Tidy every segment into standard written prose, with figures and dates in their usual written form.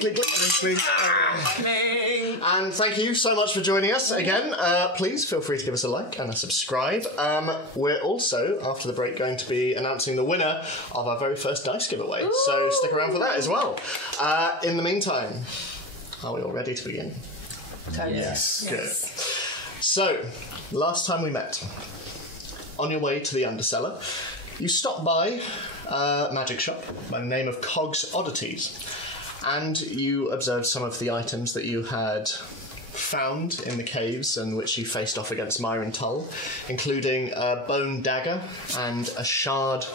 click, click. And thank you so much for joining us again. Please feel free to give us a like and a subscribe. We're also, after the break, going to be announcing the winner of our very first dice giveaway. Ooh. So stick around for that as well. In the meantime, are we all ready to begin? Totally. Yes. Good. So, last time we met, on your way to the Undercellar, you stopped by a magic shop by the name of Cog's Oddities, and you observed some of the items that you had found in the caves and which you faced off against Myron Tull, including a bone dagger and a shard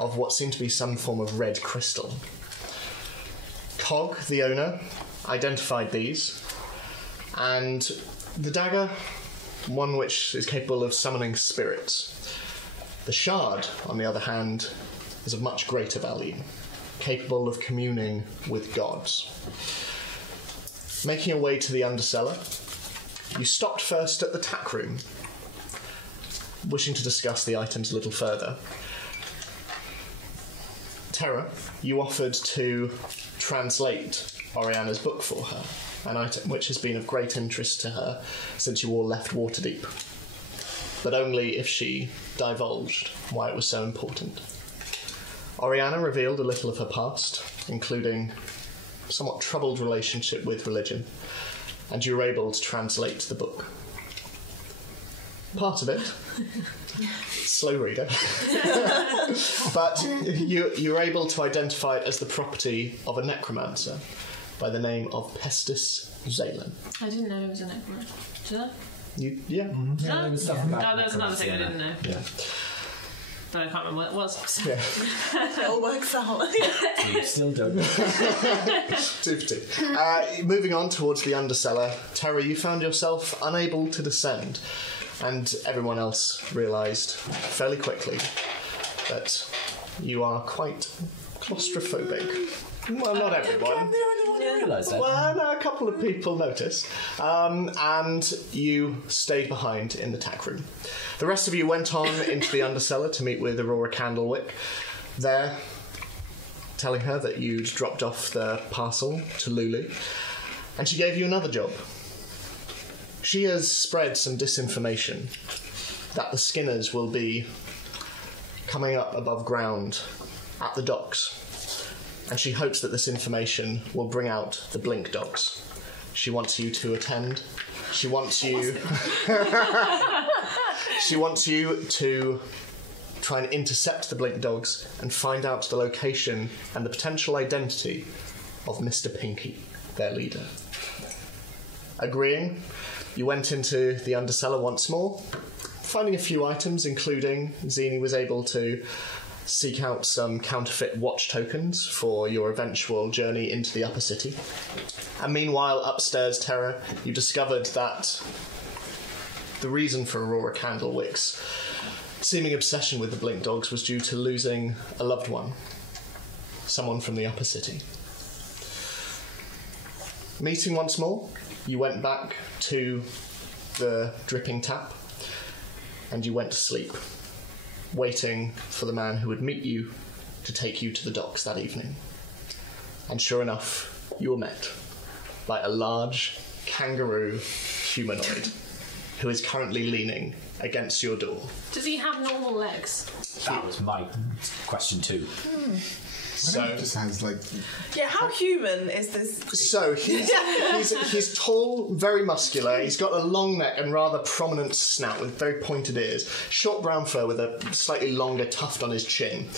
of what seemed to be some form of red crystal. Cog, the owner, identified these, and the dagger, one which is capable of summoning spirits. The shard, on the other hand, is of much greater value, capable of communing with gods. Making your way to the Undercellar, you stopped first at the tack room, wishing to discuss the items a little further. Terra, you offered to translate Oriana's book for her, an item which has been of great interest to her since you all left Waterdeep, but only if she divulged why it was so important. Oriana revealed a little of her past, including a somewhat troubled relationship with religion, and you were able to translate the book. Part of it, slow reader, but you were able to identify it as the property of a necromancer by the name of Pestis Zalen. I didn't know it was a necromancer. Did I? Yeah. Mm-hmm. Yeah, there was stuff about there was another thing I didn't know. Yeah. But I can't remember what it was. Yeah. It all works out. You still don't know. 2 moving on towards the Undercellar, Terra, you found yourself unable to descend, and everyone else realised fairly quickly that you are quite claustrophobic. Well, not everyone. I'm the only one who realised that. Well, no, a couple of people noticed. And you stayed behind in the tack room. The rest of you went on into the Undercellar to meet with Aurora Candlewick. There, telling her that you'd dropped off the parcel to Lulu, and she gave you another job. She has spread some disinformation that the Skinners will be coming up above ground at the docks, and she hopes that this information will bring out the Blink Dogs. She wants you to attend. She wants you... She wants you to try and intercept the Blink Dogs and find out the location and the potential identity of Mr. Pinky, their leader. Agreeing, you went into the Undercellar once more, finding a few items, including Zini was able to seek out some counterfeit watch tokens for your eventual journey into the upper city. And meanwhile, upstairs, Terra, you discovered that the reason for Aurora Candlewick's seeming obsession with the Blink Dogs was due to losing a loved one, someone from the upper city. Meeting once more, you went back to the dripping tap, and you went to sleep, waiting for the man who would meet you to take you to the docks that evening. And sure enough, you were met by a large kangaroo humanoid who is currently leaning against your door. Does he have normal legs? That was my question too. So it just sounds like... Yeah, how human is this? So he's tall, very muscular. He's got a long neck and rather prominent snout with very pointed ears. Short brown fur with a slightly longer tuft on his chin.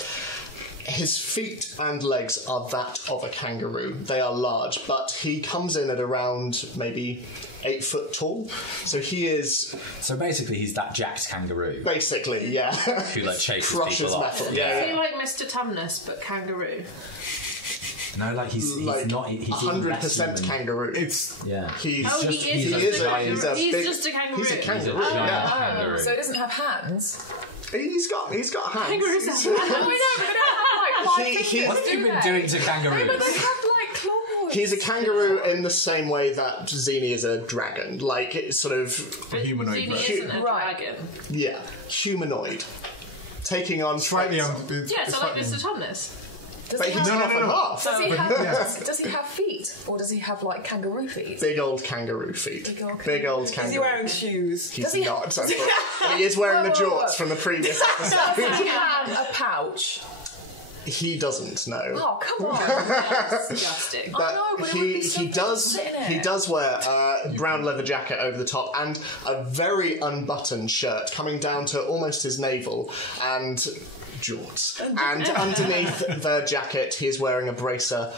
His feet and legs are that of a kangaroo. They are large, but he comes in at around maybe 8 foot tall. So he is... So basically he's that jacked kangaroo. Basically, yeah. Who like chases crushes people metal. off. Yeah. Is he like Mr. Tumnus, but kangaroo? No, like he's like not... He's even less 100% human. kangaroo. Yeah. He's Oh, just, he is a giant- just a kangaroo. He's big- just a kangaroo. He's a kangaroo. He's a giant Yeah. kangaroo. So he doesn't have hands. He's got hands. Kangaroos have Oh, we know, but they don't have like He- fingers, What have you do been they? doing to No, kangaroos? but they have like claws. He's a kangaroo in the same way that Zini is a dragon. Like, it's sort of, But humanoid Zini version. isn't a Right. dragon. yeah, humanoid. Taking on Slightly traits- on... Yeah, so like Mr. Tumnus. But he's cut off in half. Does he have feet? Or does he have, like, kangaroo feet? Big old kangaroo feet. Big old kangaroo. Is he wearing shoes? He's not. He is wearing the jorts from the previous episode. Does he have a pouch? He doesn't know. Oh, come on. That's disgusting. But I know, but it would be so he good to does sit in it. he does wear a brown leather jacket over the top and a very unbuttoned shirt coming down to almost his navel and jorts. And underneath the jacket he is wearing a bracer.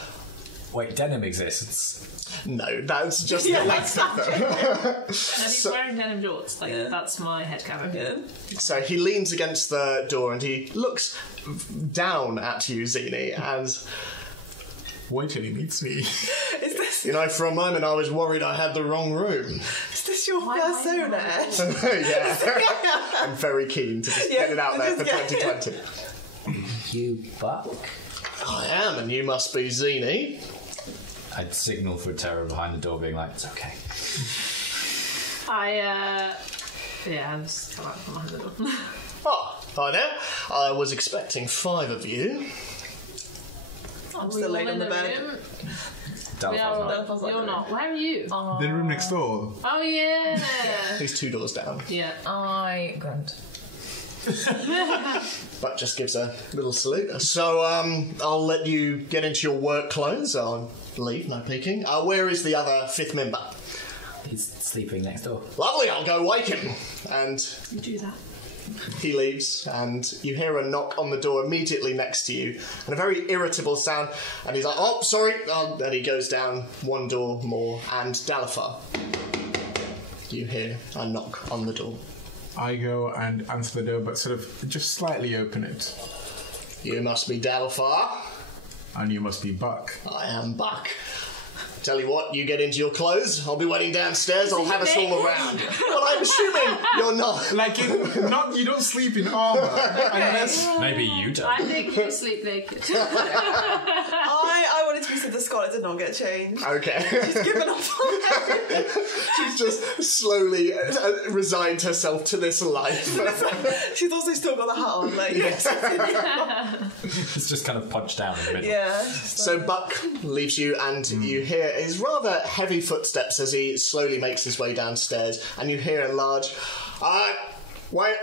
Wait, denim exists. No, that's just the length of them. And he's wearing denim jorts. Like, that's my headcanon. So he leans against the door and he looks down at you, Zini, and... Wait till he meets me. Is this You know, for a moment I was worried I had the wrong room. your persona, Ed? Yeah. I'm very keen to just get it out there for 2020. You buck? I am, and you must be Zini. I'd signal for Terror behind the door, being like, "It's okay." I just come out from behind the door. Oh, hi there. I was expecting 5 of you. I'm still laying on the bed. Delphi's You're not. Where are you? The room next door. Oh, yeah. He's 2 doors down. Yeah. Grunt. But just gives a little salute. So, I'll let you get into your work clothes. I'll leave, no peeking. Where is the other 5th member? He's sleeping next door. Lovely, I'll go wake him. And You do that. he leaves, and you hear a knock on the door immediately next to you, and a very irritable sound, and he's like, "Oh, sorry," and he goes down 1 door more, and Dalifar. You hear a knock on the door. I go and answer the door, but sort of just slightly open it. You must be Dalifar. And you must be Buck. I am Buck. Tell you what, you get into your clothes. I'll be waiting downstairs. I'll have us all around. Well, I'm assuming you're not. Like, you don't sleep in armour unless... Maybe you don't. I think you sleep naked. I wanted to be Sister Scott. It did not get changed. Okay. She's given up on everything. She's just slowly resigned herself to this life. She's also still got the hat on. Like, It's just kind of punched down in the middle. yeah. So Buck leaves you, and you hear his rather heavy footsteps as he slowly makes his way downstairs, and you hear in large, wait,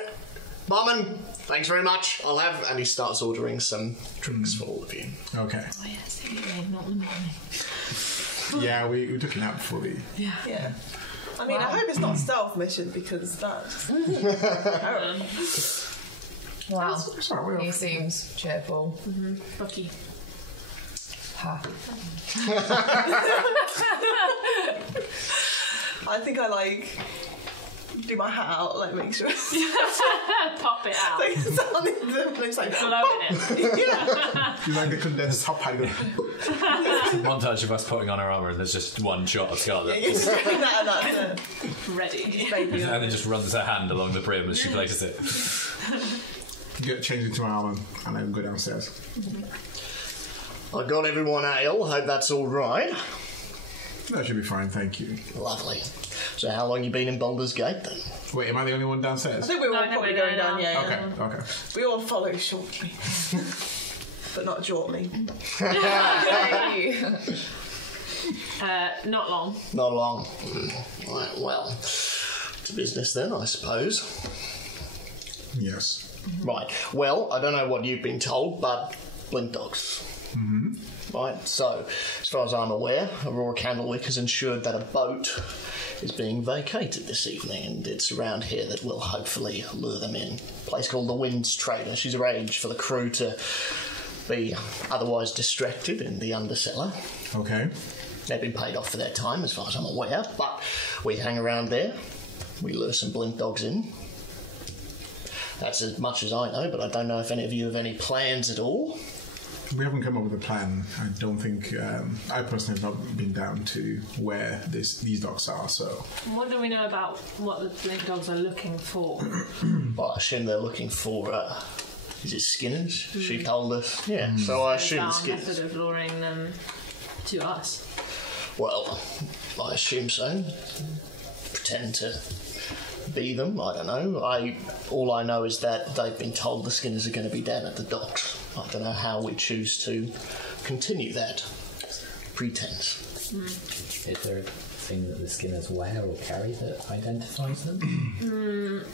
barman, thanks very much, I'll have... And he starts ordering some drinks for all of you. Okay. Oh, yes, not in the morning. Yeah, we took a nap before the... Yeah. I mean, I hope it's not stealth mission because that's terrible. Wow. Sorry, He seems cheerful. Bucky. Ha. I think I like do my hat out, like make sure it's Pop it out. like it's like Blowing it. You like the condensed top hat. Montage of us putting on our armour, and there's just one shot of Scarlet. it's doing that and Ready. baby. And then just runs her hand along the brim as she places it. Get changed into my armour, and then go downstairs. I got everyone ale, hope that's all right. That should be fine, thank you. Lovely. So how long you been in Baldur's Gate then? Wait, am I the only one downstairs? I think we're all No, probably we're going going down, down. yeah. Okay. We all follow shortly. But not shortly. Not long. Not long. Right, well, to business then, I suppose. Yes. Right, well, I don't know what you've been told, but blink dogs. Mm-hmm. Right, so, as far as I'm aware, Aurora Candlewick has ensured that a boat is being vacated this evening, and it's around here that we'll hopefully lure them in. A place called the Wind's Trader. She's arranged for the crew to be otherwise distracted in the undercellar. Okay. They've been paid off for their time, as far as I'm aware, but we hang around there, we lure some blink dogs in. That's as much as I know, but I don't know if any of you have any plans at all. We haven't come up with a plan. I don't think... I personally have not been down to where these dogs are, so... What do we know about what the blink dogs are looking for? Well, I assume they're looking for, is it Skinners? She told us. Yeah, so I assume Our Skinners. method of luring them to us. Well, I assume so. Pretend to be them. I don't know. All I know is that they've been told the Skinners are going to be down at the docks. I don't know how we choose to continue that pretense. Is there a thing that the Skinners wear or carry that identifies them?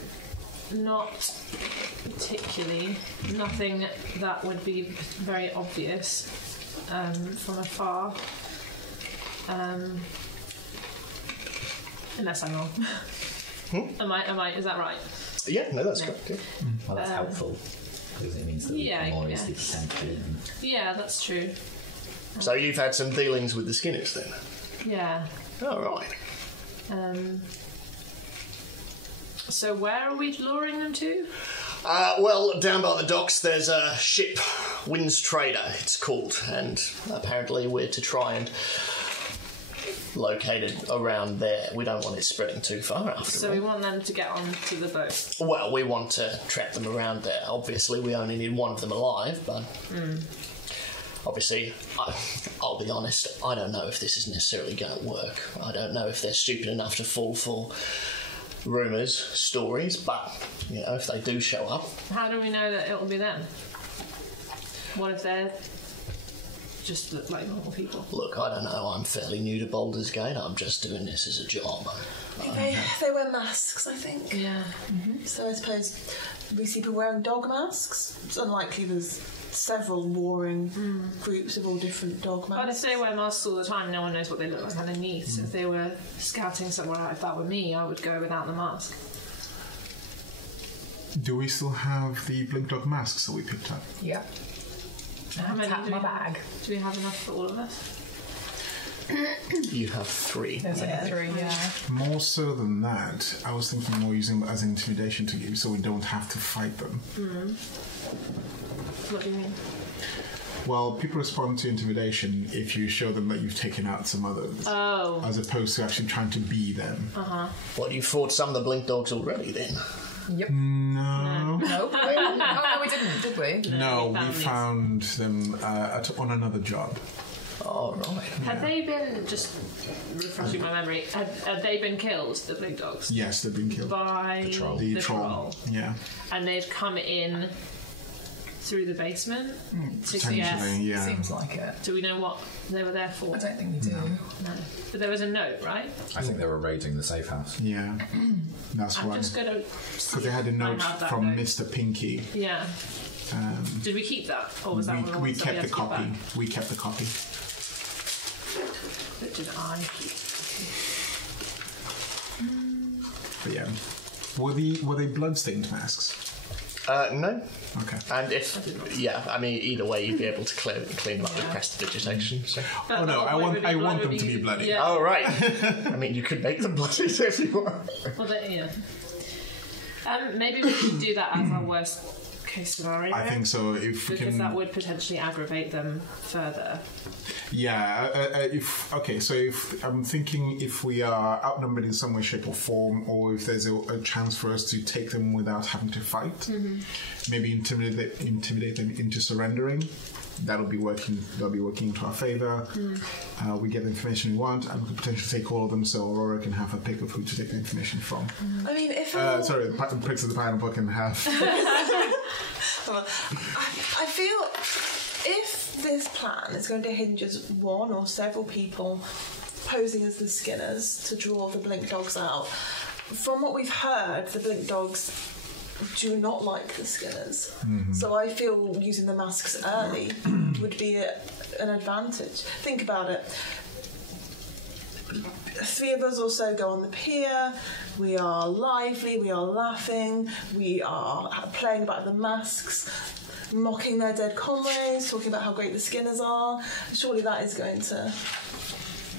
Not particularly. Nothing that would be very obvious from afar. Unless I'm wrong. Am I? Is that right? Yeah, no, that's correct. Yeah. Well, that's helpful because it means that we can more easily yes. pretend to. Yeah, that's true. So you've had some dealings with the Skinners then? Yeah. Oh, right. So where are we luring them to? Well, down by the docks there's a ship, Winds Trader it's called, and apparently we're to try and locate it around there. We don't want it spreading too far after So all. we want them to get onto the boat. Well, we want to trap them around there. Obviously, we only need one of them alive, but... Obviously, I'll be honest, I don't know if this is necessarily going to work. I don't know if they're stupid enough to fall for rumours, stories, but, you know, if they do show up... How do we know that it'll be them? What if they're just look like normal people? Look, I don't know, I'm fairly new to Baldur's Gate, I'm just doing this as a job. They wear masks, I think. Yeah. So I suppose we see people wearing dog masks. It's unlikely there's several warring groups of all different dog masks. But if they wear masks all the time, no one knows what they look like underneath. So if they were scouting somewhere, if that were me, I would go without the mask. Do we still have the blink dog masks that we picked up? Yeah. How many Tap do my we bag. Do we have enough for all of us? You have 3. There's only 3, yeah. More so than that, I was thinking more using them as intimidation to you, so we don't have to fight them. What do you mean? Well, people respond to intimidation if you show them that you've taken out some others, Oh. as opposed to actually trying to be them. What, you fought some of the Blink Dogs already, then? Yep. No. No. Oh, no, we didn't, did we? No, we we found found them on another job. Oh, right. Have they been, just refreshing my memory, have they been killed, the big dogs? Yes, they've been killed. By The troll. The troll. Yeah. And they've come in through the basement to Potentially, get... yeah. Seems like it. Do we know what they were there for? I don't think we do. No. But there was a note, right? I think they were raiding the safe house. Yeah. That's I'm why. just going to... Because they had a note from Mr. Pinky. Yeah. Did we keep that? Or was that one of the We ones that kept had the to keep copy. back? We kept the copy. But did I keep? But yeah. Were they bloodstained masks? No. Okay. And if... Yeah, I mean, either way, you'd be able to clean them up with prestidigitation, so... Oh no, I want them to be bloody. Yeah. Oh, right. I mean, you could make them bloody if you want. Well, yeah. Maybe we should do that as our worst case scenario. I think so. If we Because can, that would potentially aggravate them further. yeah. If I'm thinking if we are outnumbered in some way, shape, or form, or if there's a chance for us to take them without having to fight, maybe intimidate them into surrendering. That'll be working into our favour. We get the information we want, and we could potentially take all of them, so Aurora can have a pick of who to take the information from. I mean, if Sorry, the picks of the pineapple can have. I feel if this plan is going to hinge as one or several people posing as the Skinners to draw the Blink Dogs out, from what we've heard, the Blink Dogs do not like the Skinners. So I feel using the masks early would be an advantage. Think about it. 3 of us or so go on the pier. We are lively, we are laughing, we are playing about the masks, mocking their dead comrades, talking about how great the Skinners are. Surely that is going to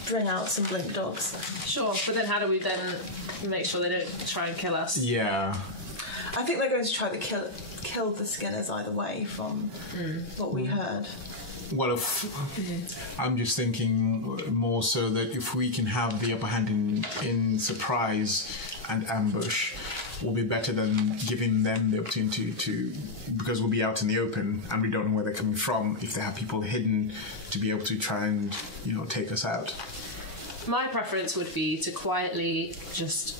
bring out some Blink Dogs. Sure, but then how do we then make sure they don't try and kill us? Yeah. I think they're going to try to kill the Skinners either way from what we heard. Well, I'm just thinking more so that if we can have the upper hand in surprise and ambush, will be better than giving them the opportunity to, because we'll be out in the open and we don't know where they're coming from. If they have people hidden, to be able to try and take us out. My preference would be to quietly just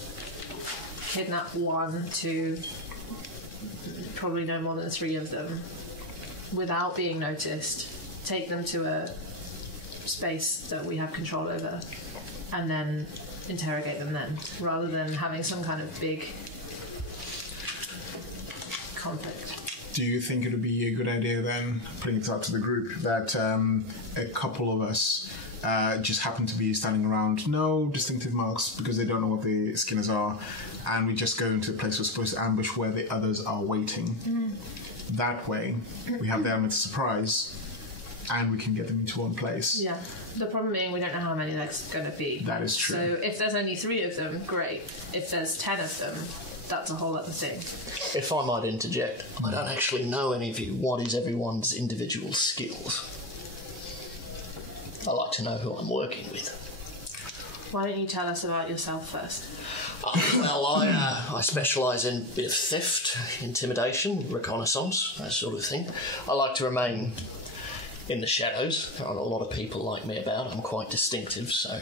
kidnap 1 to probably no more than 3 of them without being noticed, take them to a space that we have control over, and then interrogate them then, rather than having some kind of big conflict. Do you think it would be a good idea then, putting it out to the group, that a couple of us just happen to be standing around, no distinctive marks because they don't know what the skinners are, and we just go into a place we're supposed to ambush where the others are waiting? That way, we have the element of surprise, and we can get them into one place. Yeah. The problem being we don't know how many there's going to be. That is true. So if there's only 3 of them, great. If there's 10 of them, that's a whole other thing. If I might interject, I don't actually know any of you. What is everyone's individual skills? I like to know who I'm working with. Why don't you tell us about yourself first? I specialise in a bit of theft, intimidation, reconnaissance, that sort of thing. I like to remain in the shadows. There aren't a lot of people like me about. I'm quite distinctive, so...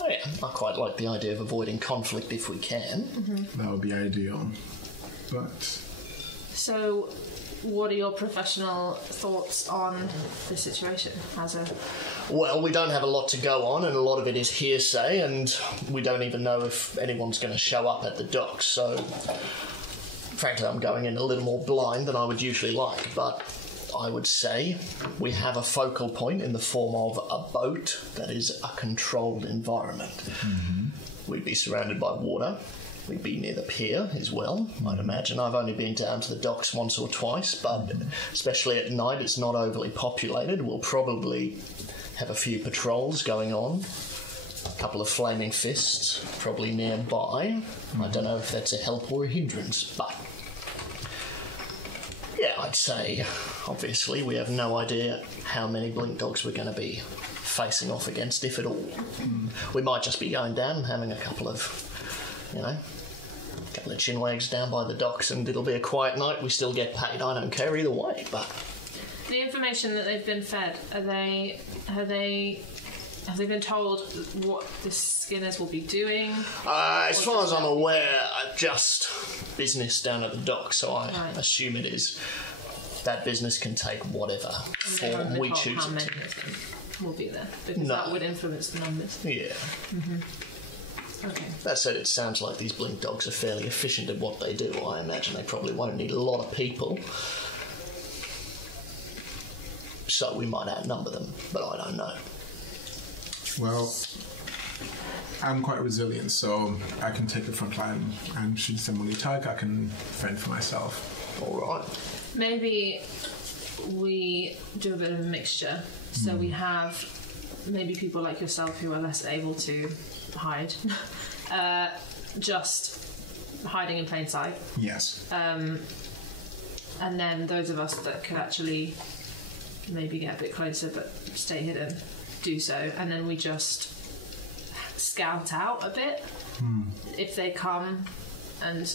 Oh yeah, I quite like the idea of avoiding conflict if we can. That would be ideal. But... So, what are your professional thoughts on the situation as a... Well, we don't have a lot to go on, and a lot of it is hearsay, and we don't even know if anyone's going to show up at the docks, so... Frankly, I'm going in a little more blind than I would usually like, but I would say we have a focal point in the form of a boat that is a controlled environment. We'd be surrounded by water. We'd be near the pier as well, I'd imagine. I've only been down to the docks once or twice, but especially at night, it's not overly populated. We'll probably have a few patrols going on. A couple of flaming fists probably nearby. I don't know if that's a help or a hindrance, but... Yeah, I'd say, obviously, we have no idea how many blink dogs we're going to be facing off against, if at all. We might just be going down and having a couple of, couple of chinwags down by the docks, and it'll be a quiet night. We still get paid. I don't care either way, but... The information that they've been fed, have they been told what the Skinners will be doing? As far as I'm aware, just business down at the dock, so I assume it is. That business can take whatever form we choose how it many to. will be there, because that would influence the numbers. Yeah. Okay. That said, it sounds like these blink dogs are fairly efficient at what they do. I imagine they probably won't need a lot of people. So we might outnumber them, but I don't know. Well, I'm quite resilient, so I can take the front line, and should someone attack, I can fend for myself. All right. Maybe we do a bit of a mixture. So we have maybe people like yourself who are less able to hide, just hiding in plain sight. Yes. And then those of us that could actually maybe get a bit closer but stay hidden, do so, and then we just scout out a bit. If they come and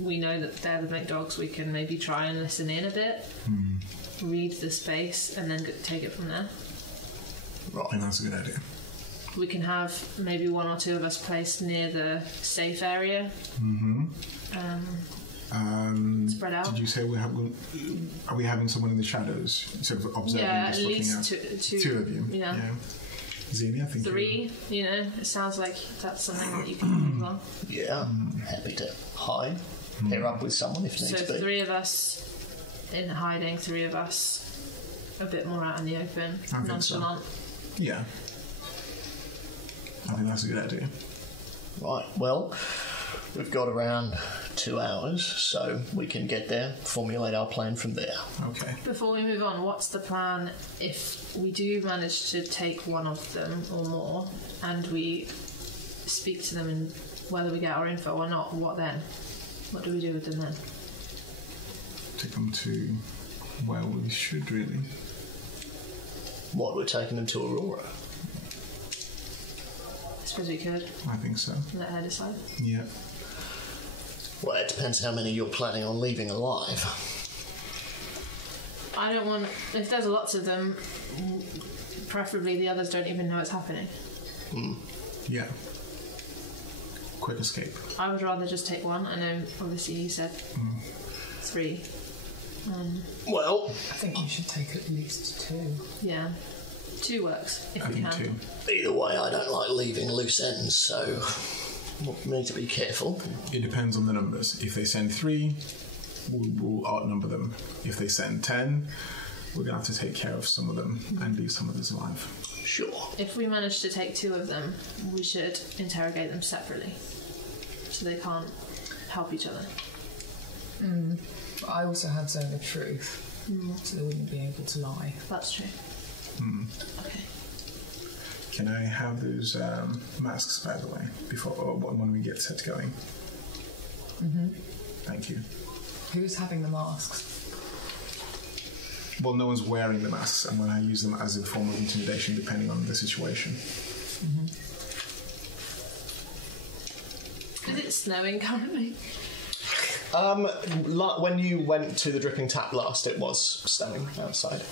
we know that they're the big dogs, we can maybe try and listen in a bit, read the space, and then take it from there. Right. I think that's a good idea. We can have maybe 1 or 2 of us placed near the safe area. Spread out. Did you say are we having someone in the shadows, sort of observing, just at looking least at? 2 of you. Yeah. Xenia, I think 3, it sounds like that's something that you can do as well. Yeah, I'm happy to hide, pair up with someone if needs So be. 3 of us in hiding, 3 of us a bit more out in the open, I think so. nonchalant. Yeah. I think that's a good idea. Right, well, we've got around 2 hours, so we can get there, formulate our plan from there. Okay. Before we move on, what's the plan if we do manage to take one of them or more and we speak to them, and whether we get our info or not, what then? What do we do with them then? Take them to where we should, really. What, we're taking them to Aurora? I suppose we could I think so. let her decide. Yeah. Well, it depends how many you're planning on leaving alive. I don't want... If there's lots of them, preferably the others don't even know it's happening. Yeah. quick escape. I would rather just take one. I know, obviously, you said 3. Well, I think you should take at least 2. Yeah. 2 works, if I we think can. 2. either way, I don't like leaving loose ends, so we need to be careful. It depends on the numbers. If they send 3, we'll outnumber them. If they send 10, we're going to have to take care of some of them and leave some of us alive. Sure. If we manage to take 2 of them, we should interrogate them separately, so they can't help each other. But I also had Zone of Truth, so they wouldn't be able to lie. That's true. Okay. Can I have those masks, by the way, before when we get set going? Thank you. Who's having the masks? Well, no one's wearing the masks. I'm going to use them as a form of intimidation, depending on the situation. Is it snowing currently? When you went to the dripping tap last, it was snowing outside.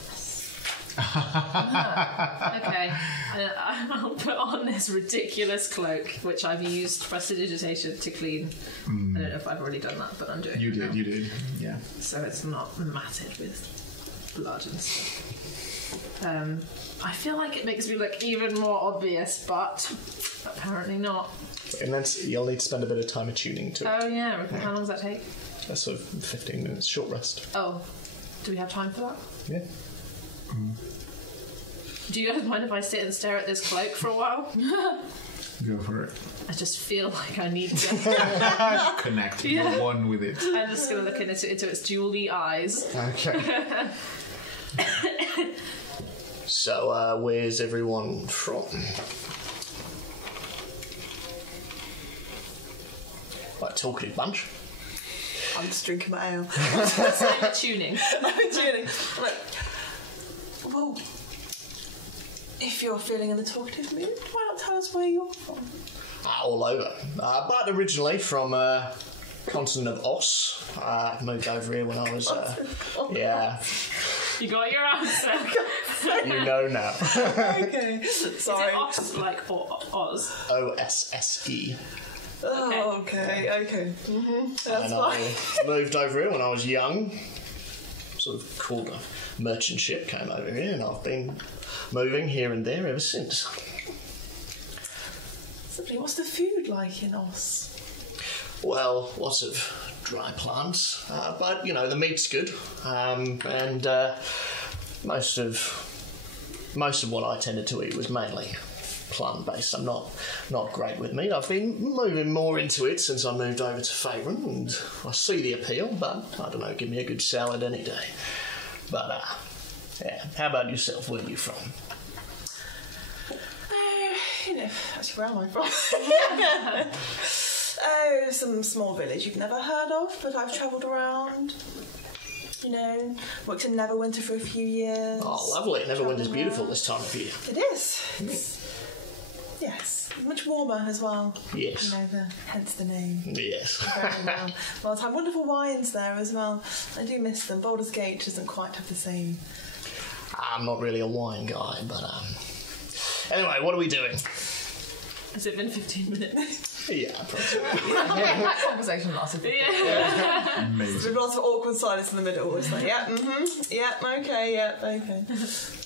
Okay. I'll put on this ridiculous cloak, which I've used prestidigitation to clean. I don't know if I've already done that, but I'm doing You it now. did, yeah. So it's not matted with blood and stuff. I feel like it makes me look even more obvious, but apparently not. And then you'll need to spend a bit of time attuning to it. Oh yeah, how long does that take? That's sort of 15 minutes, short rest. Oh, do we have time for that? Yeah. Do you guys mind if I sit and stare at this cloak for a while? Go for it. I just feel like I need to. Connect. Yeah. You're one with it. I'm just going to look into its jewelly eyes. Okay. So, where's everyone from? Like, talkative bunch. I'm just drinking my ale. So I'm tuning. I'm tuning. I'm like, well, if you're feeling in the talkative mood, why not tell us where you're from? All over. But originally from continent of Oz. Moved over here when I was... yeah, You got your answer. you know now. Okay, Is sorry. it Oz like Oz? OSSE. Oh, okay. That's And fine. I moved over here when I was young. Sort of called a merchant ship, came over here, and I've been moving here and there ever since. Simply, what's the food like in Oz? Well, lots of dry plants, but you know the meat's good, and most of what I tended to eat was mainly plant-based. I'm not great with meat. I've been moving more into it since I moved over to Faerun, and I see the appeal, but I don't know, give me a good salad any day. But yeah, how about yourself? Where are you from? Actually, where am I from? Some small village you've never heard of, but I've travelled around. You know, worked in Neverwinter for a few years. Oh, lovely. Neverwinter's beautiful this time of year. It is. Yes, much warmer as well. Yes. You know, hence the name. Yes. Very well. Well, I've had wonderful wines there as well. I do miss them. Baldur's Gate doesn't quite have the same. I'm not really a wine guy, but anyway, what are we doing? Has it been 15 minutes? Yeah, probably. That conversation lasted. Amazing. There's lots of awkward silence in the middle. It's like, yeah, okay.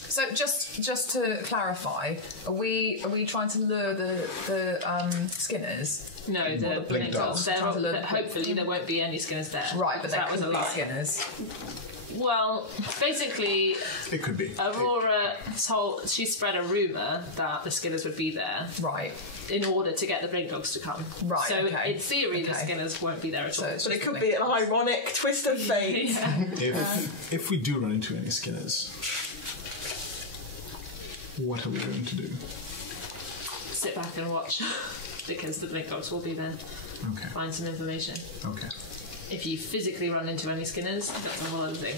So just to clarify, are we trying to lure the Skinners? No, the blink dogs. There, Trying to look- hopefully there won't be any Skinners there. Right, but that that was a could be lie. Skinners. Well, basically, It could be. Aurora she spread a rumour that the Skinners would be there Right. in order to get the Blink Dogs to come. Right, So okay. in theory, the Okay. Skinners won't be there at So all. it's But it just could a be an ironic twist of fate. Yeah. If we do run into any Skinners, what are we going to do? Sit back and watch because the Blink Dogs will be there. Okay. Find some information. Okay. If you physically run into any Skinners, that's a whole other thing.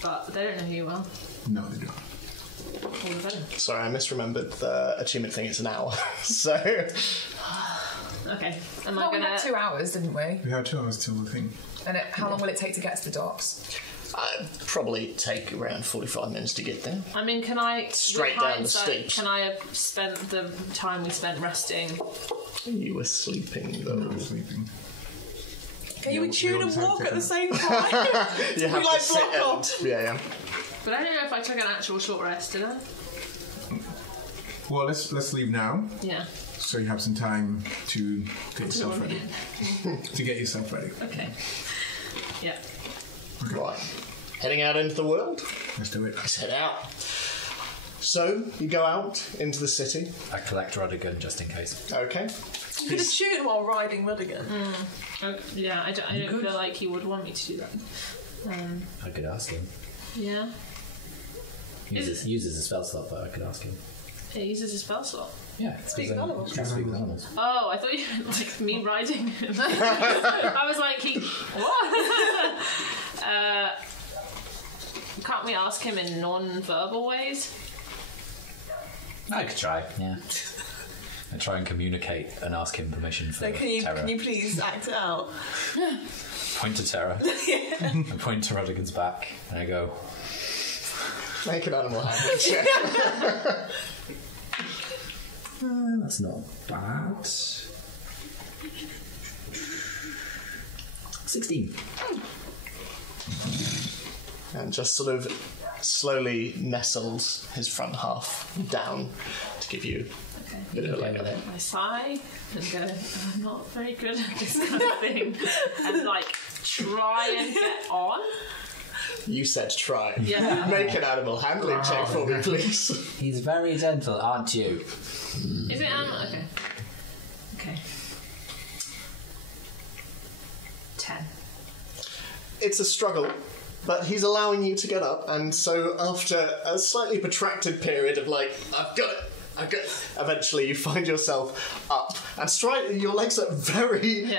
But they don't know who you are. No, they don't. All the better. Sorry, I misremembered the achievement thing. It's an hour. So, Okay. Am I Well, we gonna? had 2 hours, didn't we? We have 2 hours till the thing. And how long will it take to get to the docks? Probably take around 45 minutes to get there. I mean, can I... Straight with down the hindsight, steps. Can I have spent the time we spent resting? You were sleeping, though. Sleeping. Can you tune and always have walk to at the have- same time? You have we, like, to sit block off? and... Yeah. But I don't know if I took an actual short rest, did I? Well, let's leave now, Yeah. so you have some time to get yourself Go on ready. To get yourself ready. Okay. Yeah. Right. Heading out into the world. Let's do it. Let's head out. So, you go out into the city. I collect Rodigan just in case. Okay. You could have shoot him while riding Rodigan. Yeah, I don't feel like he would want me to do that. I could ask him. Yeah. Uses a spell slot, but I could ask him. It uses a spell slot. Yeah, Speak with animals. Speak with animals. Oh, I thought you meant like me riding him. I was like, what? Can't we ask him in non-verbal ways? I could try, yeah. I try and communicate and ask him permission for So Terra. can you please act it out? Point to Terra. I point to Rodigan's back and I go, Make an animal handling check. that's not bad. 16. And just sort of slowly nestles his front half down to give you Okay. a bit of a lay of it. I sigh and go, I'm not very good at this kind of thing. And like, try and get on. You said try. Yeah. Make an animal handling check for me, please. He's very gentle, aren't you? Is it animal? Okay. Okay. 10. It's a struggle, but he's allowing you to get up, and so after a slightly protracted period of like, I've got it, eventually you find yourself up, and your legs are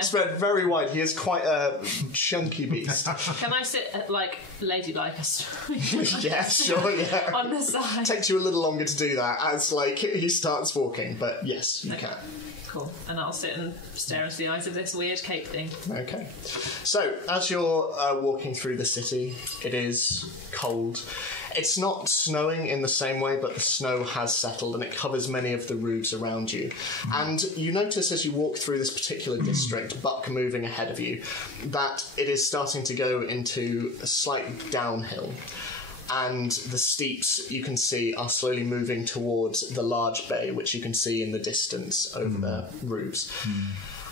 spread very wide. He is quite a chunky beast. Can I sit at, like, ladylike Yeah, sure, yeah. on the side? Takes you a little longer to do that as like he starts walking, but yes, you can. Cool. And I'll sit and stare into the eyes of this weird cape thing. Okay. So, as you're walking through the city, it is cold. It's not snowing in the same way, but the snow has settled and it covers many of the roofs around you. And you notice as you walk through this particular district, Buck moving ahead of you, that it is starting to go into a slight downhill. And the steeps you can see are slowly moving towards the large bay, which you can see in the distance over the roofs.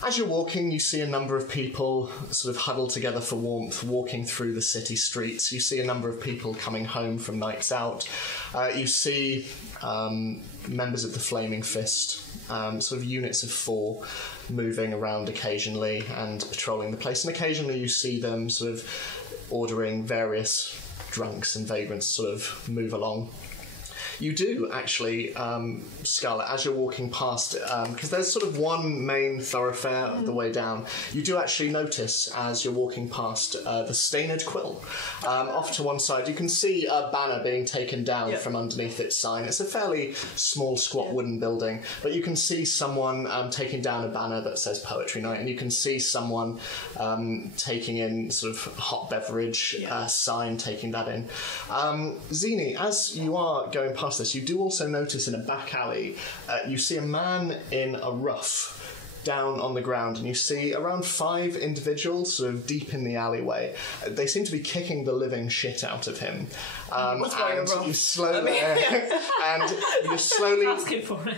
As you're walking, you see a number of people sort of huddled together for warmth, walking through the city streets. You see a number of people coming home from nights out. You see members of the Flaming Fist, sort of units of 4, moving around occasionally and patrolling the place. And occasionally you see them sort of ordering various drunks and vagrants sort of move along. You do actually, Scarlet, as you're walking past, because there's sort of one main thoroughfare the way down, you do actually notice as you're walking past the Stained Quill. Off to one side, you can see a banner being taken down from underneath its sign. It's a fairly small, squat wooden building, but you can see someone taking down a banner that says Poetry Night, and you can see someone taking in sort of hot beverage sign, taking that in. Zini, as you are going past this, you do also notice in a back alley, you see a man in a ruff down on the ground, and you see around 5 individuals sort of deep in the alleyway. They seem to be kicking the living shit out of him. And you slowly and you slowly Asking for it.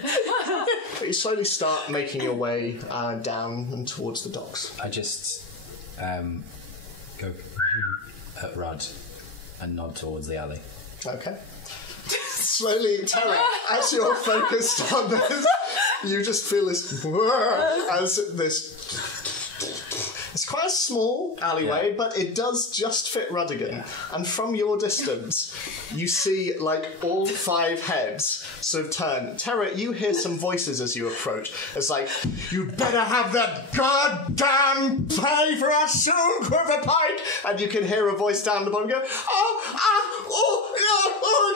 you slowly start making your way down and towards the docks. I just go at Rod and nod towards the alley. Okay. Slowly, Tara, as you're focused on this, you just feel this as this. It's quite a small alleyway, but it does just fit Rodigan. And from your distance, you see like all 5 heads sort of turn. Tara, you hear some voices as you approach. It's like, "You'd better have that goddamn pay for a soul quiver pike!" And you can hear a voice down the bottom go, "Oh,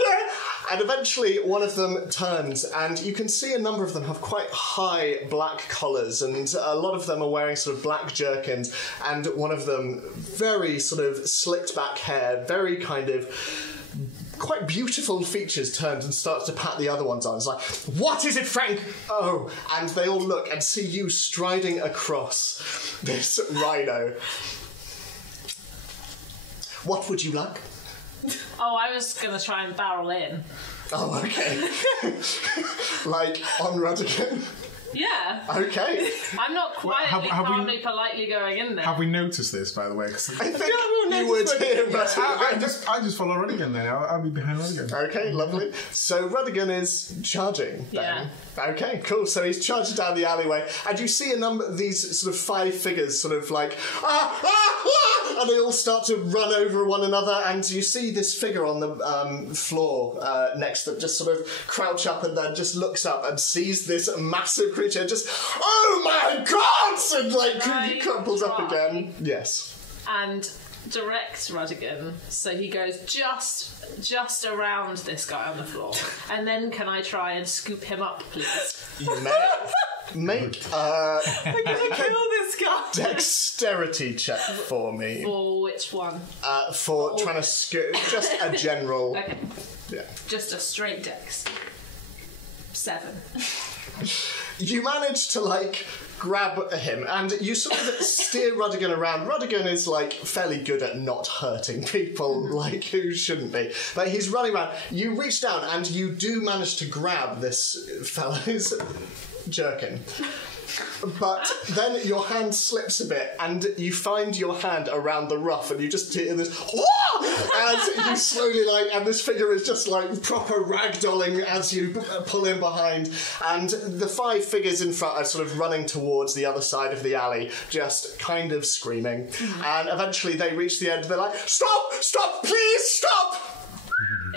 yeah. And eventually one of them turns, and you can see a number of them have quite high black collars, and a lot of them are wearing sort of black jerkins, and one of them very sort of slicked back hair, very kind of quite beautiful features, turns and starts to pat the other ones on. It's like, what is it, Frank? Oh, and they all look and see you striding across this rhino. What would you like? Oh, I was going to try and barrel in. Oh, okay. Like on Rudigan? Yeah. Okay. I'm not quietly, calmly, politely going in there. Have we noticed this, by the way? I think you would hear I just follow Rudigan then. I'll be behind Rudigan. Okay, lovely. So Rudigan is charging then. Yeah. Okay, cool. So he's charging down the alleyway, and you see a number of these sort of 5 figures sort of like, and they all start to run over one another, and you see this figure on the floor next to them just sort of crouch up and then just looks up and sees this massive creature just, oh my god! And like crumples up again. Yes. And directs Rudigan, so he goes just around this guy on the floor. And then can I try and scoop him up, please? You may. Make I'm gonna kill this guy. Dexterity check for me. For which one? For trying to scoop, just a general. Okay. Yeah. Just a straight dex. 7. You manage to, like, grab him, and you sort of steer Rudigan around. Rudigan is, like, fairly good at not hurting people, like, who shouldn't be. But he's running around. You reach down, and you do manage to grab this fellow's jerkin. But then your hand slips a bit, and you find your hand around the ruff, and you just hear this as you slowly, like, and this figure is just like proper ragdolling as you pull in behind, and the 5 figures in front are sort of running towards the other side of the alley, just kind of screaming. And eventually they reach the end. They're like, "Stop! Please stop!"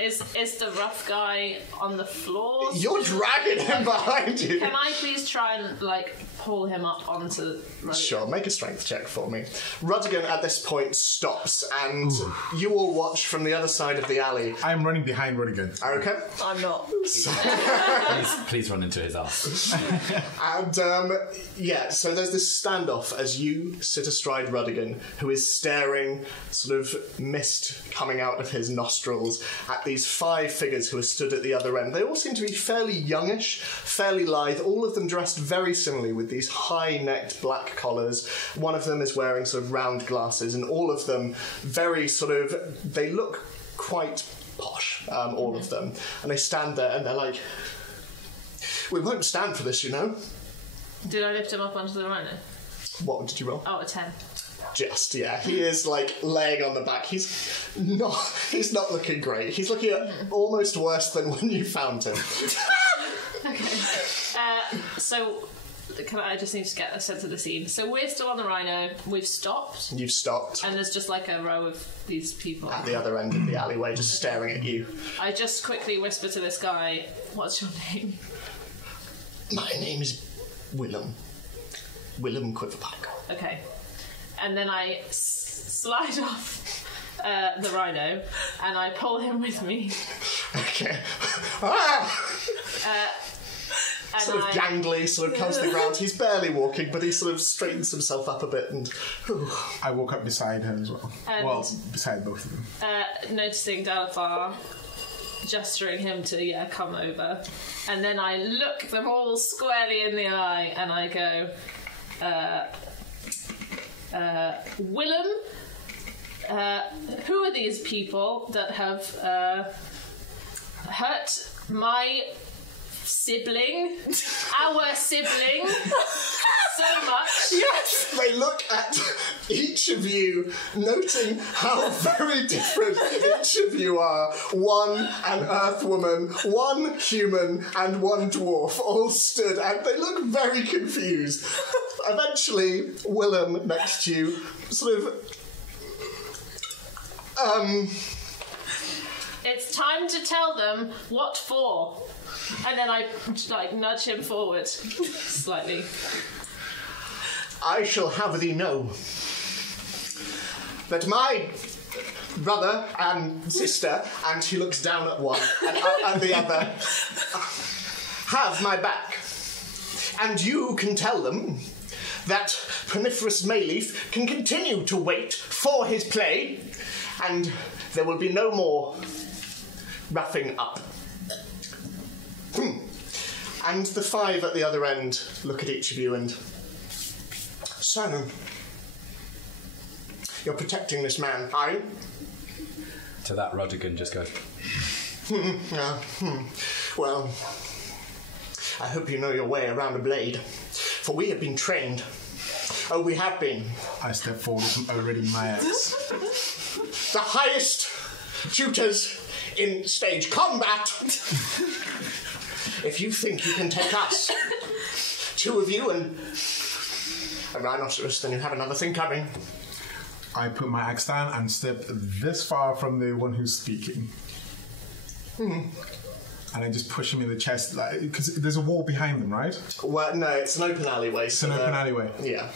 Is the rough guy on the floor? You're dragging him behind you. Can I please try and, like, pull him up onto Rudigan? Sure, make a strength check for me. Rudigan at this point stops, and you all watch from the other side of the alley. I'm running behind Rudigan. Okay. I'm not. Please run into his ass. And, so there's this standoff as you sit astride Rudigan, who is staring, sort of mist coming out of his nostrils, at these 5 figures who are stood at the other end. They all seem to be fairly youngish, fairly lithe, all of them dressed very similarly with these high-necked black collars. One of them is wearing sort of round glasses, and all of them very sort of, they look quite posh, all of them. And they stand there and they're like, we won't stand for this, you know. Did I lift him up onto the rhino? What did you roll? Oh, a 10. Just, yeah. He is, like, laying on the back. He's not looking great. He's looking almost worse than when you found him. Okay. So, I just need to get a sense of the scene. So we're still on the rhino. We've stopped. You've stopped. And there's just, like, a row of these people. At the other end of the alleyway, just staring at you. I just quickly whisper to this guy, what's your name? My name is Willem. Willem Quiverpike. Okay. And then I slide off the rhino, and I pull him with me. Okay. And sort of gangly, sort of comes to the ground. He's barely walking, but he sort of straightens himself up a bit, and I walk up beside her as well. Well, beside both of them. Noticing Dalfar, gesturing him to come over, and then I look them all squarely in the eye, and I go, Willem, who are these people that have hurt my sibling, our sibling, so much? Yes! They look at each of you, noting how very different each of you are. One an earth woman, one human, and one dwarf, all stood, and they look very confused. Eventually, Willem, next to you, sort of... It's time to tell them what for. And then I, nudge him forward slightly. I shall have thee know that my brother and sister, and he looks down at one and at the other, have my back. And you can tell them that Poniferous Mayleaf can continue to wait for his play, and there will be no more roughing up. And the 5 at the other end look at each of you and... So, you're protecting this man, are you? To that, Rodigan just goes... Well, I hope you know your way around a blade, for we have been trained. Oh, we have been. I step forward with already my axe. The highest tutors in stage combat. If you think you can take us, 2 of you and a rhinoceros, then you have another thing coming. I put my axe down and step this far from the one who's speaking. And I just push him in the chest, like, because there's a wall behind them, right? Well, no, it's an open alleyway. It's an open alleyway. Yeah.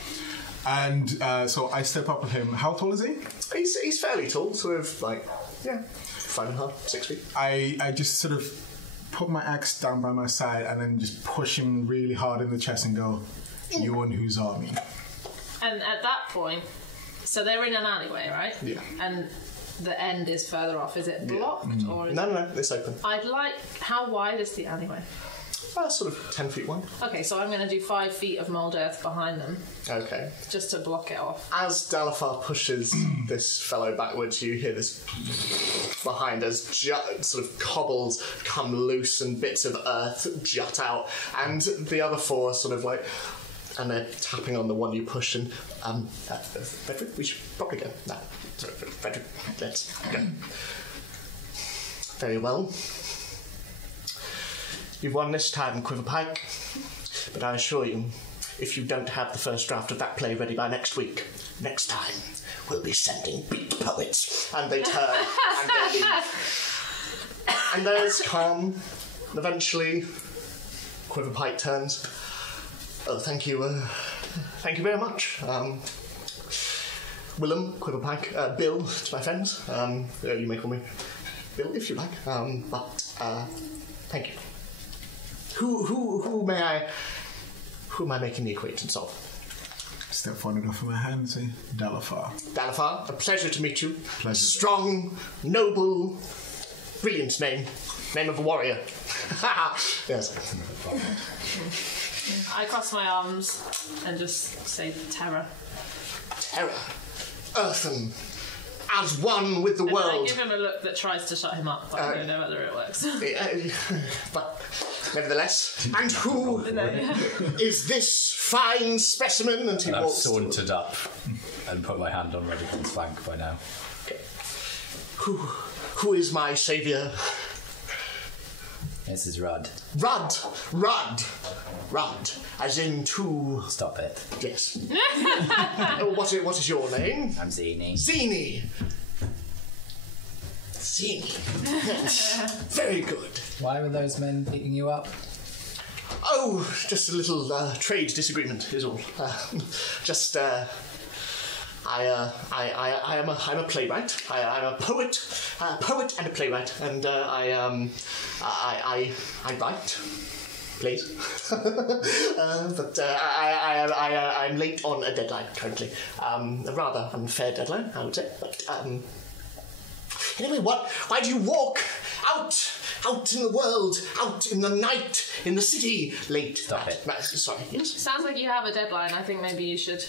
And so I step up with him. How tall is he? He's fairly tall, sort of like, 5.5, 6 feet. I just sort of put my axe down by my side and then just push him really hard in the chest and go, you and whose army? And at that point, so they're in an alleyway, right? Yeah. And the end is further off. Is it blocked or? Is No, it's open. I'd like. How wide is the alleyway? Sort of 10 feet wide. Okay, so I'm going to do 5 feet of mould earth behind them, Okay. just to block it off. As Dalafar pushes this fellow backwards, you hear this behind as sort of cobbles come loose and bits of earth jut out, and the other 4 are sort of like, and they're tapping on the one you push, and Frederick, we should probably go. No, sorry, Frederick, let's go. Very well. You've won this time, Quiverpike, but I assure you, if you don't have the first draft of that play ready by next week, next time we'll be sending beat poets. And they turn and they leave. And there's calm. Eventually, Quiverpike turns. Oh, thank you very much. Willem, Quiverpike, Bill to my friends. You may call me Bill if you like. But thank you. Who am I making the acquaintance of? Step forward and offer my hand and say, Dalafar. Dalafar, a pleasure to meet you. Pleasure. Strong, noble, brilliant name. Name of a warrior. Yes. I cross my arms and just say terror. Terror. Earthen. As one with the And world. I give him a look that tries to shut him up, but I don't know whether it works. But nevertheless, and who is this fine specimen? And he I've walks sauntered up and put my hand on Rodigan's flank by now. Okay. Who is my saviour? This is Rud. Rud, as in to... Stop it. Yes. What is your name? I'm Zini. Zini. Very good. Why were those men beating you up? Oh, just a little trade disagreement is all. I'm a playwright. I'm a poet and a playwright, and I write plays. But I'm late on a deadline currently. A rather unfair deadline, I would say. But anyway, why do you walk out in the world, out in the night, in the city, late? Stop it. Sorry. Yes. Sounds like you have a deadline. I think maybe you should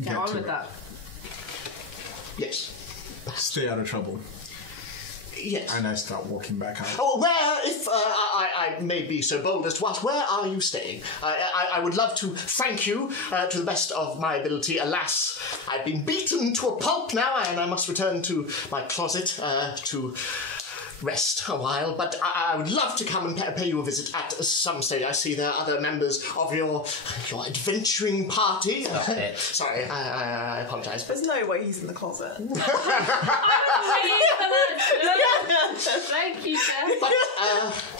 get on with that. Yes. Stay out of trouble. Yes. And I start walking back out. Oh, where, if I may be so bold as to ask, where are you staying? I would love to thank you to the best of my ability. Alas, I've been beaten to a pulp now, and I must return to my closet to rest a while. But I would love to come and pay you a visit at some stage. I see there are other members of your adventuring party. Stop it. Sorry, I apologise. There's no way he's in the closet. Thank you, Jeff. But,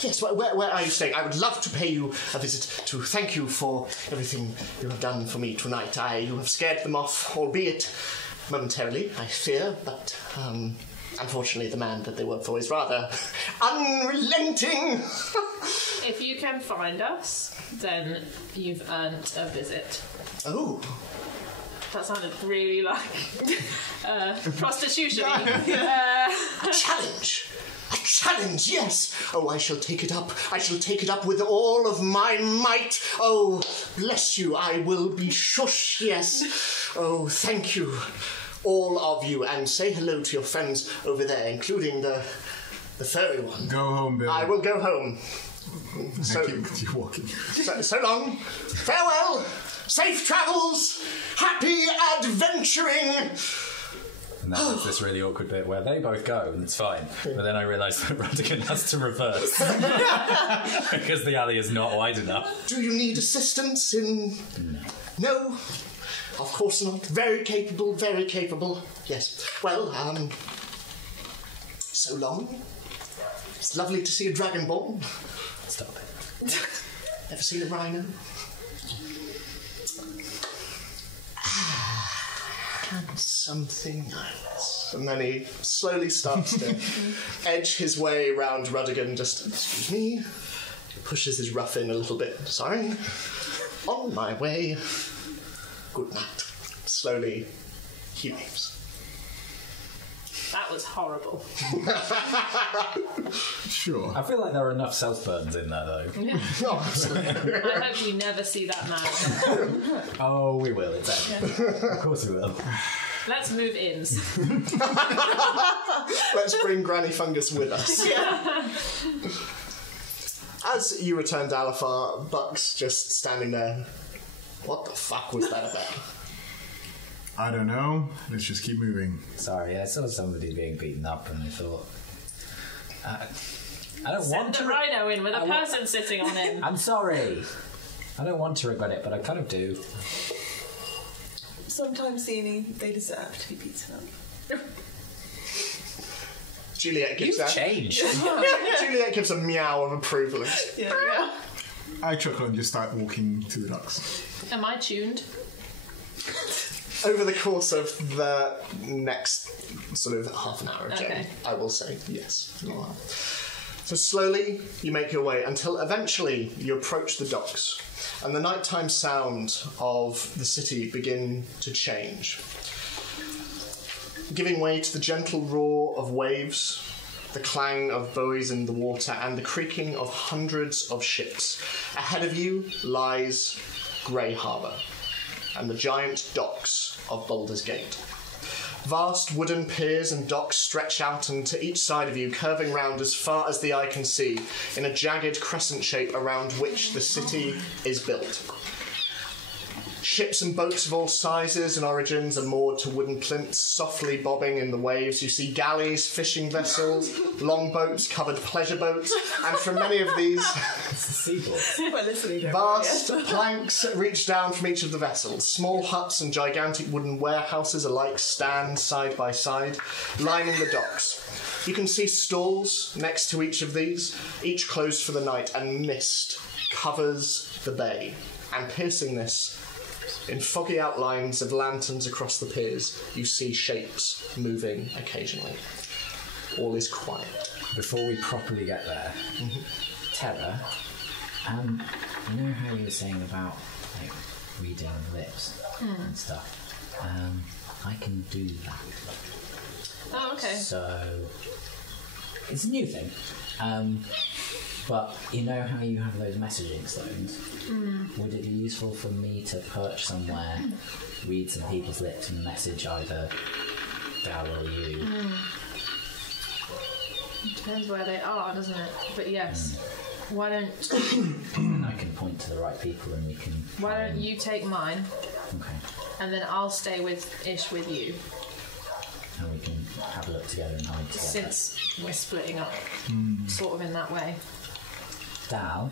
yes, where are you staying? I would love to pay you a visit to thank you for everything you have done for me tonight. You have scared them off, albeit momentarily, I fear, but unfortunately the man that they work for is rather unrelenting. If you can find us, then you've earned a visit. Oh. That sounded really like prostitution. A challenge! A challenge, yes! Oh, I shall take it up. I shall take it up with all of my might. Oh, bless you, I will be shush, yes. Oh, thank you, all of you, and say hello to your friends over there, including the furry one. Go home, Bill. I will go home. So, Keep walking. so long. Farewell. Safe travels. Happy adventuring. And then there's this really awkward bit where they both go and it's fine. But then I realise that Radigan has to reverse. Because the alley is not wide enough. Do you need assistance in... No? Of course not. Very capable, very capable. Yes. Well, so long. It's lovely to see a dragonborn. Stop it. Ever seen a rhino? And something else. And then he slowly starts to edge his way around Radigan, just, excuse me, pushes his ruff in a little bit. Sorry. On my way. Good night. Slowly, he leaves. That was horrible. Sure. I feel like there are enough self-burns in there, though. Oh, absolutely. I hope you never see that man. Oh, we will. It's Of course we will. Let's move ins. Let's bring Granny Fungus with us. As you return to Alafar, Buck's just standing there. What the fuck was that about? I don't know. Let's just keep moving. Sorry, I saw somebody being beaten up and I thought... I don't Send want the to... rhino in with a person sitting on him. I'm sorry. I don't want to regret it, but I kind of do. Sometimes, Zini, they deserve to be beaten up. Juliet gives You've changed. Juliet gives a meow of approval. Yeah. I chuckle and just start walking to the docks. Am I tuned? Over the course of the next sort of half an hour of journey, Okay. I will say yes. You are. So slowly you make your way until eventually you approach the docks and the nighttime sound of the city begin to change, giving way to the gentle roar of waves, the clang of buoys in the water, and the creaking of hundreds of ships. Ahead of you lies Gray Harbour and the giant docks of Baldur's Gate. Vast wooden piers and docks stretch out and to each side of you, curving round as far as the eye can see, in a jagged crescent shape around which the city is built. Ships and boats of all sizes and origins are moored to wooden plinths, softly bobbing in the waves. You see galleys, fishing vessels, longboats, covered pleasure boats, and from many of these, Well, listening. vast planks reach down from each of the vessels. Small huts and gigantic wooden warehouses alike stand side by side, lining the docks. You can see stalls next to each of these, each closed for the night, and mist covers the bay. And piercing this, in foggy outlines of lanterns across the piers, you see shapes moving occasionally. All is quiet. Before we properly get there, Terra, you know how you were saying about like reading lips and stuff? I can do that. Oh, okay. So it's a new thing. But you know how you have those messaging stones? Would it be useful for me to perch somewhere, read some people's lips and message either Dal or you? Depends where they are, doesn't it? But yes. Why don't And I can point to the right people and we can... Why don't you take mine, Okay. and then I'll stay with Ish with you, And we can have a look together and hide together. since we're splitting up, sort of in that way. Dal,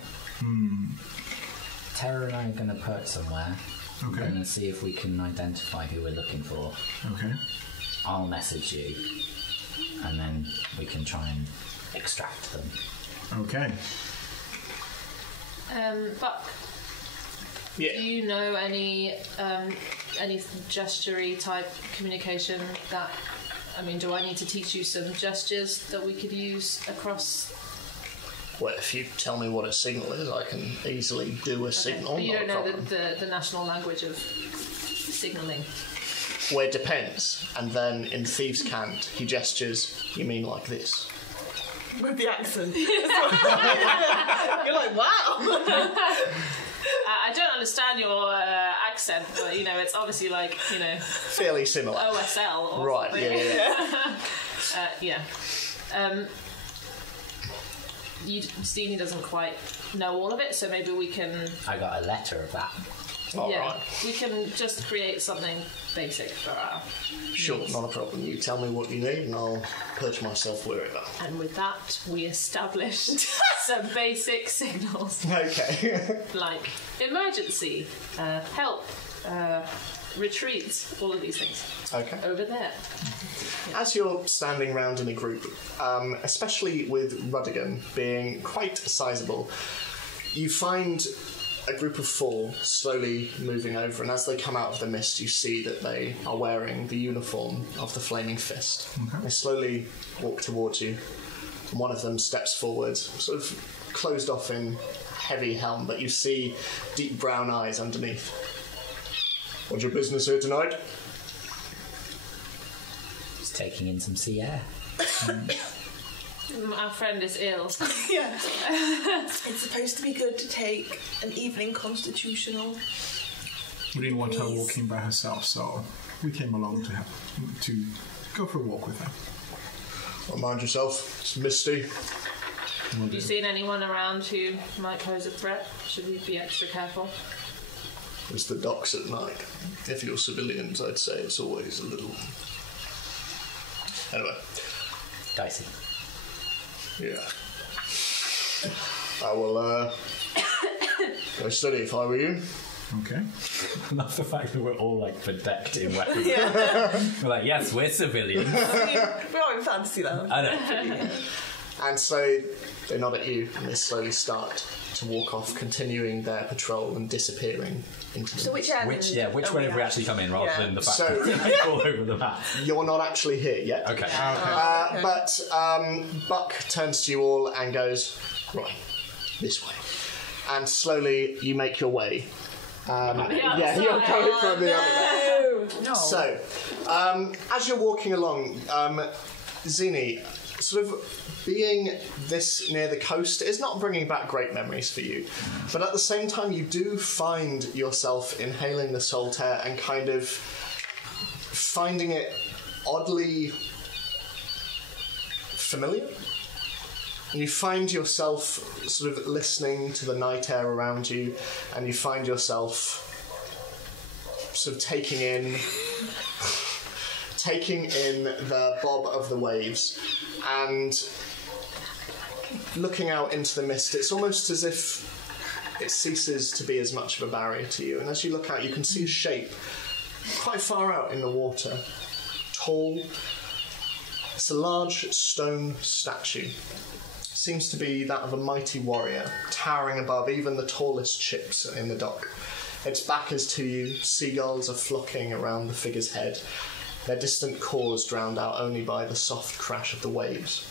Terra and I are going to perch somewhere. Okay. We're going to see if we can identify who we're looking for. Okay. I'll message you, and then we can try and extract them. Okay. Buck, Yeah. Do you know any gestury type communication that? I mean, do I need to teach you some gestures that we could use across? Well, if you tell me what a signal is, I can easily do a signal. But you not don't a know problem. the national language of signalling. Well, it depends. And then in Thieves' Cant, he gestures, you mean like this. With the accent. You're like, wow. I don't understand your accent, but it's obviously like Fairly similar. OSL or Right, something. yeah. Steenie doesn't quite know all of it, so maybe we can. I got a letter of that. All right. We can just create something basic for our. Sure, not a problem. You tell me what you need and I'll purge myself wherever. And with that, we established some basic signals Okay. like emergency, help, retreat, all of these things. Okay. Over there. As you're standing round in a group, especially with Rudigan being quite sizable, you find a group of 4 slowly moving over, and as they come out of the mist, you see that they are wearing the uniform of the Flaming Fist. Okay. They slowly walk towards you, and one of them steps forward, sort of closed off in heavy helm, but you see deep brown eyes underneath. What's your business here tonight? Just taking in some sea air. Our friend is ill. Yeah. It's supposed to be good to take an evening constitutional. We didn't want her walking by herself, so we came along to go for a walk with her. Well, mind yourself, it's misty. Have you seen anyone around who might pose a threat? Should we be extra careful? It's the docks at night. If you're civilians, I'd say it's always a little... Anyway, Dicey. yeah. I will, go steady if I were you. Okay. I love the fact that we're all like bedecked in weapons. We're like, yes, we're civilians. We're not in Fantasyland. I know. And so they nod at you and they slowly start to walk off, continuing their patrol and disappearing into the So which end? Which are way have we actually come in rather Yeah. than the fact So- that it's all over the map? You're not actually here yet. Okay. Okay. But Buck turns to you all and goes, right, this way. And slowly you make your way. Yeah, you're coming from the other way. No. So, as you're walking along, Zini, sort of being this near the coast is not bringing back great memories for you. But at the same time, you do find yourself inhaling the salt air and kind of finding it oddly familiar. You find yourself sort of listening to the night air around you, and you find yourself sort of taking in the bob of the waves and looking out into the mist. It's almost as if it ceases to be as much of a barrier to you, and as you look out you can see a shape quite far out in the water, tall. It's a large stone statue. Seems to be that of a mighty warrior, towering above even the tallest ships in the dock. Its back is to you, seagulls are flocking around the figure's head, their distant caws drowned out only by the soft crash of the waves.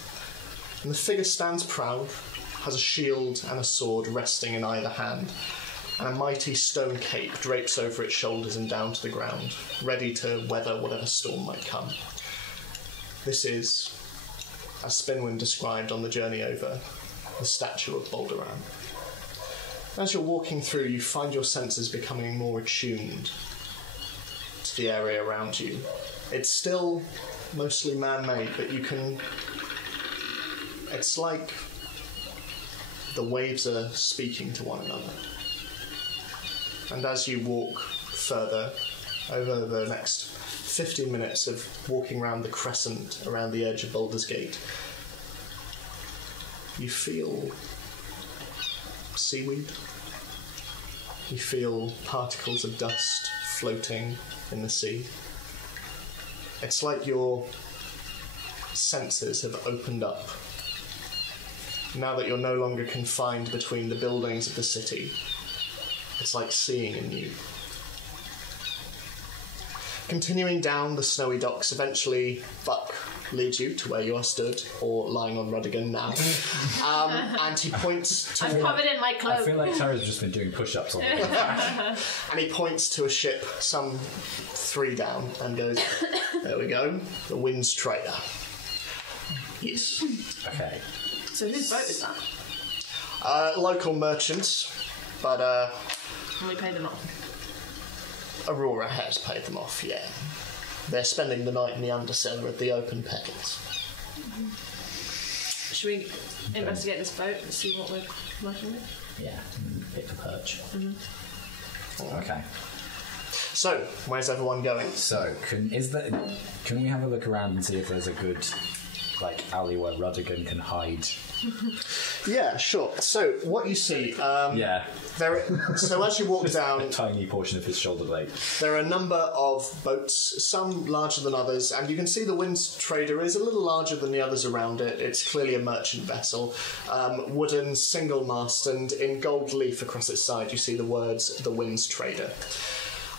And the figure stands proud, has a shield and a sword resting in either hand, and a mighty stone cape drapes over its shoulders and down to the ground, ready to weather whatever storm might come. This is, as Spinwin described on the journey over, the statue of Balderan. As you're walking through, you find your senses becoming more attuned to the area around you. It's still mostly man-made, but you can... It's like the waves are speaking to one another. And as you walk further, over the next 15 minutes of walking around the crescent around the edge of Baldur's Gate, you feel seaweed. You feel particles of dust floating in the sea. It's like your senses have opened up. Now that you're no longer confined between the buildings of the city, It's like seeing anew. Continuing down the snowy docks, eventually Buck leads you to where you are stood, or lying on Rudigan now. And he points to... I'm covered in my I cloak. feel like Tara's just been doing push-ups all the time. And he points to a ship some 3 down and goes, there we go, the Wind's Trader. Yes. Okay. So whose boat is that? Local merchants, but And we pay them off. Aurora has paid them off, yeah. They're spending the night in the undercellar at the open petals. Should we investigate this boat and see what we're working with? Yeah, pick a perch. Okay. So, where's everyone going? So, can we have a look around and see if there's a good, alley where Rudigan can hide? Yeah, sure. So, what you see... Yeah. So as you walk down... A tiny portion of his shoulder blade. There are a number of boats, some larger than others, and you can see the Wind's Trader is a little larger than the others around it. It's clearly a merchant vessel. Wooden, single mast, and in gold leaf across its side you see the words, the Wind's Trader.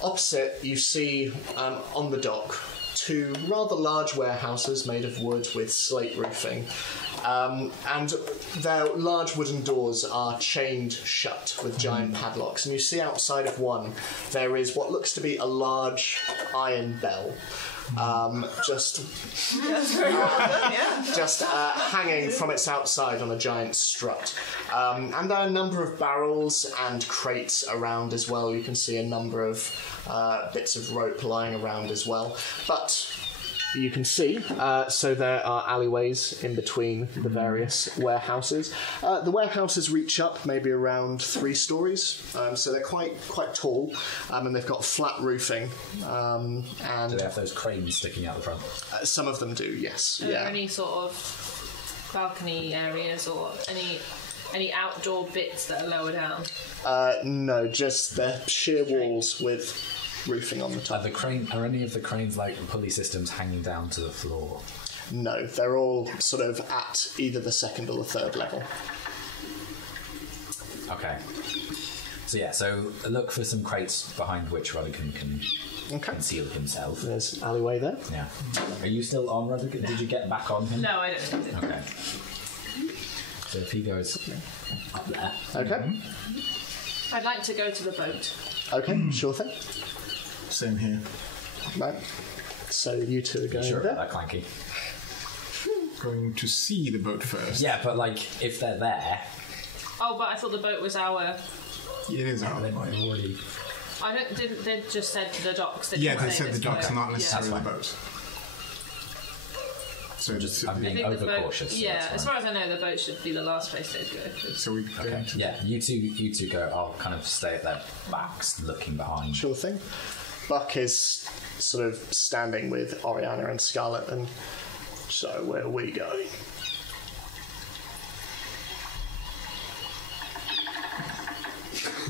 Opposite, you see, on the dock, 2 rather large warehouses made of wood with slate roofing. And their large wooden doors are chained shut with giant padlocks. And you see outside of one, there is what looks to be a large iron bell. Just hanging from its outside on a giant strut. And there are a number of barrels and crates around as well. You can see a number of bits of rope lying around as well. But you can see, so there are alleyways in between the various warehouses. The warehouses reach up maybe around 3 stories, so they're quite tall, and they've got flat roofing. And Do they have those cranes sticking out the front? some of them do, yes. Are there any sort of balcony areas or any outdoor bits that are lower down? No, just they're sheer walls with roofing on the top. Are any of the cranes pulley systems hanging down to the floor? No, they're all sort of at either the 2nd or the 3rd level. Okay. So look for some crates behind which Rudigan can conceal himself. There's alleyway there. Yeah. Are you still on Rudigan? Did you get back on him? No, I don't think I did. Okay. So if he goes up there. Okay. I'd like to go to the boat. Okay, sure thing. Same here. Right. So you 2 are going Sure there. about that, Clanky? Going to see the boat first. Yeah, but if they're there, Oh, but I thought the boat was our... It is our they might already. I don't. Didn't they just said the docks? Yeah, they said the docks, not necessarily Yeah. the boat. So just I'm I being think the boat. overcautious. so Yeah, that's as fine. far as I know, the boat should be the last place they'd go. so we Okay. Yeah, you two go. I'll kind of stay at their backs, looking behind. Sure thing. Buck is sort of standing with Oriana and Scarlet, and so where are we going?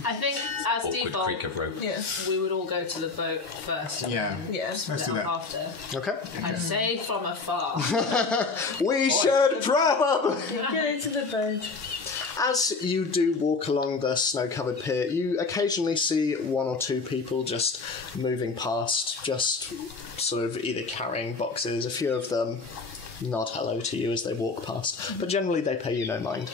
I think as Awkward default, creak of rope. Yeah. we would all go to the boat first. Yeah. Yeah. Split Let's do up that. after. Okay. I say from afar. We should probably... Get into the boat. As you do walk along the snow-covered pier, you occasionally see 1 or 2 people just moving past, just sort of either carrying boxes. A few of them nod hello to you as they walk past, but generally they pay you no mind.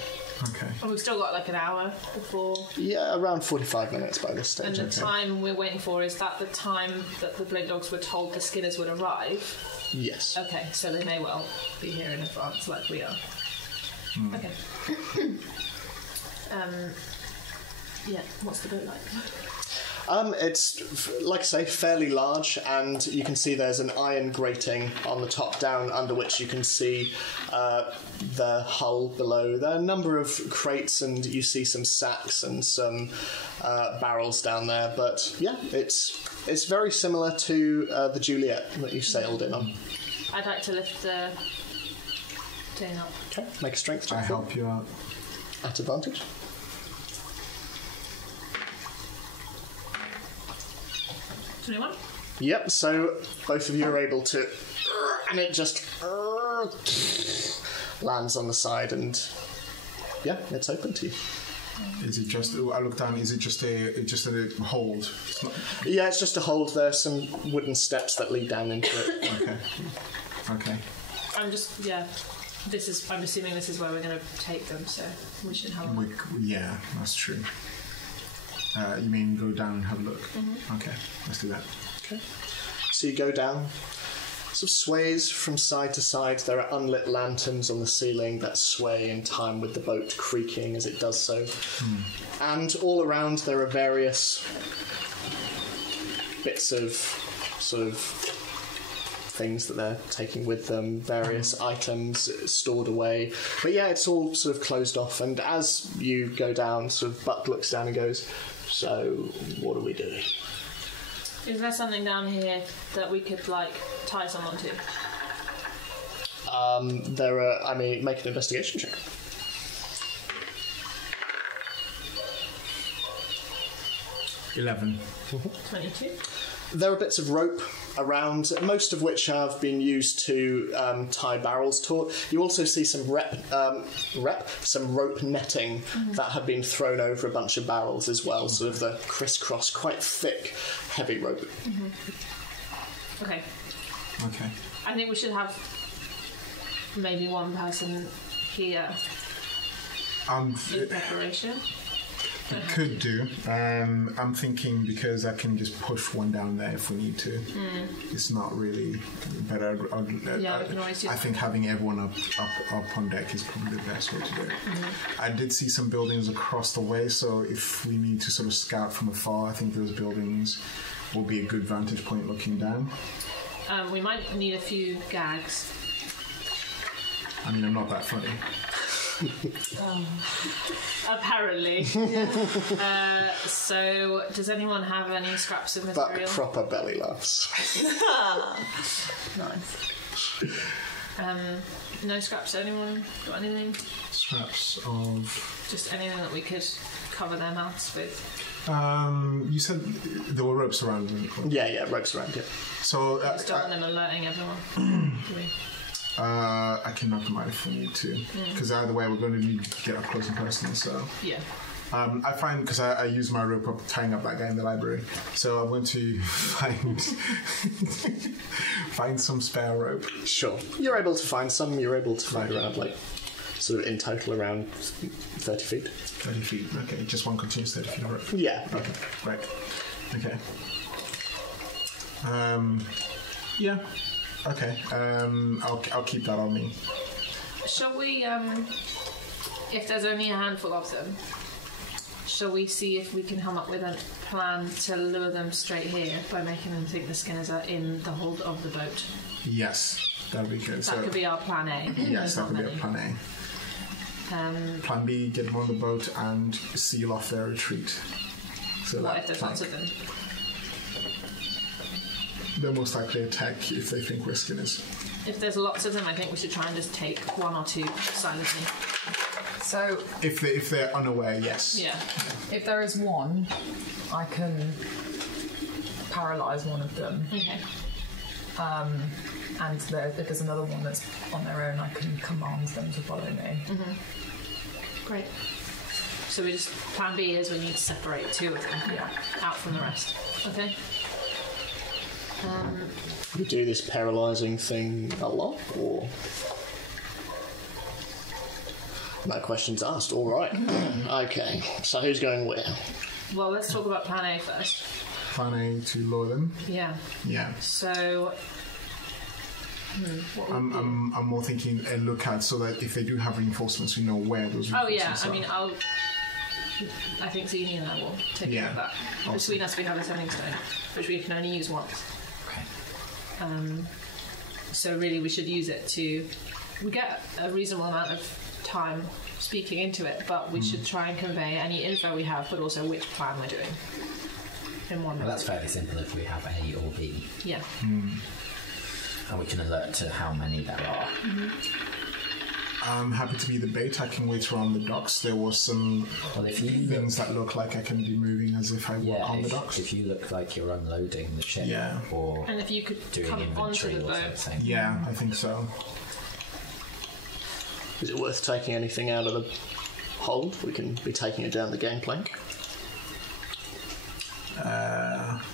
Okay. And we've still got an hour before. Yeah, around 45 minutes by this stage. And the time we're waiting for, is that the time that the Blade Dogs were told the Skinners would arrive? Yes. Okay, so they may well be here in advance like we are. Okay. Yeah, what's the boat like? It's, like I say, fairly large, and you can see there's an iron grating on the top down under which you can see the hull below. There are a number of crates, and you see some sacks and some barrels down there, but yeah, it's very similar to the Juliet that you sailed in on. I'd like to lift the thing up. Okay, make a strength I check. help you out. At advantage. 21? Yep, so both of you are able to... And it just... lands on the side, and... Yeah, it's open to you. Is it just? I look down. Is it just a hold? It's not, Yeah, it's just a hold. There's some wooden steps that lead down into it. okay. I'm assuming this is where we're going to take them, so we should have a look. Yeah, that's true. You mean go down and have a look? Mm-hmm. Okay, let's do that. Okay. So you go down. Sort of sways from side to side. There are unlit lanterns on the ceiling that sway in time with the boat creaking as it does so. And all around there are various bits of sort of things that they're taking with them, various items stored away. But yeah, it's all sort of closed off. And as you go down, sort of Buck looks down and goes, "So, what are we doing?" Is there something down here that we could, tie someone to? Make an investigation check. 11. 22. There are bits of rope around, most of which have been used to tie barrels to. You also see some some rope netting that have been thrown over a bunch of barrels as well, sort of the crisscross, quite thick, heavy rope. Okay. Okay. I think we should have maybe one person here in preparation. Could do. I'm thinking because I can just push one down there if we need to. It's not really better. We can always do I think having everyone up on deck is probably the best way to do it. I did see some buildings across the way, so if we need to sort of scout from afar, I think those buildings will be a good vantage point looking down. We might need a few gags. I mean, I'm not that funny. Apparently. So, does anyone have any scraps of material? Buck proper belly laughs. Nice. No scraps? Anyone got anything? Scraps of... Just anything that we could cover their mouths with. You said there were ropes around them. Yeah, ropes around, yeah. So... Just don't want them alerting everyone. Do we? I can knock them out if we need to, because either way we're going to need to get up close and personal. So yeah. I find because I use my rope up tying up that guy in the library, so I'm going to find some spare rope. Sure, you're able to find some. You're able to find around sort of in total around 30 feet. 30 feet. Okay, just one continuous 30 feet of rope. Yeah. Okay. Right. Okay. Yeah. Okay, I'll keep that on me. Shall we, if there's only a handful of them, shall we see if we can come up with a plan to lure them straight here by making them think the Skinners are in the hold of the boat? Yes, that would be good. That could be our plan A. Yes, that could be our plan A. Plan B, get them on the boat and seal off their retreat. So what if there's lots of them? They'll most likely attack if they think we're Skinners. If there's lots of them, I think we should try and just take one or two silently. So if they're unaware, yes. Yeah. If there is one, I can paralyse one of them. Okay. And if there's another one that's on their own, I can command them to follow me. Great. So we just plan B is we need to separate two of them out from the rest. Okay. You do this paralysing thing a lot, or? No questions asked. All right. Okay. So who's going where? Well, let's talk about plan A first. Plan A to lure them. Yeah. Yeah. So. I'm more thinking a look at so that if they do have reinforcements, we know where those reinforcements are. I mean, I think Zini and I will take care of that. Awesome. Between us, we have a sending stone, which we can only use once. So really we should use it to... We get a reasonable amount of time speaking into it, but we should try and convey any info we have, but also which plan we're doing. In one Well, that's fairly simple if we have A or B. Yeah. And we can alert to how many there are. I'm happy to be the bait. I can wait around the docks. There was some things that look like I can be moving as if I were on the docks. If you look like you're unloading the ship, or and if you could doing come onto inventory the or boat. something. Yeah, I think so. Is it worth taking anything out of the hold. We can be taking it down the gangplank.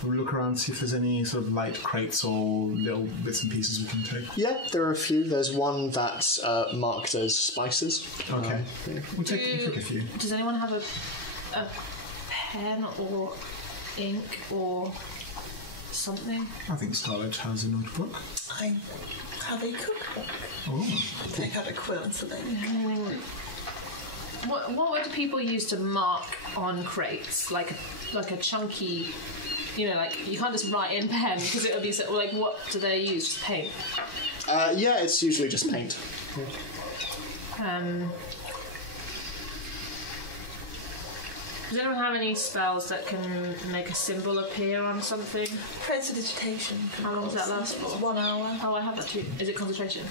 We'll look around, see if there's any sort of light crates or little bits and pieces we can take. Yeah, there are a few. There's one that's marked as spices. Okay. We'll take a few. Does anyone have a pen or ink or something? I think Scarlett has a notebook. I have a cookbook. Oh. I have a quill and something. What would people use to mark on crates? Like a chunky, like you can't just write in pen because it would be so, like, what do they use? Just paint? Yeah, it's usually just paint. Does anyone have any spells that can make a symbol appear on something? Prestidigitation. How long does that last for? 1 hour. Oh, I have that too. Is it concentration?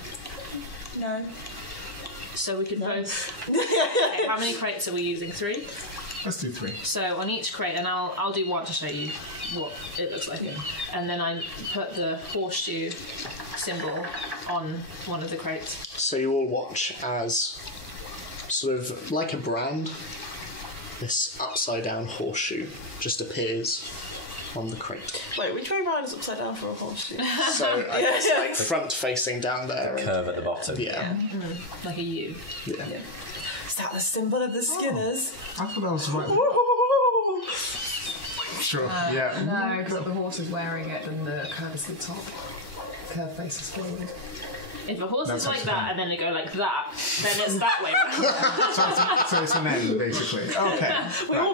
No. So we could both. Okay, how many crates are we using? 3? Let's do 3. So on each crate, and I'll do one to show you what it looks like, and then I put the horseshoe symbol on one of the crates. So you all watch as, sort of like a brand, this upside down horseshoe just appears on the crate. Wait, which way round is upside down for a horseshoe? So I guess like front facing down there. And, Curve at the bottom. yeah. Like a U. Yeah. Is that the symbol of the Skinners? I thought that was right. Sure. Yeah. No, because if the horse is wearing it, then the curve is the top. Curve faces forward. If a horse That's is like actually that and then they go like that, then it's that way round. So it's an end, basically. Okay.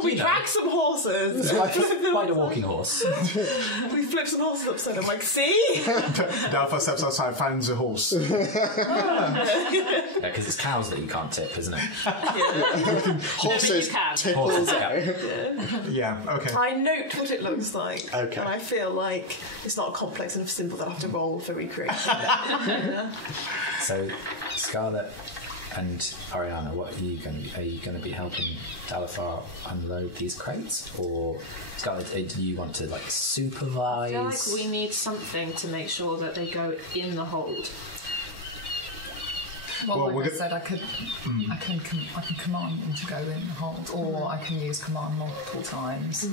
We drag some horses. Quite a walking horse. We flip some horses upside down. Like, see? Dalfa steps outside, finds a horse. Because it's cows that you can't tip, isn't it? Horses you can. tip all Horses, day. Yeah, okay. I note what it looks like. Okay. And I feel like it's not a complex enough symbol that I have to roll for recreation. So, Scarlett and Ariana, what are you going to be? Are you going to be helping Dalafar unload these crates, or Scarlett, do you want to supervise? I feel like we need something to make sure that they go in the hold. Well, we're like I said, I can command them to go in the hold, or I can use command multiple times.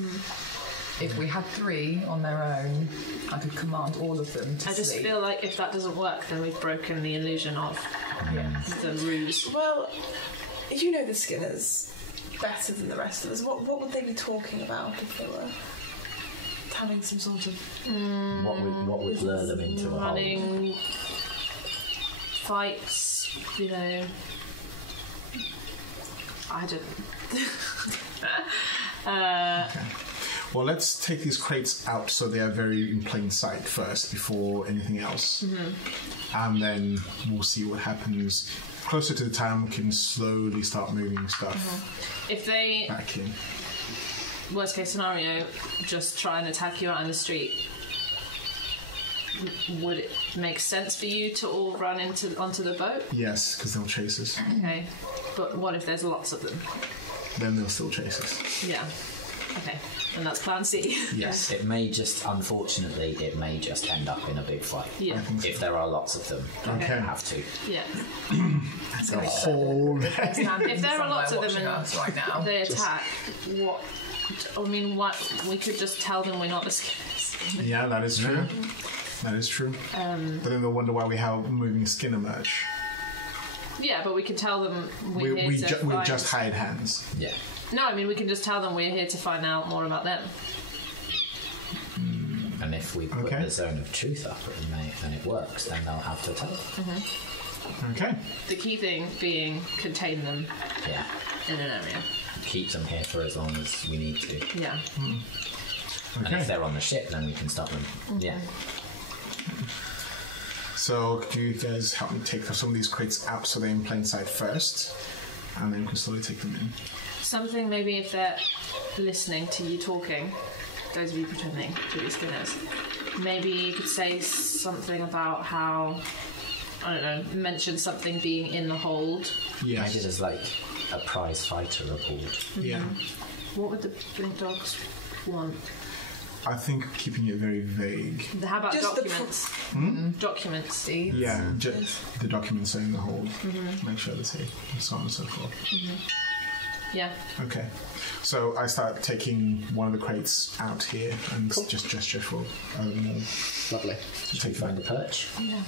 If we had 3 on their own, I could command all of them to I just sleep. feel like if that doesn't work, then we've broken the illusion of the ruse. Well, you know the Skinners better than the rest of us. What would they be talking about if they were having some sort of... What would lure them into a hole? Running fights, I don't. Okay. Well, let's take these crates out so they are very in plain sight first before anything else. And then we'll see what happens. Closer to the time, we can slowly start moving stuff If they, back in. worst case scenario, just try and attack you out in the street, would it make sense for you to all run onto the boat? Yes, because they'll chase us. Okay. But what if there's lots of them? Then they'll still chase us. Yeah. Okay. And that's plan C. Yes. It may just, unfortunately, end up in a big fight. Yeah. If there are lots of them, Okay. you have to. Yeah. It's gonna be whole... If there are lots of them watching us right now. and they attack, what we could just tell them we're not the Skinners. Yeah, that is true. That is true. But then they'll wonder why we have moving Skinner merch. Yeah, but we can tell them we're here We to find... just hide hands. Yeah. No, I mean, we can just tell them we're here to find out more about them. And if we put Okay. the zone of truth up and it works, then they'll have to tell them. Okay. The key thing being contain them Yeah. in an area. Keep them here for as long as we need to. Yeah. And Okay. if they're on the ship, then we can stop them. Yeah. So, could you guys help me take some of these crates out so they're in plain sight first? And then we can slowly take them in. Something maybe if they're listening to you talking, those of you pretending to be Skinners, maybe you could say something about how, I don't know, mention something being in the hold. Yes. Maybe there's a prize fighter aboard. Yeah. What would the Blink Dogs want? I think keeping it very vague. How about Just the documents? Documents. Yeah, the documents are in the hold. Make sure they're safe, and so on and so forth. Yeah. Okay. So I start taking one of the crates out here and just gesture for Lovely. Should we find the perch? Yeah.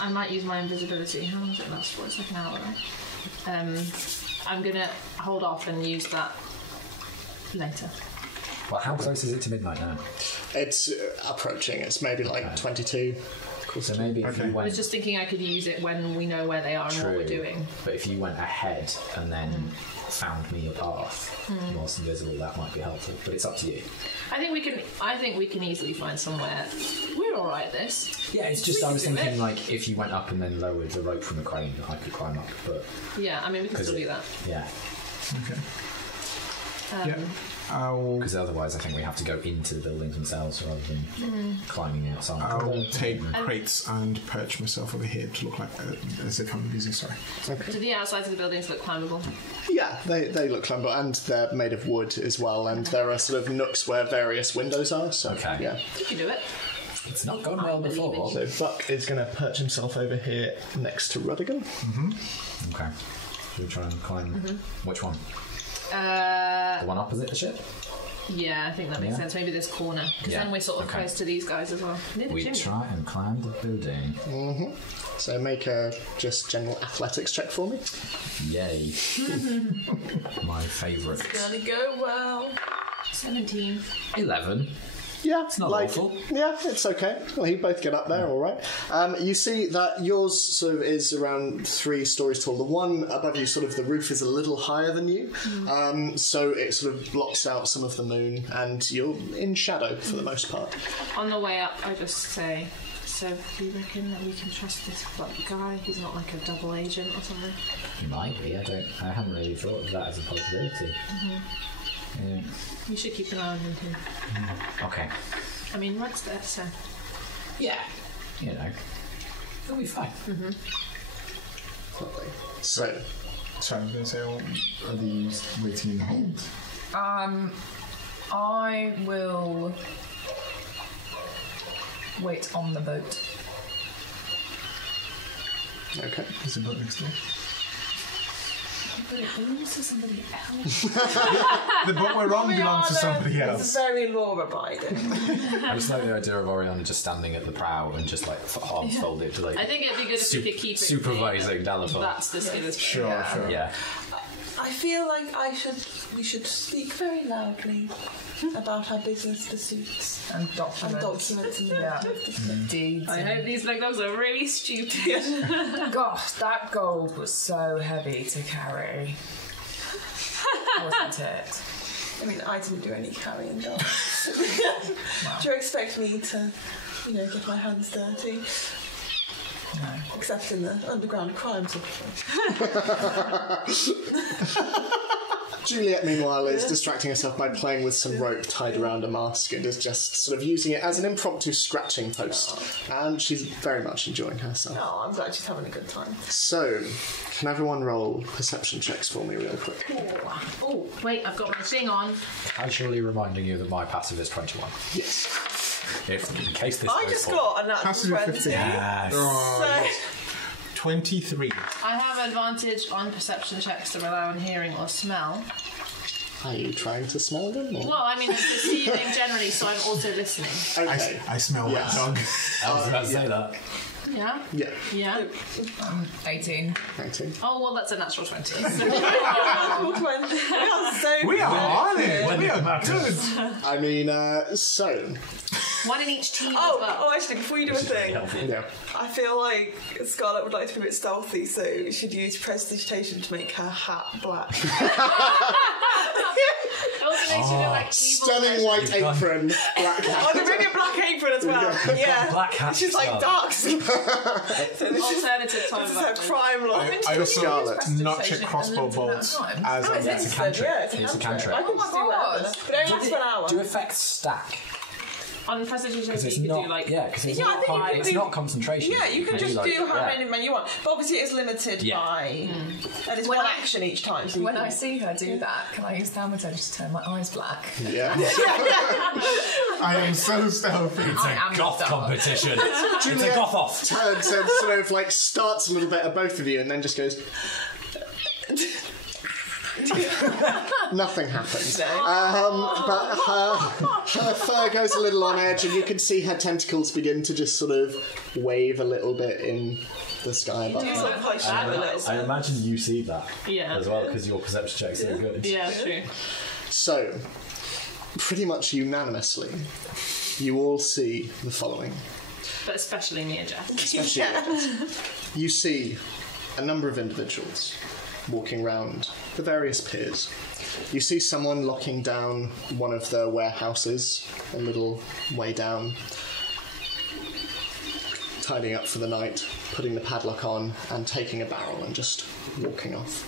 I might use my invisibility. How long does it last for? It's like an hour, right? I'm gonna hold off and use that later. Well, how close is it to midnight now? It's approaching. It's maybe like 22. So maybe if you I went... was just thinking I could use it when we know where they are and what we're doing. But if you went ahead and then found me a path whilst invisible, that might be helpful. But it's up to you. I think we can easily find somewhere. We're all right at this. Yeah, it's just We I can was do thinking it. like if you went up and then lowered the rope from the crane, I could climb up. But Yeah, I mean we can still do that. yeah, Okay. I'll because otherwise I think we have to go into the buildings themselves rather than climbing outside. I'll take crates and perch myself over here to look like as if I'm using. Sorry. Do the outsides of the buildings look climbable? Yeah, they look climbable, and they're made of wood as well, and there are sort of nooks where various windows are, so Okay. yeah. You can do it. It's not gone well believe before. in So Buck is going to perch himself over here next to Ruddigan. Okay. Should we try and climb? Which one? Uh, The one opposite the ship? yeah, I think that makes Yeah. sense. Maybe this corner, because Yeah, then we're sort of okay. close to these guys as well. Near the We chimney. try and climb the building. So make a just general athletics check for me. Yay. My favourite. Gonna go well. 17. 11. Yeah, it's not awful. Yeah, it's okay. Well, you both get up there, all right. You see that yours sort of is around 3 stories tall. The one above you, sort of the roof is a little higher than you, so it sort of blocks out some of the moon, and you're in shadow for the most part. On the way up, I just say, so do you reckon that we can trust this guy? He's not like a double agent or something? He might be. I haven't really thought of that as a possibility. Yeah. We should keep an eye on him too. Okay. I mean, Rud's there, so... Yeah. You know. It'll be fine. Lovely. So, Sorry, I was going to say, are these waiting in the hold? I will wait on the boat. okay. There's a boat next door. But it belongs to somebody else. The boat we're on belongs to somebody It's else. very law-abiding. I just like the idea of Oriana just standing at the prow and just like arms folded, like I think it'd be good if we could keep it supervising clear that Dalathor. That's the Skinner's Sure, sure. Yeah. I feel like we should speak very loudly about our business pursuits And and documents. documents and Yeah. deeds. I hope these black dogs are really stupid. Gosh, that gold was so heavy to carry. Wasn't it? I mean, I didn't do any carrying dogs. Do you expect me to, get my hands dirty? No. Except in the underground crimes of Juliet, meanwhile, is distracting herself by playing with some rope tied around a mask and is just sort of using it as an impromptu scratching post. And she's very much enjoying herself. Oh, I'm glad she's having a good time. So, can everyone roll perception checks for me real quick? Oh, wait, I've got my thing on. Casually reminding you that my passive is 21. Yes. If in case this I goes just wrong. got a natural Passive 20. 15. Yes. Oh, So, 23. I have advantage on perception checks to rely on hearing or smell. Are you trying to smell them? Or? Well, I mean, I'm perceiving generally, so I'm also listening. Okay. I smell wet Yes. dog. I was about to say that. Yeah? Yeah. Yeah? 18. 19. Oh, well, that's a natural 20. natural 20. We are so We are on it. When We it are matters. good. I mean, so, One in each team as well. Oh, actually, before you do a thing, yeah. I feel like Scarlett would like to be a bit stealthy, so we should use prestidigitation to make her hat black. It also makes you look like evil. Stunning white You've gone- apron, black Oh, hat. and maybe a black apron as well. Yeah. Black hat She's like style. dark. So this is Alternative time her of crime law. I also Scarlet. notch a crossbow bolt as a It's a cantrip. Yeah, It's a cantrip. I can just do whatever. But only lasts for an hour. Do effects stack? On prestidigitation, Because it's you could not. do like... Yeah, because it's, Yeah, I think you not, can it's do- not concentration. Yeah, you can just do how yeah. many you want. But obviously it's limited Yeah. by... And it's When one I- action each time. So you When can- I see her do that, can I use thaumaturgy to turn my eyes black? Yeah. I am so stealthy. It's I am a goth dark. competition. It's a goth off. Turns and sort of like starts a little bit at both of you and then just goes... Nothing happens. But her fur goes a little on edge, and you can see her tentacles begin to just sort of wave a little bit in the sky above You her. look like fabulous. I imagine you see that Yeah. as well, because your perception checks are good. Yeah, true. So, pretty much unanimously, you all see the following. But especially me and Jeff. Especially you see a number of individuals walking around the various piers. You see someone locking down one of the warehouses a little way down, tidying up for the night, putting the padlock on and taking a barrel and just walking off.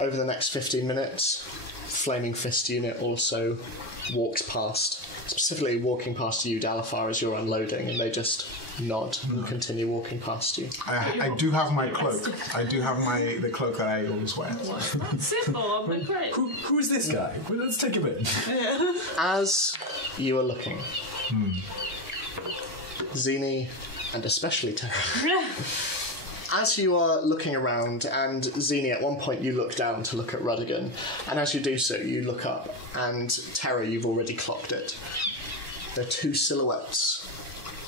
Over the next 15 minutes, Flaming Fist unit also walks past, specifically walking past you, Dalafar, as you're unloading, and they just nod and continue walking past you. I do have my cloak. I do have the cloak that I always wear. Simple, I've been great. Who is this guy? Well, let's take him in. As you are looking, Zini, and especially Terra, as you are looking around, and Zini, at one point you look down to look at Rudigan, and as you do so, you look up, and Terra, you've already clocked it. There are two silhouettes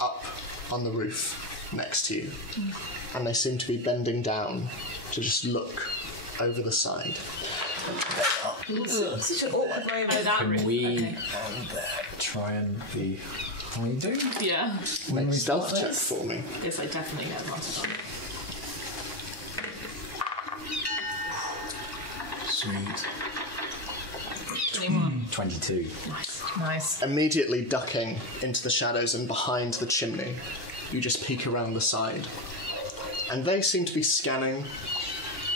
up on the roof next to you, and they seem to be bending down to just look over the side. Such an awkward way of Can we try and be hiding? Yeah. Make a stealth check this? for me. Guess I definitely get advantage on it. Sweet. 21. 22. Nice. Immediately ducking into the shadows and behind the chimney, you just peek around the side. And they seem to be scanning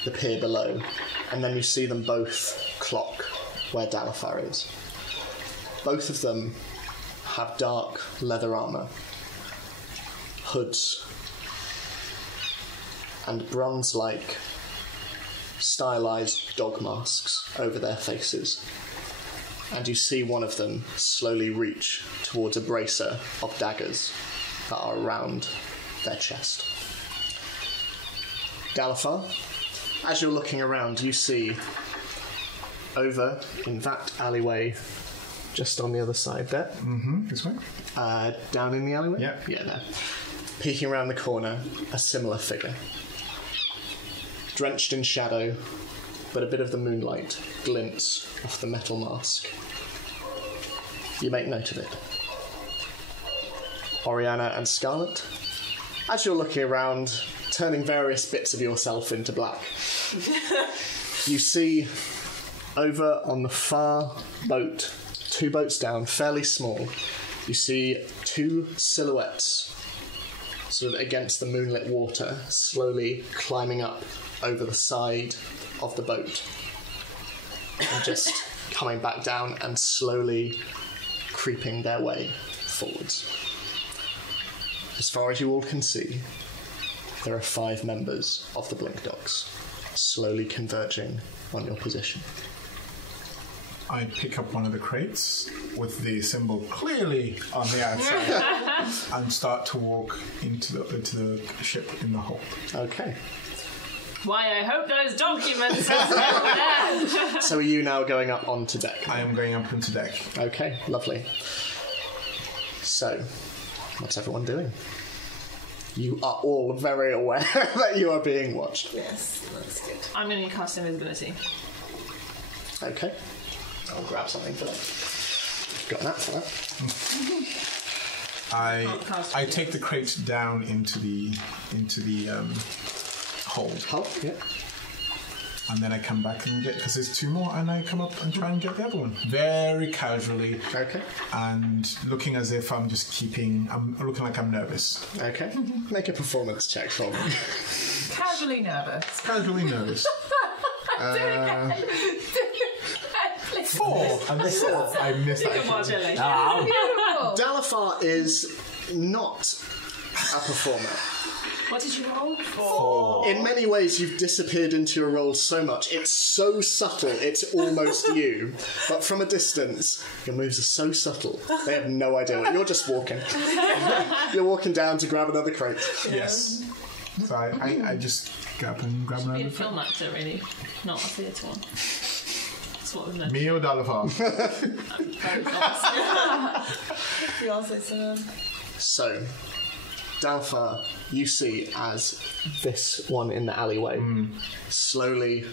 the pier below, and then you see them both clock where Dalafar is. Both of them have dark leather armour, hoods, and bronze-like stylized dog masks over their faces. And you see one of them slowly reach towards a bracer of daggers that are around their chest. Dalafar, as you're looking around, you see over in that alleyway, just on the other side there. This way? Down in the alleyway? Yeah. Yeah, there. Peeking around the corner, a similar figure. Drenched in shadow, but a bit of the moonlight glints off the metal mask. You make note of it. Oriana and Scarlet, as you're looking around, turning various bits of yourself into black, you see over on the far boat, 2 boats down, fairly small, you see 2 silhouettes sort of against the moonlit water, slowly climbing up over the side of the boat and just coming back down and slowly creeping their way forwards. As far as you all can see, there are 5 members of the Blink Dogs slowly converging on your position. I pick up one of the crates with the symbol clearly on the outside and start to walk into the ship in the hold. Okay. Why, I hope those documents are still there. So are you now going up onto deck? I am going up into deck. Okay, lovely. So, what's everyone doing? You are all very aware that you are being watched. Yes, that's good. I'm going to cast invisibility. Okay. I'll grab something for that. Got an app for that. I take the crate down into the hold, Oh, yeah. and then I come back and get, because there's 2 more, and I come up and try and get the other one very casually. Okay. And looking as if I'm looking like I'm nervous. Okay. Make a performance check for me. Casually nervous. Casually nervous. Do it again. 4. I missed that. Come on, Billy. Beautiful. Dalafar is not a performer. What did you roll for? In many ways, you've disappeared into your role so much. It's so subtle, it's almost you. But from a distance, your moves are so subtle, they have no idea. You're just walking. You're walking down to grab another crate. Yes. So I just go up and grab Be around a the film actor, really, not a theatre one. That's what we've meant. Me or Dollar So, Dalfar, you see as this one in the alleyway slowly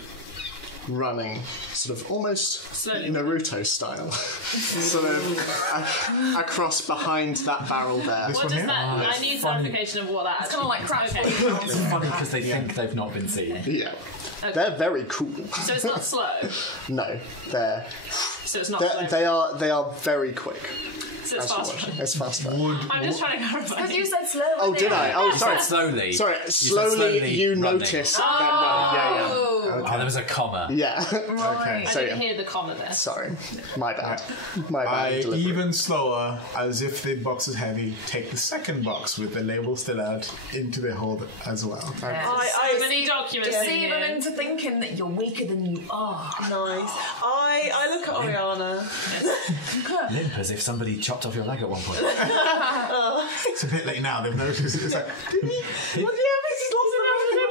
running, sort of almost Naruto style, sort of across behind that barrel there. What does that? I need clarification of what that. It's kind of like crap. Okay. It's funny because they think they've not been seen. Yeah. They're very cool. So it's not slow. No, they're So it's not slow. they are very quick. So it's As you're fast. watching. It's faster. I'm just trying to clarify. Because you said slow. Oh, did I? Oh, sorry. Slowly. Sorry, You said slowly you running. notice that. Yeah. Oh, there was a comma. Yeah. Right. I So, didn't hear the comment there. Sorry. My bad. My bad. I delivery. even slower, as if the box is heavy, take the second box with the label still out into the hold as well. So many documents. Deceive them into thinking that you're weaker than you are. Nice. I look at Oriana. Limp as if somebody chopped off your leg at one point. It's a bit late now, they've noticed. It's like, did he?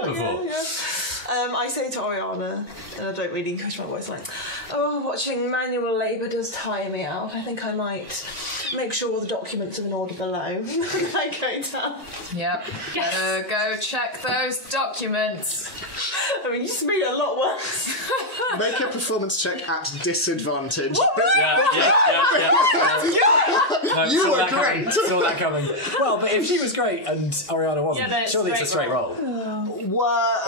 Before. I say to Oriana, and I don't really push my voice, like, oh, watching manual labour does tire me out. I think I might make sure all the documents are in order below. I go down. Yep. Better go check those documents. I mean, you used to be a lot worse. Make a performance check at disadvantage. Yeah. No, You saw were that great. Coming, saw that coming. Well, but if she was great and Oriana wasn't, Yeah, but surely it's a straight roll.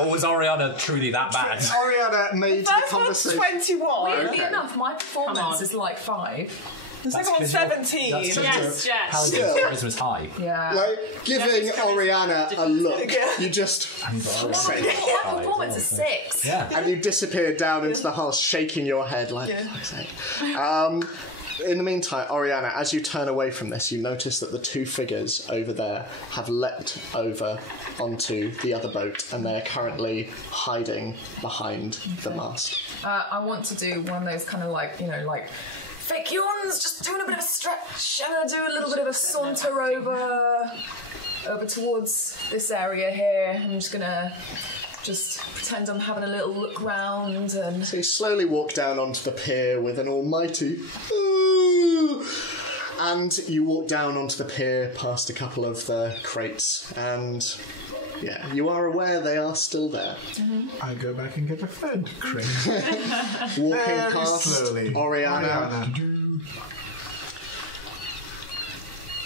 Or was Oriana truly that bad? Oriana made the First one's conversation. 21. Weirdly enough, my performance Come on. is like 5. The second one's 17. Yes. Paladin's charisma's high. Yeah. Like, giving Oriana a look, you just My performance is 6. Yeah. and you disappear down into the house, shaking your head like, fuck's sake. In the meantime, Oriana, as you turn away from this, you notice that the two figures over there have leapt over onto the other boat, and they're currently hiding behind the mast. I want to do one of those kind of like, like fake yawns, just doing a bit of a stretch, and I do a little bit of a saunter over towards this area here. I'm just gonna pretend I'm having a little look round and... So you slowly walk down onto the pier with an almighty "Ooh," and you walk down onto the pier past a couple of the crates, and yeah, you are aware they are still there. I go back and get the third crate. Walking Very past slowly. Oriana.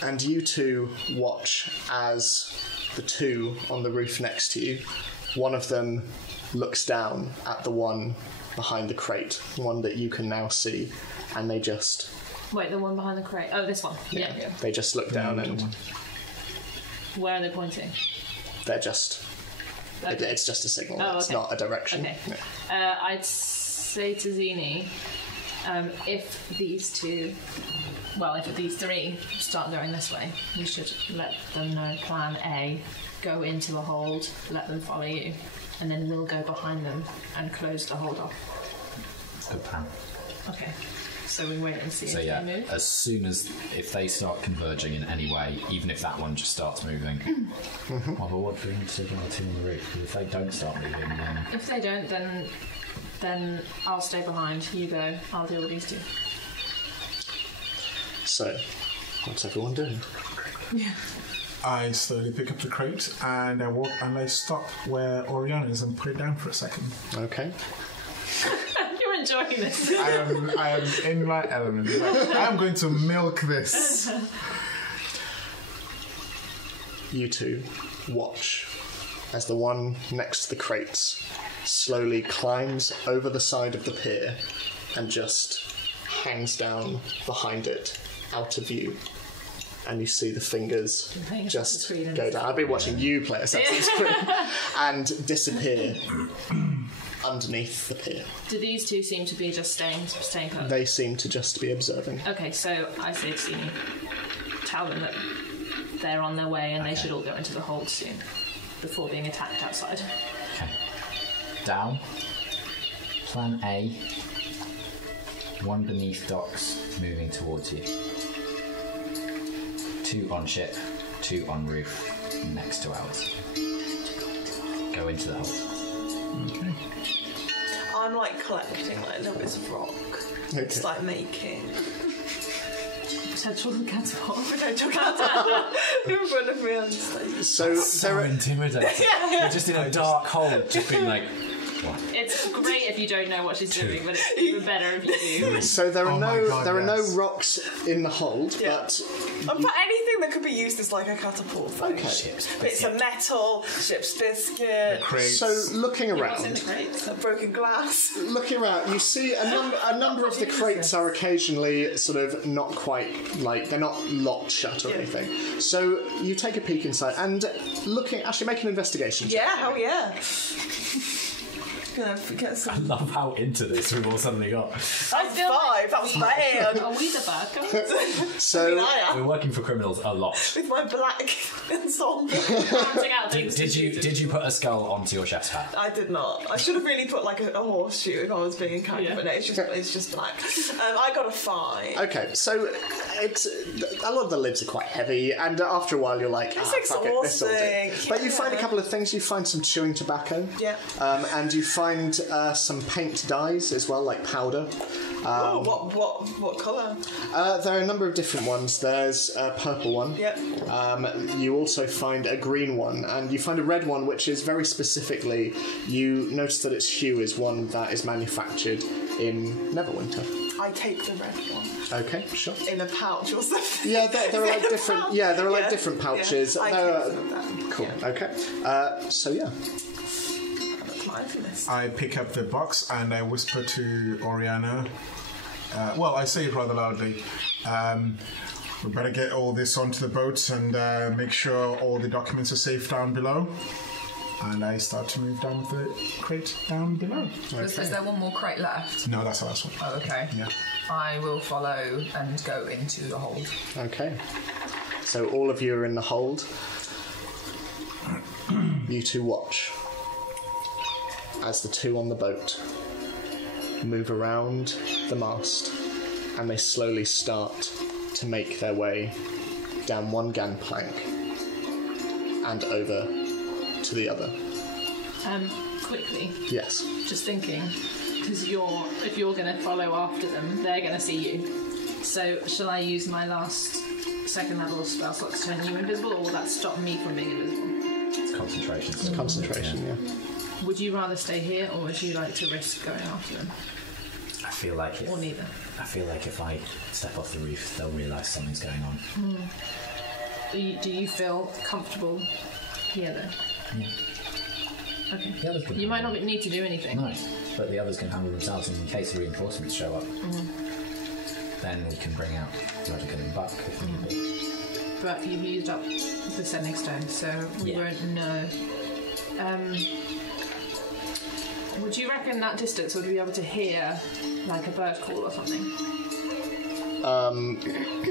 And you two watch as the two on the roof next to you, one of them looks down at the one behind the crate, one that you can now see, and they just... Wait, the one behind the crate. Oh, this one. Yeah. They just look down and Where are they pointing? they're just... Okay. It's just a signal, Oh, it's okay. not a direction. Okay. Yeah. I'd say to Zini, if these three start going this way, we should let them know plan A, go into the hold, let them follow you, and then we'll go behind them and close the hold off. Good plan. Okay. So we wait and see So if yeah, they move. as soon as if they start converging in any way, even if that one just starts moving. Oh, but what do we need to do on the two on the roof? Because if they don't start moving, then If they don't, then I'll stay behind. You go. I'll deal with these two. So, what's everyone doing? I slowly pick up the crate and I walk and I stop where Oriana is and put it down for a second. Okay. You're enjoying this. I am in my element. I am going to milk this. You two watch as the one next to the crates slowly climbs over the side of the pier and just hangs down behind it, out of view. And you see the fingers playing just Assassin's Creed go down. I've been watching you play Assassin's Creed and disappear underneath the pier. Do these two seem to be just staying put? They seem to just be observing. Okay, so I say to Zini, tell them that they're on their way and they should all go into the hold soon, before being attacked outside. okay. Down. Plan A. One beneath docks, moving towards you. 2 on ship, 2 on roof, next to ours. go into the hold. Okay. I'm like collecting like little bits of rock. Okay. Just like making Potential catapult. potential catapult in front of me on stage. So So there are, intimidating. You're just in a dark hole, just being like, what? It's great if you don't know what she's doing, but it's even better if you do. so there are Oh my God, there are no yes. rocks in the hold, Yeah. but And for anything that could be used as like a catapult thing. okay. Bits of metal, ship's biscuit, Crates. So looking What's in around, the crates? broken glass. looking around, you see a number of the crates are occasionally sort of not quite like they're not locked shut or anything. So you take a peek inside and actually make an investigation check. Yeah, hell yeah. Gonna get I some. love how into this we've all suddenly got. That's 5. That was bad. Are we the bad guys? So I am We're working for criminals a lot. with my black ensemble. Counting out things Did to you shoot did you put a skull onto your chef's hat? I did not. I should have really put like a horseshoe if I was being kind, Yeah. but no, it's just black. I got a 5. okay, so it's a lot of the lids are quite heavy, and after a while you're like, fuck it, this will do. exhausting. But you find a Yeah. couple of things. You find some chewing tobacco. Yeah. And you find some paint dyes as well, like powder. Oh, what colour? There are a number of different ones. There's a purple one. Yep. You also find a green one, and you find a red one, which is very specifically. You notice that its hue is one that is manufactured in Neverwinter. I take the red one Okay, sure. in a pouch or something. Yeah, there are like different. Pouch? Yeah, there are like Yeah. different pouches. Yeah. I There keep are- some of that. Cool. Yeah. Okay. So yeah. That's mindfulness. I pick up the box and I whisper to Oriana. Well, I say it rather loudly. We better get all this onto the boat and make sure all the documents are safe down below. And I start to move down with the crate down below. Is there one more crate left? No, that's the last one. Oh, okay. Yeah. I will follow and go into the hold. Okay. So all of you are in the hold. You two watch as the two on the boat move around the mast, and they slowly start to make their way down one gangplank and over to the other. Quickly, Yes. just thinking, because if you're going to follow after them, they're going to see you. So shall I use my last second level of spell slot to turn you invisible, or will that stop me from being invisible? It's concentration. Concentration, yeah. Would you rather stay here, or would you like to risk going after them, I feel like or neither? I feel like if I step off the roof, they'll realise something's going on. Do you feel comfortable here then? Yeah. Okay. The others can You might handle not need to do anything. No, but the others can handle themselves, and in case the reinforcements show up, then we can bring out Radical and Buck if need be. But you've used up the sending stone, so we Yeah. won't know. Would you reckon that distance would we be able to hear like a bird call or something?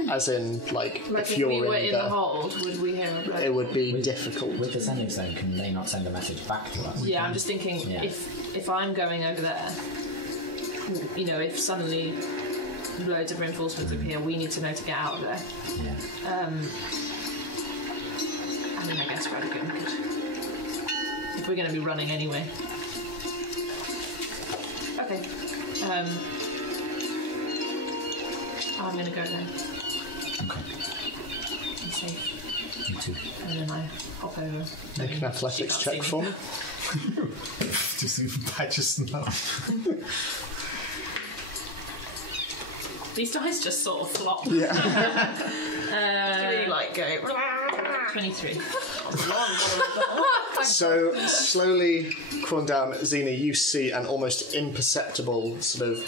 As in, like Like if you're we were in the the hold, would we hear a bird? it would be difficult. With the sending stone, can they not send a message back to us? Yeah, I'm just thinking Yeah. if I'm going over there, you know, if suddenly loads of reinforcements appear, we need to know to get out of there. Yeah. I mean, I guess Radigan could. If we're going to be running anyway. Okay. I'm going to go then. Okay. Be safe. You too. And then I hop over. Make an athletics She can't check see for me. me. Just even by just now. These dice just sort of flop. Really like go. 23. So, slowly crawling down, Xena, you see an almost imperceptible sort of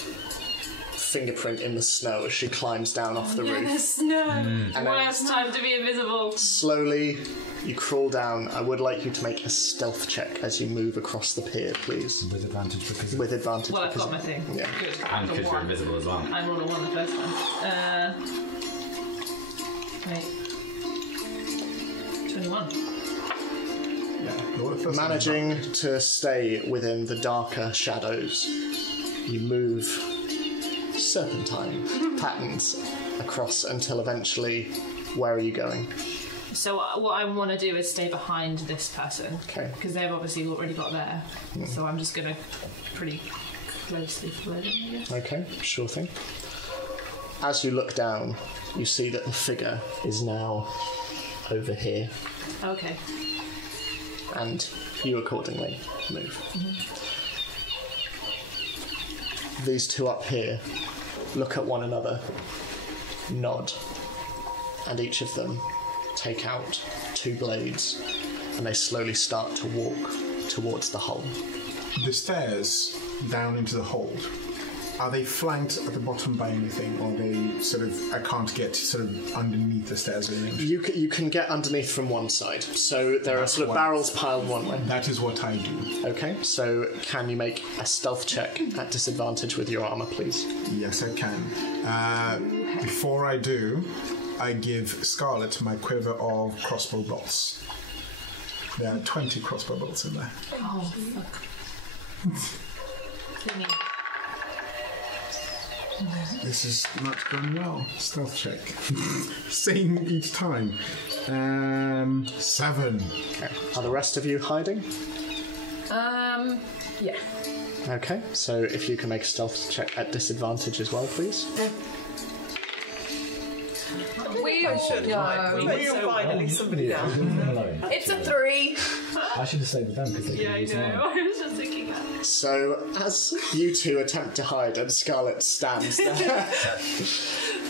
fingerprint in the snow as she climbs down off the roof. Yes, no. And then Worst time to be invisible. slowly you crawl down. I would like you to make a stealth check as you move across the pier, please. With advantage because With advantage. Well, I've because- got my thing. Yeah. Good. and The because you're one. invisible as well. I rolled a 1 the first time. Wait. 21. You're the first Managing to stay within the darker shadows, you move serpentine patterns across until eventually, where are you going? So what I want to do is stay behind this person. Okay. Because they've obviously already got there. So I'm just going to pretty closely follow them, I guess. Okay, sure thing. As you look down, you see that the figure is now over here, Okay. and you accordingly move. These two up here look at one another, nod, and each of them take out 2 blades, and they slowly start to walk towards the hole. The stairs down into the hold, are they flanked at the bottom by anything, or they sort of, I can't get sort of underneath the stairs or anything? You can get underneath from one side, so there are sort of barrels piled one way. That is what I do. Okay, so can you make a stealth check at disadvantage with your armour, please? Yes, I can. Before I do, I give Scarlet my quiver of crossbow bolts. There are 20 crossbow bolts in there. Oh, fuck. Thingy. This is not going well. Stealth check. Same each time. 7. Okay. Are the rest of you hiding? Yeah. Okay, so if you can make a stealth check at disadvantage as well, please. We all know. We'll find at least somebody down. Alone. It's a 3. I should have stayed with them because they Yeah, I could use mine. know. I was just thinking that. So, as you two attempt to hide and Scarlet stands there,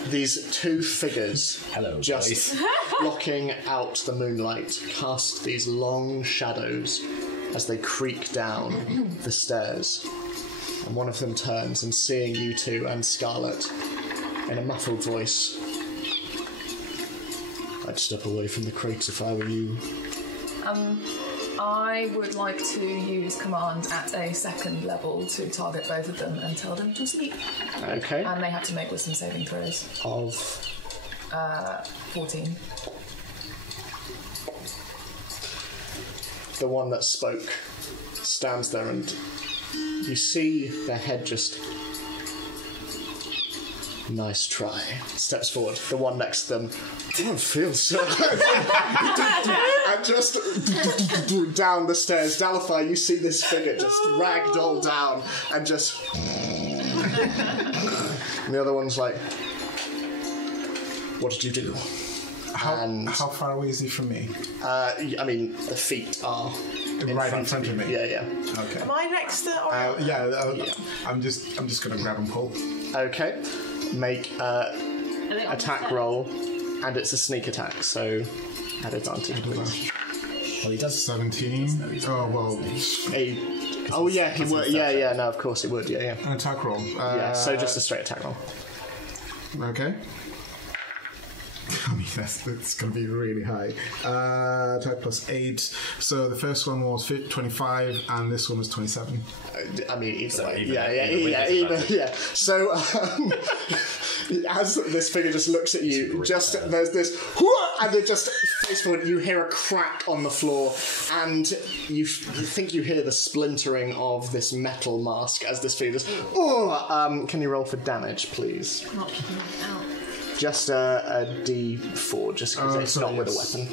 these 2 figures, Hello, just boys. blocking out the moonlight, cast these long shadows as they creak down the stairs. And one of them turns and, seeing you two and Scarlet, in a muffled voice, "I'd step away from the crates if I were you." I would like to use command at a 2nd level to target both of them and tell them to sleep. Okay. And they have to make wisdom saving throws. Of 14. the one that spoke stands there, and you see their head just... "Nice try." Steps forward. The one next to them, "I don't feel so good." And just down the stairs. Dalify, you see this figure just ragdoll down and just... And the other one's like, "What did you do?" How far away is he from me? I mean, the feet are Right in front of me? Yeah. Okay. Am I next to Oriana? Yeah. I'm just gonna grab and pull. Okay. Make Are they on attack the roll, and it's a sneak attack, so at advantage, please. Well, he does. 17. Oh well. Oh yeah, he would. Yeah. No, of course it would. Yeah. An attack roll. Yeah. So just a straight attack roll. Okay. I mean, that's going to be really high. Attack plus 8. So the first one was 25, and this one was 27. I mean, either way. Even. Yeah. So, as this figure just looks at you, there's this, and then just face forward, you hear a crack on the floor, and you think you hear the splintering of this metal mask as this figure just, can you roll for damage, please? Not keeping it out. Just a D4, just because it's not with a weapon.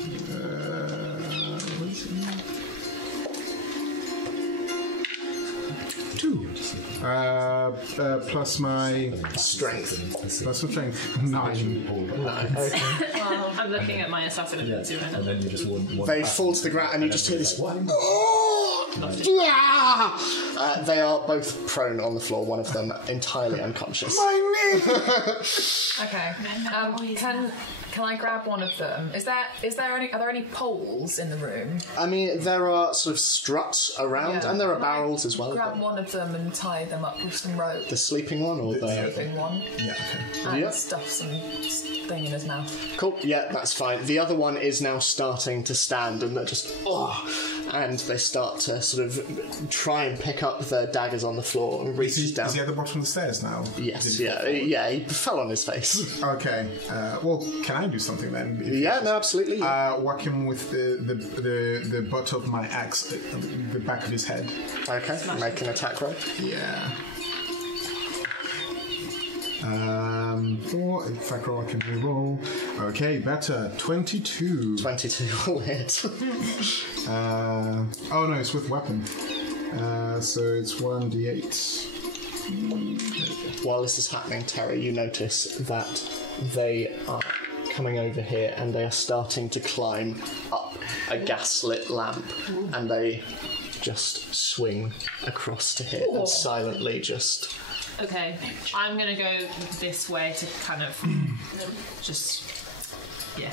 Plus my Strength. plus my strength. 9. I'm looking at my assassin ability right now. And then you just one They fall to the ground, and you just hear this. They are both prone on the floor, one of them entirely unconscious. Okay. Can I grab one of them? Are there any poles in the room? I mean, there are sort of struts around, Yeah. and there are Can I barrels as well. Grab one of them and tie them up with some rope. The sleeping one, or the... Sleeping one. Yeah, okay. And Yeah. stuff some thing in his mouth. Cool, yeah, that's fine. The other one is now starting to stand, and they're just... and they start to sort of try and pick up the daggers on the floor and reach down. Is he at the bottom of the stairs now? Yes, yeah, he fell on his face. Okay. Well, can I do something then? Yeah, no, absolutely. Whack him with the butt of my axe at the back of his head. Okay, make an attack roll. Yeah. For attack roll, I can roll. Okay, better. 22. 22 will hit. Oh no, it's with weapon. So it's 1d8. While this is happening, Terry, you notice that they are coming over here and they are starting to climb up a gaslit lamp, and they just swing across to here and silently just... Okay, I'm gonna go this way to kind of just... Yeah.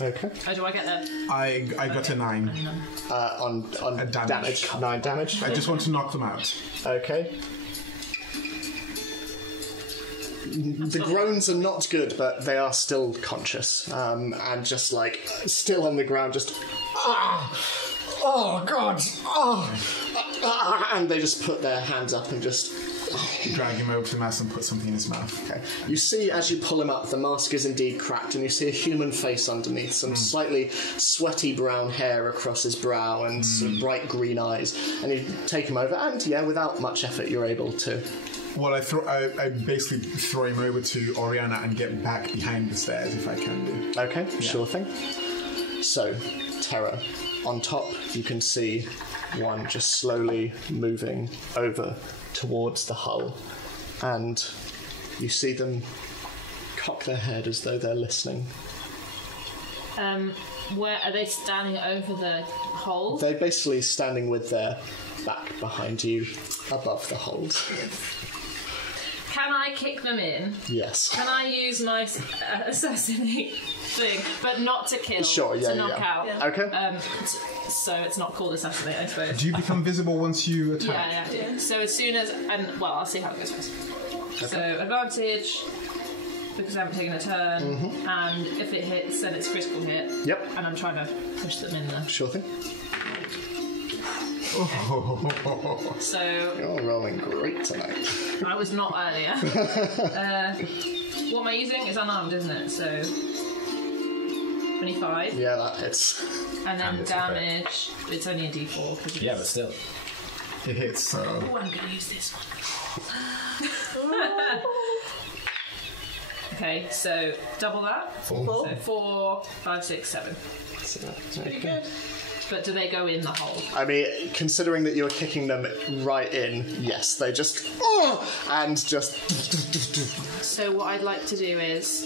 Okay. Oh, do I get that? I got a 9. On damage. 9 damage. I just want to knock them out. Okay. The groans are not good, but they are still conscious, and just like still on the ground, just oh god, and they just put their hands up and just drag him over to the mask and put something in his mouth. Okay. You see, as you pull him up, the mask is indeed cracked, and you see a human face underneath, some slightly sweaty brown hair across his brow, and some bright green eyes. And you take him over, and without much effort, you're able to. Well, I basically throw him over to Oriana and get back behind the stairs if I can do. Okay, sure thing. So, Terra, on top you can see one just slowly moving over towards the hull, and you see them cock their head as though they're listening. Where are they standing over the hole? They're basically standing with their back behind you above the hold. Can I kick them in? Yes. Can I use my assassinate thing, but not to kill? Sure, yeah, to knock yeah. out. Yeah. Okay. So it's not called assassinate, I suppose. Do you become visible once you attack? Yeah. So as soon as, I'll see how it goes first. Okay. So advantage, because I haven't taken a turn, and if it hits, then it's critical hit. Yep. And I'm trying to push them in there. Sure thing. So You're rolling great tonight. I was not earlier. What am I using? It's unarmed, isn't it? So 25. Yeah, that hits. And then damage. It's only a D4. Yeah, but still. It hits, so... Oh, I'm going to use this one. Okay, so double that. 4. So 4, 5, 6, 7. So that's Pretty good. But do they go in the hole? I mean, considering that you're kicking them right in, yes, they just and just So what I'd like to do is...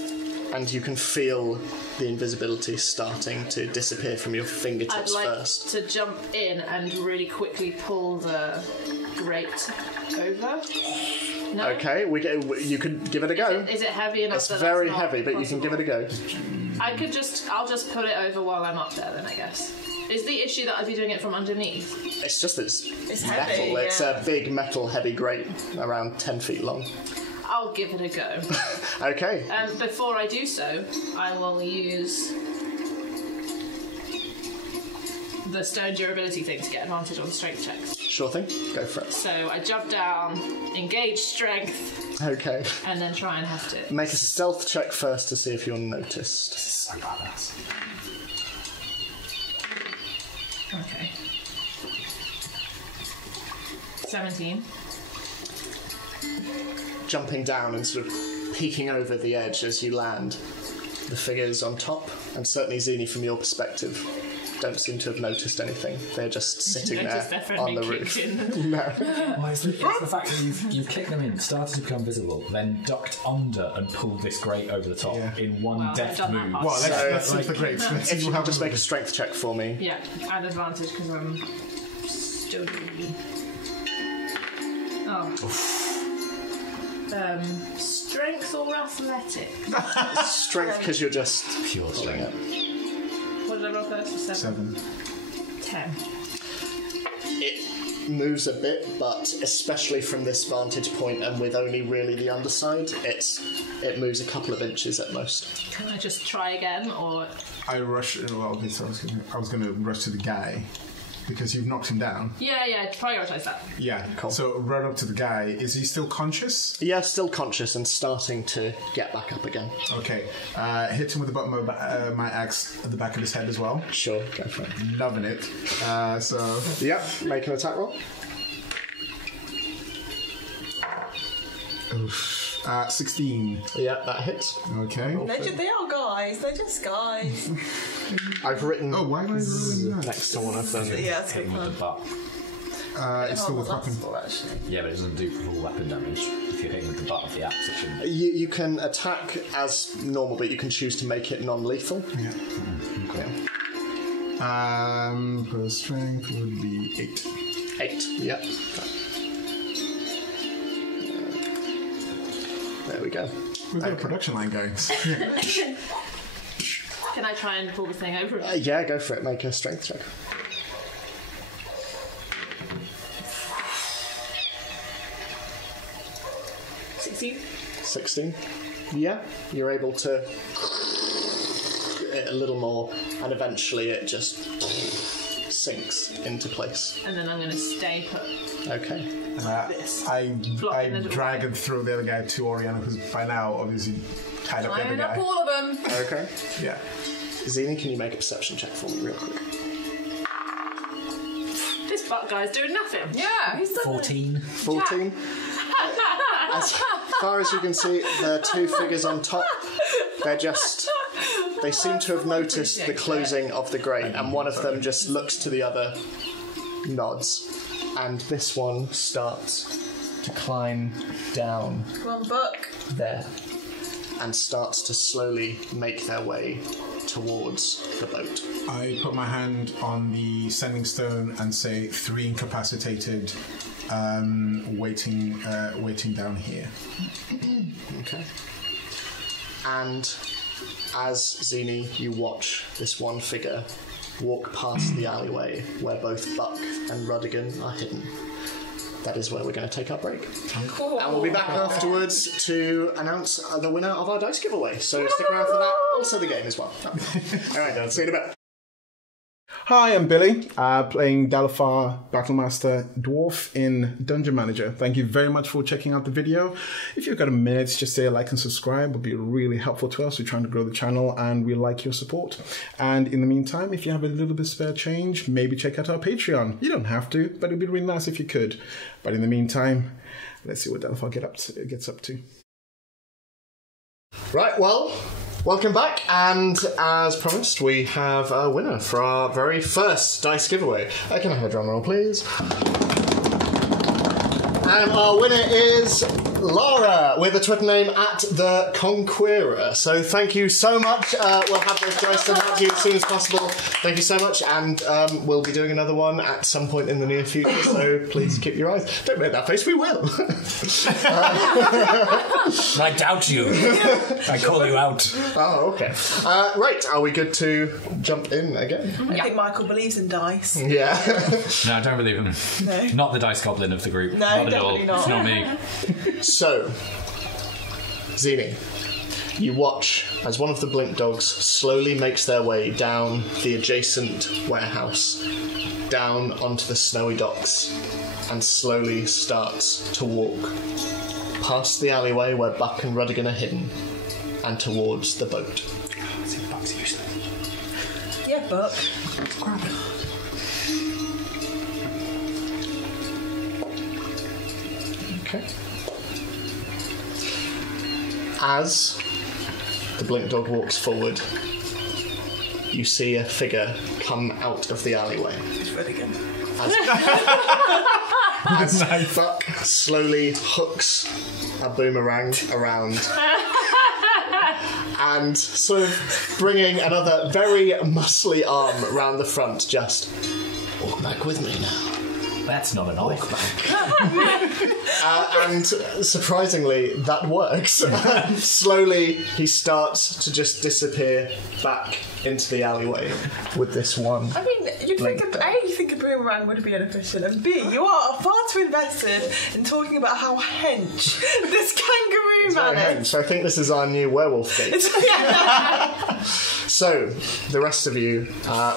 and you can feel the invisibility starting to disappear from your I'd fingertips like first. to jump in and really quickly pull the grate over. No? Okay, you could give it a go. Is it heavy enough? It's that very that's not heavy, but you can give it a go. I'll just put it over while I'm up there then, I guess. Is the issue that I'd be doing it from underneath? It's just it's metal. heavy, It's a big metal heavy grate, around 10 feet long. I'll give it a go. Okay. Before I do so, I will use the stone durability thing to get advantage on strength checks. Sure thing. Go for it. So I jump down, engage strength, Okay. and then try and heft it. Make a stealth check first to see if you're noticed. So badass. Okay. 17. Jumping down and sort of peeking over the edge as you land. The figures on top, and certainly Zini from your perspective, don't seem to have noticed anything. They're just sitting Notice there their on the friendly roof. kicked in. No. Well, it's the fact that you've kicked them in, started to become visible, then ducked under and pulled this grate over the top in one Well, I've deft done that move. part. Well, let's So, see the grapes. Let's see If you what could happens. just make a strength check for me. Yeah, and advantage because I'm still doing. Oh. Strength or athletics? Strength because you're just Pure pulling strength. it. What did I roll first? 7. 10. It moves a bit, but especially from this vantage point and with only really the underside, it moves a couple of inches at most. Can I just try again, or I rush... Well, okay, so I was going to rush to the guy because you've knocked him down. yeah, prioritise that. Yeah. Cool. So run up to the guy. Is he still conscious? Yeah, still conscious and starting to get back up again. Okay. Hit him with the bottom of my axe at the back of his head as well. Sure, go for it. Loving it. So... Yep, make an attack roll. Oof. 16. Yeah, that hits. Okay. They are guys. They're just guys. I've written Oh, why am I rolling that? next to one of them. Yeah, it's Hit good him with fun. the butt. It's still with weapon. Actually. Yeah, but it doesn't do full weapon damage. If you're hitting with the butt of the axe, it shouldn't. You can attack as normal, but you can choose to make it non-lethal. Yeah. For strength would be 8. 8. Yeah. There we go. We've got a production line going. Can I try and pull the thing over? Yeah, go for it. Make a strength check. Succeed. 16. Yeah, you're able to it a little more, and eventually it just sinks into place. And then I'm going to stay put. Okay. This. I Flopping the door. drag and throw the other guy to Oriana, who's by now obviously tied up the other Tying up guy. all of them. Okay. Yeah. Zini, can you make a perception check for me real quick? This butt guy's doing nothing. Yeah, he's done 14. 14. As far as you can see, the two figures on top, they seem to have noticed the closing of the grate, and one of them just looks to the other, nods, and this one starts to climb down Come on, Buck. there and starts to slowly make their way towards the boat. I put my hand on the sending stone and say 3 incapacitated, waiting down here. Okay. And as Zini, you watch this one figure walk past the alleyway where both Buck and Rudigan are hidden. That is where we're going to take our break. Cool. And we'll be back afterwards to announce the winner of our dice giveaway. So stick around for that. Also the game as well. Alright then, see you in a bit. Hi, I'm Billy, playing Dalafar Battlemaster Dwarf in Dungeon Manager. Thank you very much for checking out the video. If you've got a minute, just say a like and subscribe. It would be really helpful to us. We're trying to grow the channel and we like your support. And in the meantime, if you have a little bit of spare change, maybe check out our Patreon. You don't have to, but it'd be really nice if you could. But in the meantime, let's see what Dalafar gets up to. Right, well, welcome back, and as promised, we have a winner for our very first dice giveaway. Can I have a drum roll, please? And our winner is Lara, with a Twitter name @TheConqueror. So thank you so much. We'll have those dice sent out to you as soon as possible. Thank you so much, and we'll be doing another one at some point in the near future, so please keep your eyes. Don't make that face, we will. I doubt you. I call you out. Oh, okay. Right, are we good to jump in again? I think Michael believes in dice. Yeah. No, I don't believe him. No. Not the dice goblin of the group. No, not at all. definitely not. It's not me. So, Zini, you watch as one of the blink dogs slowly makes their way down the adjacent warehouse, down onto the snowy docks, and slowly starts to walk past the alleyway where Buck and Rudigan are hidden, and towards the boat. Buck's useless. Yeah, Buck. Okay. As the blink dog walks forward, you see a figure come out of the alleyway. It's Rudigan. As Buck slowly hooks a boomerang around and sort of bringing another very muscly arm around the front, just walk back with me now. That's not a knife. And surprisingly, that works. Slowly, he starts to just disappear back into the alleyway with this one. I mean, you'd think you think a boomerang would be inefficient, and B, you are far too invested in talking about how hench this kangaroo man is. So I think this is our new werewolf gate. So, the rest of you,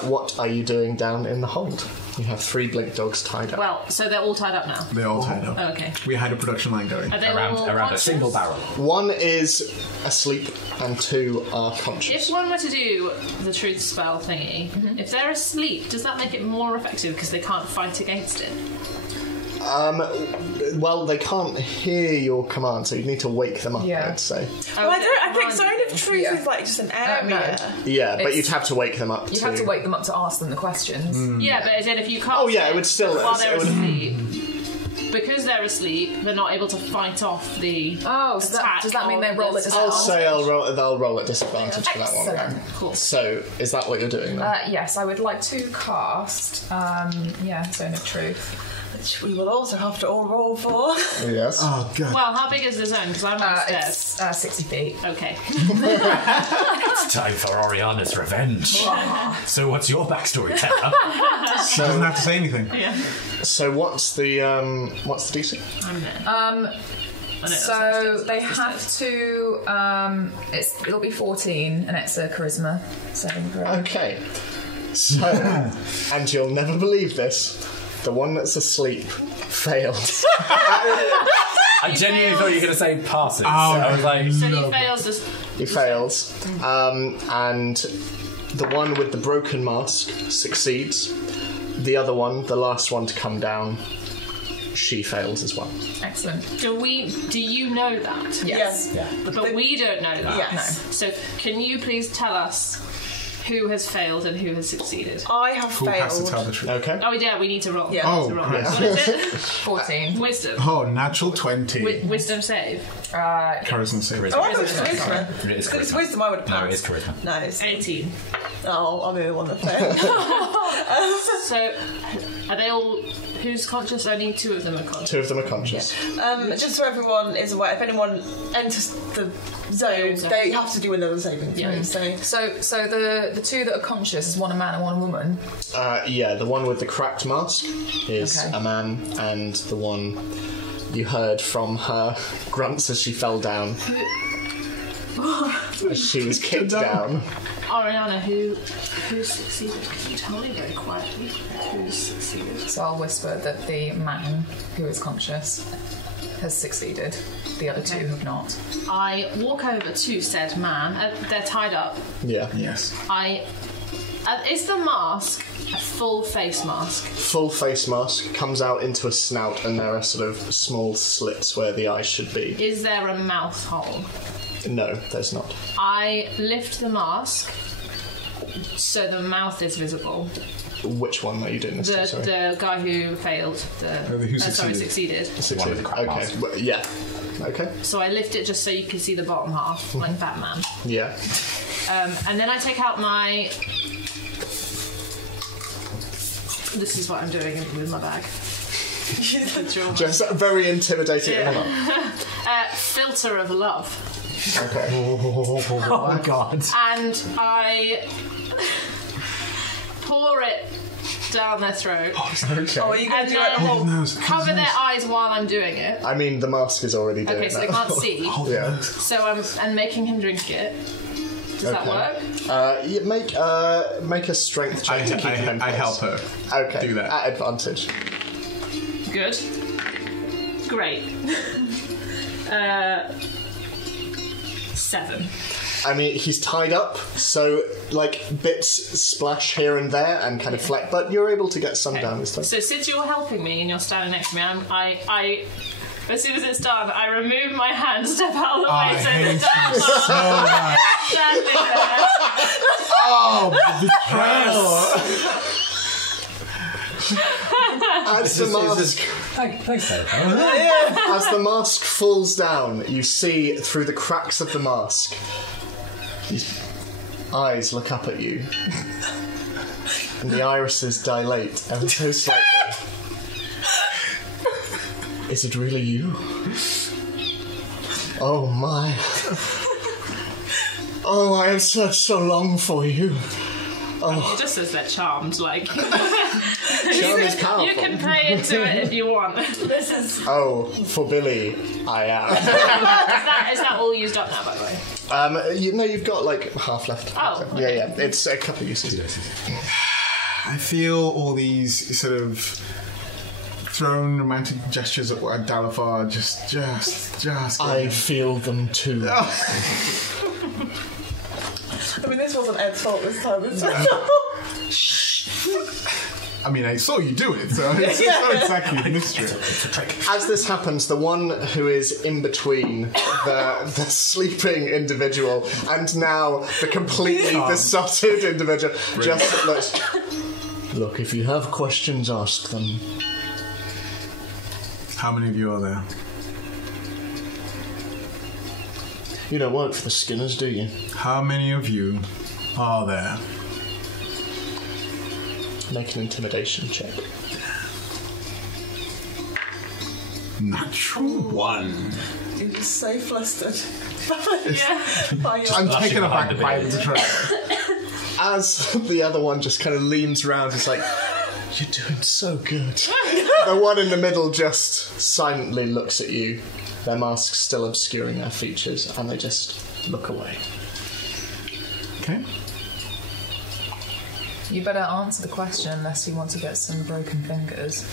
what are you doing down in the hold? You have 3 blink dogs tied up. Well, so they're all tied up now. They're all tied up. Oh, okay. We had a production line going. Are they all Around a conscious? single barrel. One is asleep and 2 are conscious. If one were to do the truth spell thingy, if they're asleep, does that make it more effective because they can't fight against it? Well, they can't hear your command, so you need to wake them up, Yeah. I'd say. Well, I think Zone of Truth is like just an area. Yeah, but It's- you'd have to wake them up. You have to wake them up to ask them the questions. Yeah, but as in if you can't. Oh, yeah, it would still- while they're it would- asleep. Because they're asleep, they're not able to fight off the. Oh, so attack does that mean they of roll the at I'll disadvantage? say they'll roll at disadvantage for that one. Excellent. Right? Cool. So, is that what you're doing then? Yes, I would like to cast. Zone of Truth. Which we will also have to all roll for. Yes. Oh god. Well, how big is the zone? Because I'm upstairs. It's 60 feet. Okay. It's time for Oriana's revenge. So what's your backstory, Tara? She doesn't have to say anything. Yeah. So what's the DC? I'm there. So they have to. It'll be 14, and it's a charisma saving throw. Okay. So, and you'll never believe this, the one that's asleep fails. I genuinely thought you were going to say passes. I was like, So he fails this. He fails. And the one with the broken mask succeeds. The other one, the last one to come down, she fails as well. Excellent. Do you know that? Yes. yeah. But we don't know that. Yes. So can you please tell us who has failed and who has succeeded? I have Who has to tell failed. the truth? Okay. Oh yeah, we need to roll. Yeah. Oh, To roll. yes. What is it? 14. Wisdom. Oh, natural 20. Wisdom save. Charisma save. Oh, I thought it was wisdom. It is If it's charisma. wisdom, I would have No, passed. it is charisma. No, it's... 18. Oh, I'm the only one that failed. So are they all? Who's conscious? Only two of them are conscious. Two of them are conscious. Just so everyone is aware, if anyone enters the zone, they have to do another saving throw. Yeah. So The two that are conscious is one a man and one a woman. Yeah, the one with the cracked mask is Okay. a man, and the one you heard from her grunts as she fell down. As she was kicked down. Ariana, who's succeeded? Can you tell me very quietly who's succeeded? So I'll whisper that the man who is conscious has succeeded. The other two have not. I walk over to said man. They're tied up. Yeah. Yes. Is the mask a full face mask? Full face mask comes out into a snout, and there are sort of small slits where the eyes should be. Is there a mouth hole? No, there's not. I lift the mask so the mouth is visible. Which one are you doing this to? Sorry. The guy who failed. who succeeded. One with the cracked Okay. mask. Well, yeah. Okay. So I lift it just so you can see the bottom half, like Batman. Yeah. And then I take out my. This is what I'm doing with my bag. Just very intimidating. Yeah. Filter of love. Okay. Oh my god. And I pour it down their throat. Okay. oh, are you going And to do it? then nose. cover their eyes while I'm doing it. I mean, the mask is already doing Okay, so they that. can't see. Yeah. So I'm making him drink it. Does that work? You make a strength check to keep him in I place. help her. Okay. do that. At advantage. Good. Great. 7. I mean, he's tied up, so like bits splash here and there and kind of fleck, but you're able to get some down this time. So since you're helping me and you're standing next to me, I as soon as it's done, I remove my hand, step out of the I way, so hate the you dark so much. standing there. Oh, betrayal. As the mask, Thanks, Tara. as the mask falls down, you see through the cracks of the mask, his eyes look up at you, and the irises dilate ever so slightly. Is it really you? Oh my. Oh, I have searched so long for you. It just says they're charmed, like Charm is powerful. you can play into it if you want. This is Oh, for Billy, I am. is that all used up now, by the way? You've got like half left. Oh, Yeah, yeah. It's a couple of uses. I feel all these sort of thrown romantic gestures at Dalafar just I feel them too. I mean, this wasn't Ed's fault this time. I mean, I saw you do it, so it's not exactly a mystery. It's a trick. As this happens, the one who is in between the sleeping individual and now the completely besotted individual just looks. Look, if you have questions, ask them. How many of you are there? You don't work for the Skinners, do you? How many of you are there? Make an intimidation check. Natural 1. You're just so flustered. I'm taken aback by the trap. As the other one just kind of leans around, it's like, you're doing so good. The one in the middle just silently looks at you, their masks still obscuring their features, and they just look away. Okay. You better answer the question unless you want to get some broken fingers.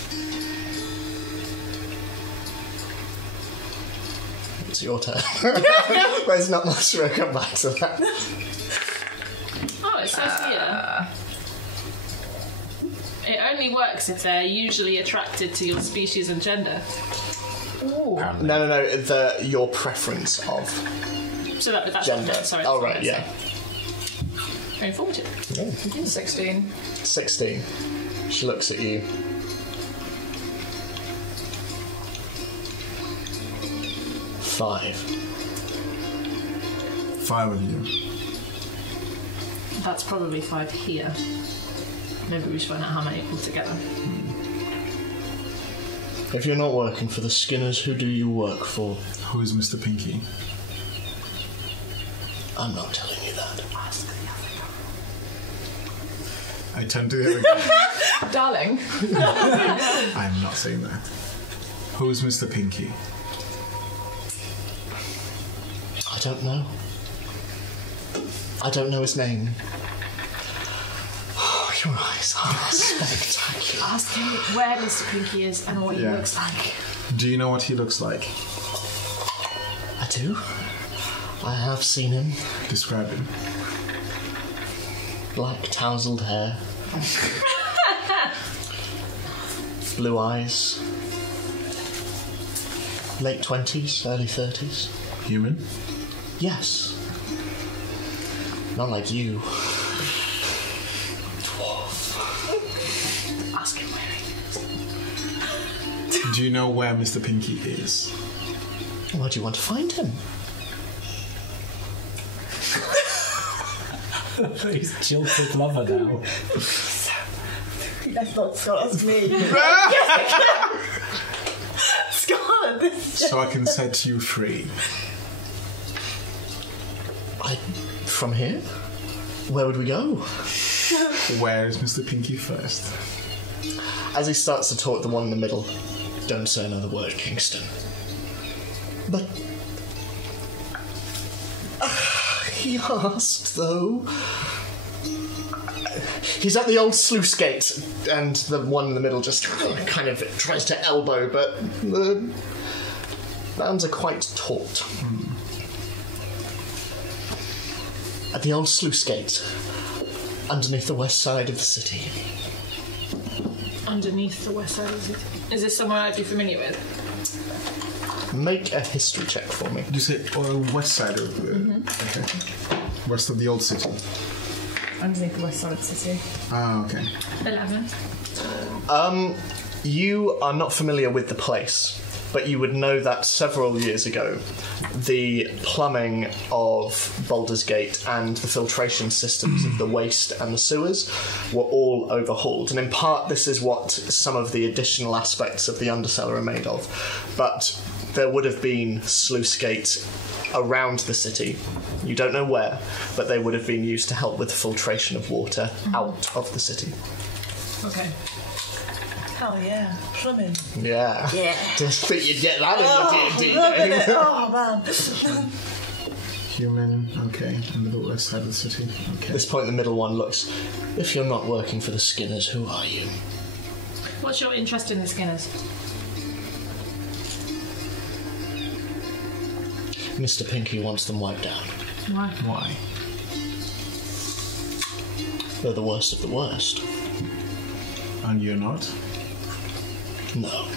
It's your turn. There's not much to come back to that. Oh, it says here. It only works if they're usually attracted to your species and gender. Ooh. No, your preference of So that's gender. Sorry. Oh, right, yeah. Very informative. Yeah. 16. 16. She looks at you. Five. 5 of you. That's probably 5 here. Maybe we should find out how many altogether. If you're not working for the Skinners, who do you work for? Who is Mr. Pinky? I'm not telling you that. I turn to the other guy. Darling. I'm not saying that. Who is Mr. Pinky? I don't know. I don't know his name. Oh, your eyes are spectacular. Ask him where Mr. Pinky is and what he looks like. Do you know what he looks like? I do. I have seen him. Describe him. Black tousled hair. Blue eyes. Late 20s, early 30s. Human? Yes. Not like you. Ask him where he is. Do you know where Mr. Pinky is? Why do you want to find him? He's jilted lover now. That's not Scott, that's me. Scott, this is So I can set you free. From here? Where would we go? Where is Mr. Pinky first? As he starts to talk, the one in the middle, don't say another word, Kingston. But... he asked, though. He's at the old sluice gate, and the one in the middle just kind of tries to elbow, but the bands are quite taut. At the old sluice gate, underneath the west side of the city. Underneath the west side of the city. Is this somewhere I'd be familiar with? Make a history check for me. Did you say west side of the... Okay. West of the old city. Underneath the west side of the city. Ah, okay. 11. You are not familiar with the place, but you would know that several years ago, the plumbing of Baldur's Gate and the filtration systems of the waste and the sewers were all overhauled. And in part, this is what some of the additional aspects of the Undercellar are made of. But there would have been sluice gates around the city. You don't know where, but they would have been used to help with the filtration of water out of the city. Okay. hell yeah, plumbing. Yeah. Yeah. Just think you'd get that in your D&D Loving game. it. Oh man. Human, okay, and the west side of the city, okay. At this point, the middle one looks. If you're not working for the Skinners, who are you? What's your interest in the Skinners? Mr. Pinky wants them wiped out. Why? Why? They're the worst of the worst. And you're not? No.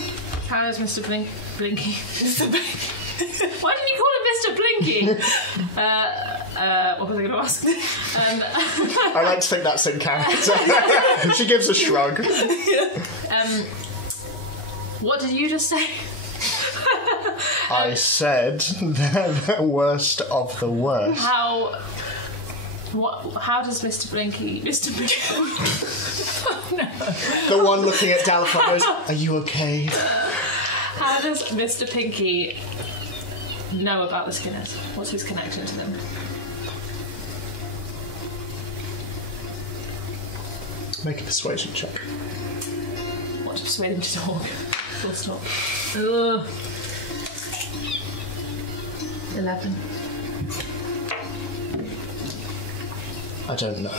How does Mr. Blinky? Mr. Blinky. Why did you call him Mr. Blinky? What was I going to ask? I like to think that's in character. She gives a shrug. What did you just say? I said they're the worst of the worst. How does Mr. Blinky... The one looking at Dalifon goes, "Are you okay?" How does Mr. Pinky know about the Skinners? What's his connection to them? Make a persuasion check. What to persuade him to talk? Full stop. 11. I don't know.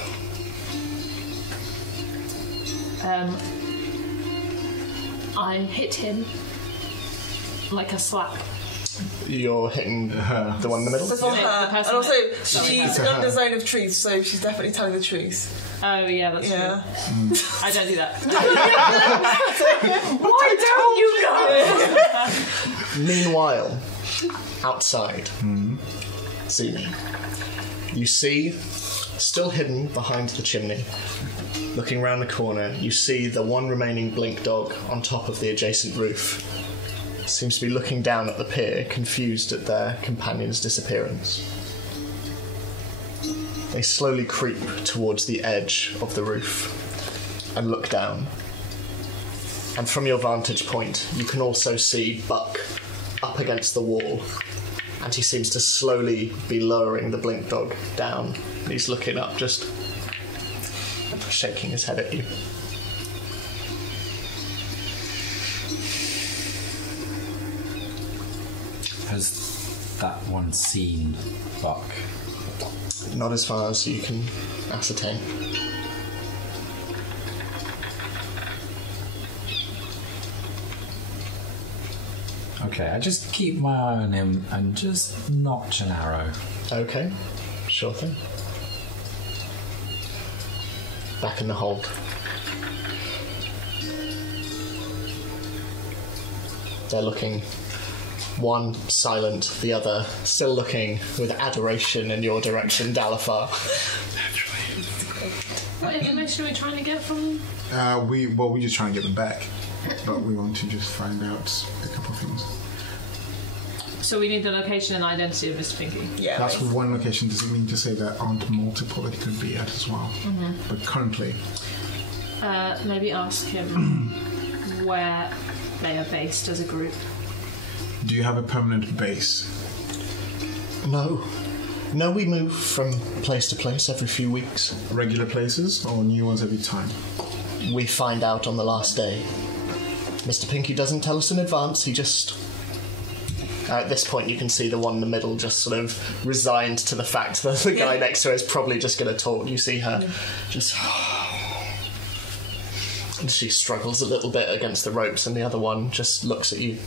I hit him like a slap. You're hitting the one in the middle? Before The her. And person also, that- she's under the zone of truth, so she's definitely telling the truth. Oh yeah, that's Yeah. true. I don't do that. Why don't you know? Meanwhile, outside, Zuni, you see, still hidden behind the chimney, looking round the corner, you see the one remaining blink dog on top of the adjacent roof. Seems to be looking down at the pier, confused at their companion's disappearance. They slowly creep towards the edge of the roof and look down. And from your vantage point, you can also see Buck up against the wall, and he seems to slowly be lowering the blink dog down. And he's looking up, just shaking his head at you. Has that one seen Buck? Not as far as you can ascertain. Okay, I just keep my eye on him and just notch an arrow. Okay, sure thing. Back in the hold. They're looking, one silent, the other still looking with adoration in your direction, Dalifar. What information are we trying to get from them? We're just trying to get them back, but we want to just find out a couple of things. So we need the location and identity of Mr. Pinky. Yeah. That's one location. Doesn't mean to say there aren't multiple that it could be at as well. But currently, Maybe ask him where they are based as a group. do you have a permanent base? No. No, we move from place to place every few weeks. Regular places or new ones every time? We find out on the last day. Mr. Pinky doesn't tell us in advance, he just... At this point, you can see the one in the middle just sort of resigned to the fact that the guy next to her is probably just going to talk. You see her just... And she struggles a little bit against the ropes, and the other one just looks at you.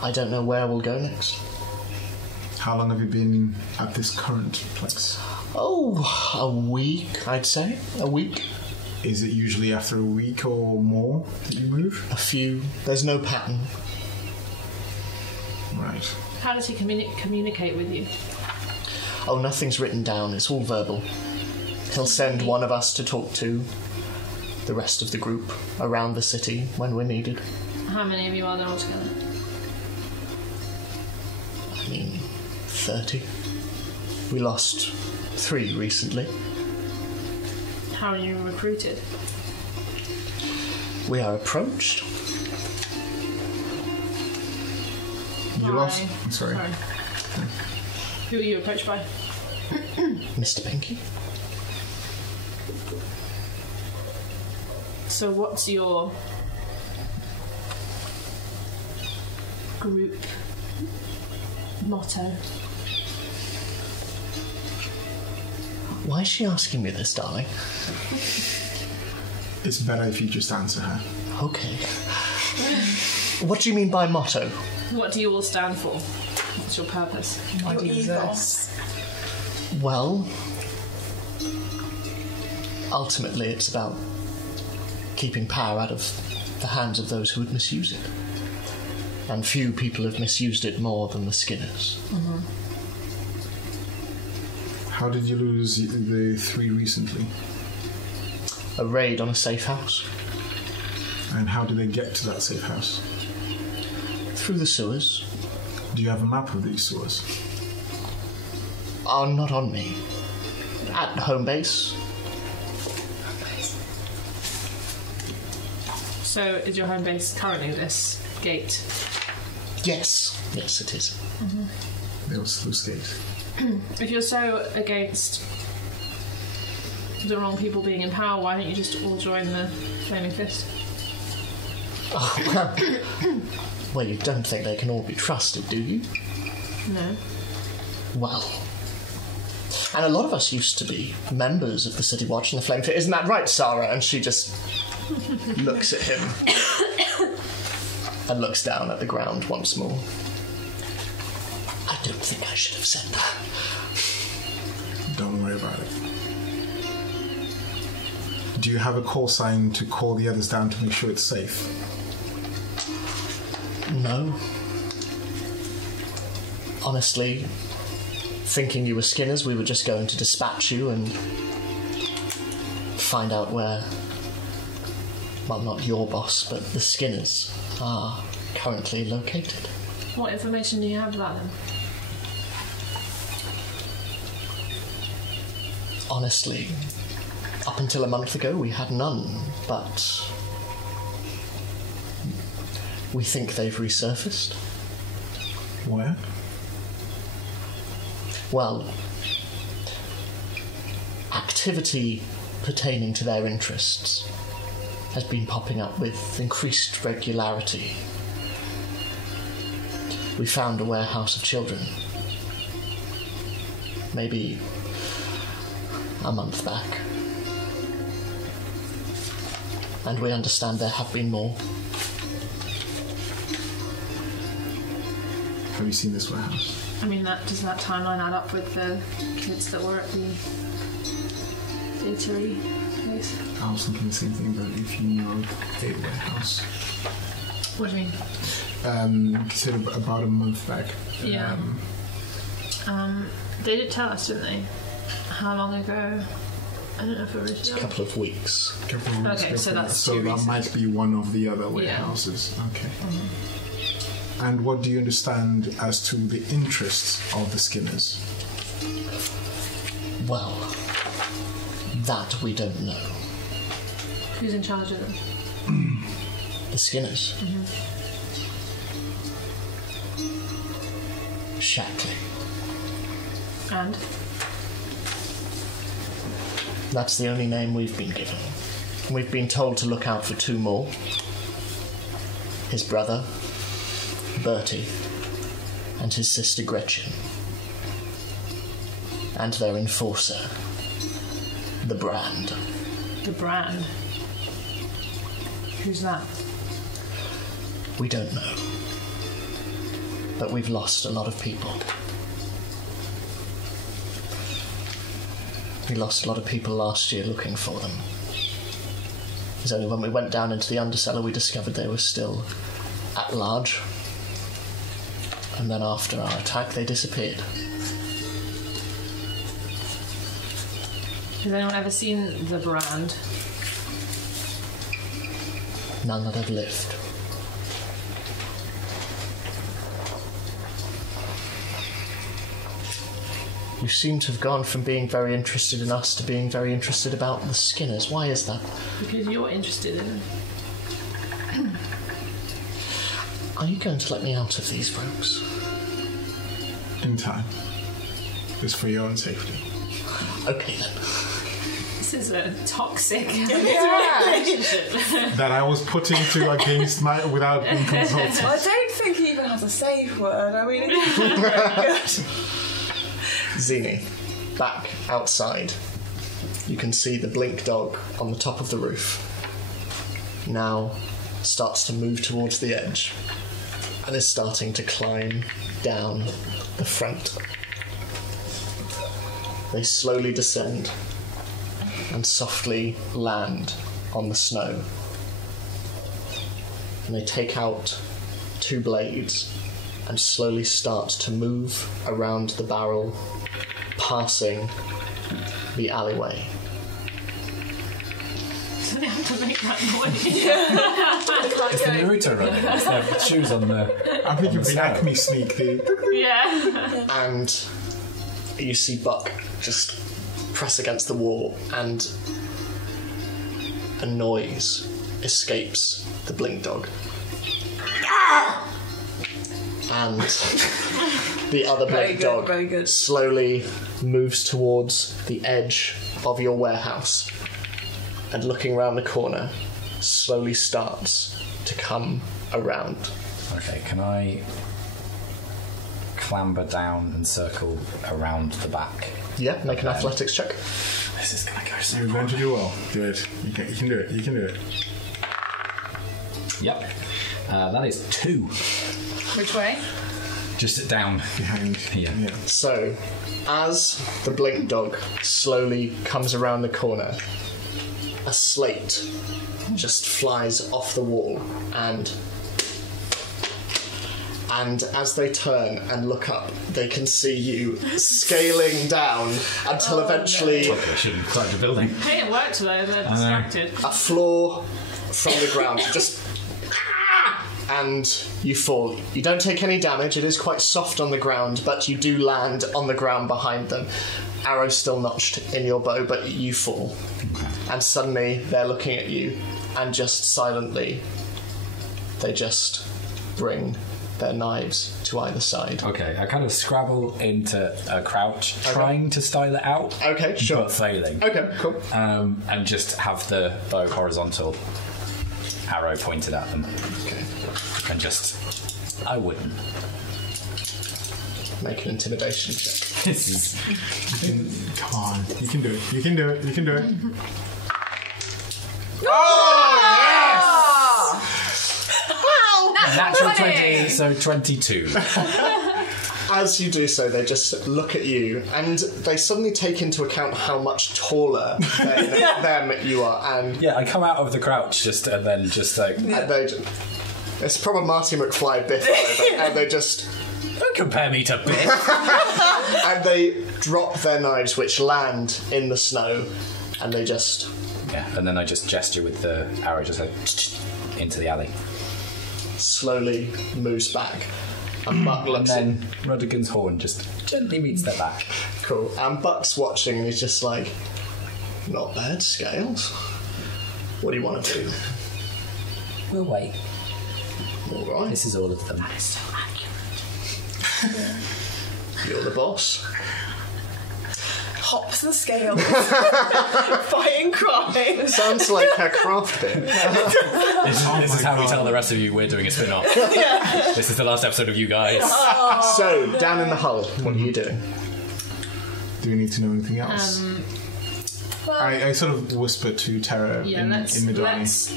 I don't know where we'll go next. How long have you been at this current place? Oh, a week, I'd say. A week. Is it usually after a week or more that you move? A few. There's no pattern. Right. How does he communicate with you? Oh, nothing's written down. It's all verbal. He'll send one of us to talk to the rest of the group around the city when we're needed. How many of you are there altogether? I mean, 30. We lost 3 recently. How are you recruited? We are approached. You By- lost? I'm sorry. Who are you approached by? Mr. Pinky. So what's your group motto? Why is she asking me this, darling? It's better if you just answer her. Okay. What do you mean by motto? What do you all stand for? What's your purpose? Why do you Your exist? Well, ultimately it's about keeping power out of the hands of those who would misuse it. And few people have misused it more than the Skinners. Mm-hmm. How did you lose the 3 recently? A raid on a safe house. And how did they get to that safe house? Through the sewers. Do you have a map of these sewers? Are not on me. At home base. So is your home base currently this gate? Yes. Yes, it is. There was sluice gate. If you're so against the wrong people being in power, why don't you just all join the Flaming Fist? Oh, well, you don't think they can all be trusted, do you? No. Well, and a lot of us used to be members of the City Watch and the Flame Fit. Isn't that right, Sarah? And she just looks at him and looks down at the ground once more. I don't think I should have said that. Don't worry about it. Do you have a call sign to call the others down to make sure it's safe? No. Honestly, thinking you were Skinners, we were just going to dispatch you and find out where, well, not your boss, but the Skinners are currently located. What information do you have about them? Honestly, up until a month ago, we had none, but we think they've resurfaced. Where? Well, activity pertaining to their interests has been popping up with increased regularity. We found a warehouse of children, maybe a month back. And we understand there have been more. Have you seen this warehouse? I mean, does that timeline add up with the kids that were at the eatery place? I was thinking the same thing, but if you know a warehouse. What do you mean? You said about a month back. Yeah. They did tell us, didn't they? How long ago? I don't know if it was A couple of weeks. Couple of weeks Okay, ago so from that's so too that recent. might be one of the other warehouses. Okay. And what do you understand as to the interests of the Skinners? Well, that we don't know. Who's in charge of them? The Skinners. Shackley. And? That's the only name we've been given. We've been told to look out for 2 more. His brother, Bertie, and his sister Gretchen. And their enforcer, the Brand. The Brand? Who's that? We don't know. But we've lost a lot of people. We lost a lot of people last year looking for them. It's only when we went down into the undercellar we discovered they were still at large. And then after our attack they disappeared. Has anyone ever seen the Brand? None that have lived. You seem to have gone from being very interested in us to being very interested about the Skinners. Why is that? Because you're interested in them. Are you going to let me out of these ropes? In time. It's for your own safety. Okay then. This is a toxic relationship. That I was putting to against my without being consulted. I don't think he even has a safe word. I mean, it's very good. Zini, back outside. You can see the blink dog on the top of the roof. Now starts to move towards the edge and is starting to climb down the front. They slowly descend and softly land on the snow and they take out 2 blades and slowly start to move around the barrel, passing the alleyway. So they have to make that noise. It's the Naruto running. It's their shoes on the. I'm thinking of the snow. Acme sneak. Yeah. And you see Buck just press against the wall, and a noise escapes the blink dog. And the other blink dog very good. slowly moves towards the edge of your warehouse, and looking around the corner, slowly starts to come around. Okay, can I clamber down and circle around the back? Yeah, make an athletics check. This is gonna go so. You're going to do well. Do it. You can do it. You can do it. Yep. That is 2. Which way? Just down Behind. here. Yeah. So, as the blink dog slowly comes around the corner, a slate just flies off the wall, and as they turn and look up, they can see you scaling down until eventually Probably I shouldn't climb the building. Hey, it worked though, they're distracted. a floor from the ground just. And you fall. You don't take any damage. It is quite soft on the ground, but you do land on the ground behind them. Arrow still notched in your bow, but you fall. And suddenly they're looking at you, and just silently, they just bring their knives to either side. Okay, I kind of scrabble into a crouch, trying to style it out. Okay, sure. But failing. Okay, cool. And just have the bow horizontal, arrow pointed at them. Okay. And just. I wouldn't. Make an intimidation check. This is. Come on. You can do it. You can do it. You can do it. Natural 20, so 22. As you do so, they just look at you, and they suddenly take into account how much taller than them you are, and Yeah, I come out of the crouch and then just like. and they it's proper Marty McFly Biff over, and they just Don't compare me to Biff. and they drop their knives, which land in the snow, and they just Yeah, and then I just gesture with the arrow, just like into the alley. slowly moves back. And Buck And looks in. then Rudigan's horn just gently meets their back. Cool. And Buck's watching, and he's just like, not bad, Scales. What do you want to do? We'll wait. All right. This is all of them. You're the boss. Hops and scales. Fighting crime. Sounds like a craft bit. This is how we tell the rest of you we're doing a spin-off. This is the last episode of you guys. So, down in the hull, what are you doing? Do we need to know anything else? I sort of whisper to Tara Yeah, in Midori. let's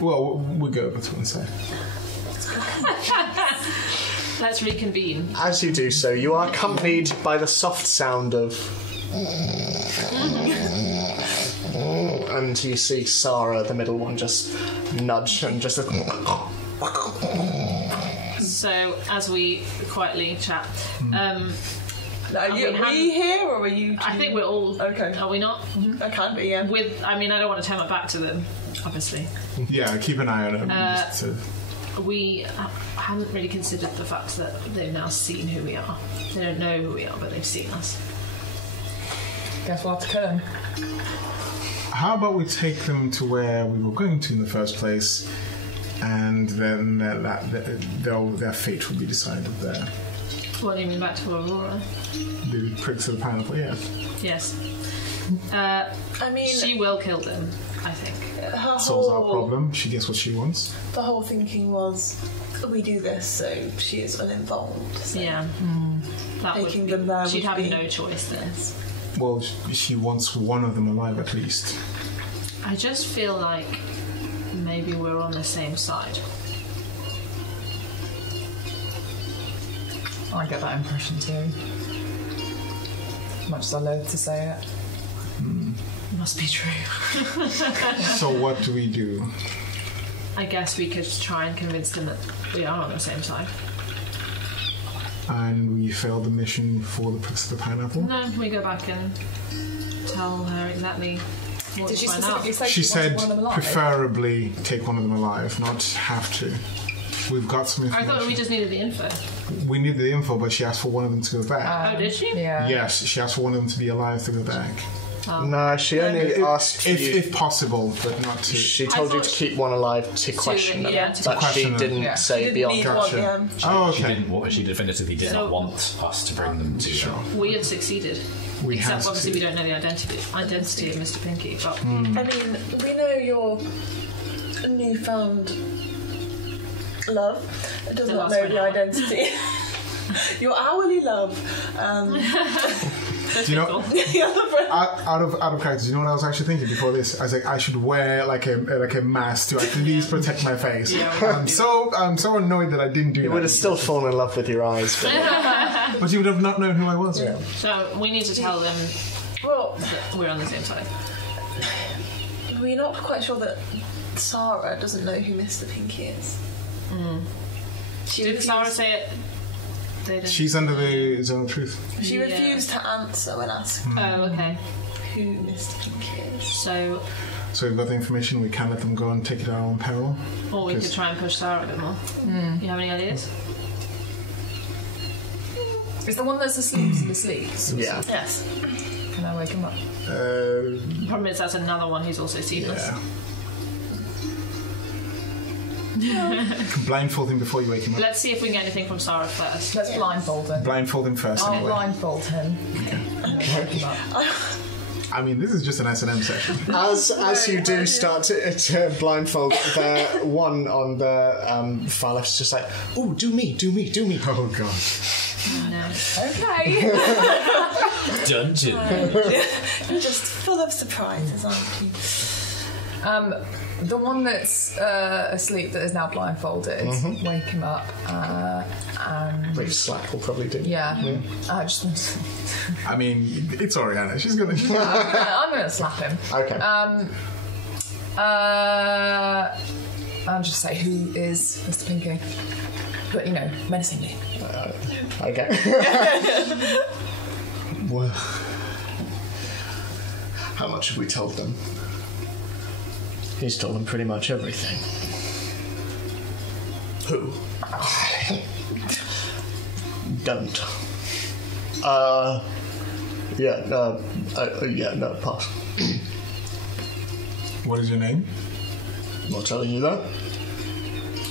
Well, we'll go over to one side. let's reconvene. As you do so, you are accompanied by the soft sound of... And you see Sarah, the middle one, just nudge and just... So as we quietly chat, Are we here or are you? I think we're all Okay. Are we not? I can't be. Yeah. I mean, I don't want to turn my back to them, obviously. Yeah, keep an eye on him. Just to, We haven't really considered the fact that they've now seen who we are. They don't know who we are, but they've seen us. Guess we'll have to kill him. how about we take them to where we were going to in the first place, and then their fate will be decided there. What do you mean back to Aurora? The pricks of the pineapple, yeah. Yes. I mean, She will kill them, I think. her Solves our whole problem. She gets what she wants. the whole thinking was, we do this so she is uninvolved. So. Yeah. That would Taking be, them there she'd would have be- no choice then. Well, she wants one of them alive at least. I just feel like maybe we're on the same side. I get that impression too. Much as I loathe to say it. Must be true. So what do we do? I guess we could try and convince them that we are on the same side. And we failed the mission for the pineapple? No, we go back and tell her exactly what Did she we find specifically out. say She she said wanted one of them alive? preferably take one of them alive, not have to. We've got some I information. thought we just needed the info. We need the info, but she asked for one of them to go back. Oh, did she? Yeah. Yes, she asked for one of them to be alive to go back. No, she only asked for you. If possible, but not to. She told you thought to keep one alive to question them. yeah, to But she question them. didn't Yeah. say Didn't beyond need that. one, Oh, She okay. didn't. She definitively did not want us to bring them to her. We have succeeded. We have Except obviously we succeeded. don't know the identity of Mr. Pinky, but I mean, we know your newfound love. It does The not last know one the hour. identity. Your hourly love. Do you know? The other friend. Out of character, do you know what I was actually thinking before this? I was like, I should wear like a mask to at least protect my face. I'm so annoyed that I didn't do You that. would have still fallen in love with your eyes. But But you would have not known who I was. Yeah. so we need to tell them Well, that we're on the same side. we're not quite sure that Sarah doesn't know who Mr. Pinky is. Did Sarah say it? They didn't. She's under the zone of truth. She Yeah. refused to answer when asked Oh, okay. who Mr. Pinky is. So, So we've got the information. We can let them go and take it at our own peril. or we could Because- try and push Sarah a bit more. You have any ideas? Is the one that's asleep asleep? yeah. Yes. Can I wake him up? The problem is that's another one who's also seen us. Yeah. Blindfold him before you wake him up. Let's see if we can get anything from Sarah first. Let's blindfold him. Blindfold him first. I'll Anyway. blindfold him. And then wake him up. I mean, this is just an S&M session. As you do start to blindfold, the one on the far left is just like, "Ooh, do me." Oh god. No. Okay. Dungeon. You're just full of surprises, aren't you? The one that's asleep that is now blindfolded, wake him up, and Brief slack will probably do. yeah, I just want to, I mean, it's Oriana. She's gonna. I'm gonna slap him. Okay. I'll just say who is Mr. Pinky, but you know, menacingly. Okay. Well, how much have we told them? He's told them pretty much everything. Who? Don't. No, pass. What is your name? Not telling you that.